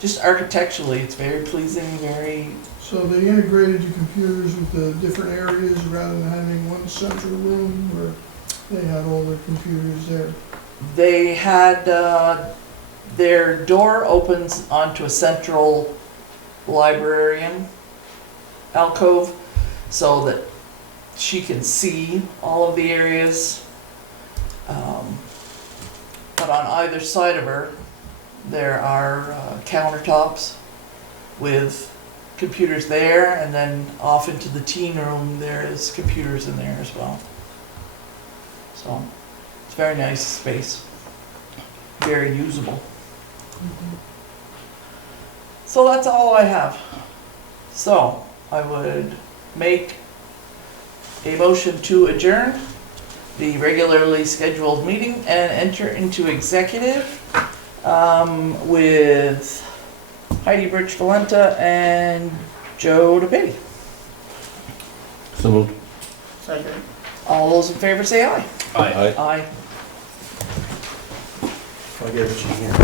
just architecturally, it's very pleasing, very... So they integrated the computers with the different areas rather than having one central room where they had all their computers there? They had, their door opens onto a central librarian alcove so that she can see all of the areas. But on either side of her, there are countertops with computers there, and then off into the teen room, there is computers in there as well. So it's a very nice space, very usable. So that's all I have. So I would make a motion to adjourn the regularly scheduled meeting and enter into executive with Heidi Birch Valenta and Joe DePatie. So moved. Second. All those in favor say aye. Aye. Aye. I'll give it to you here.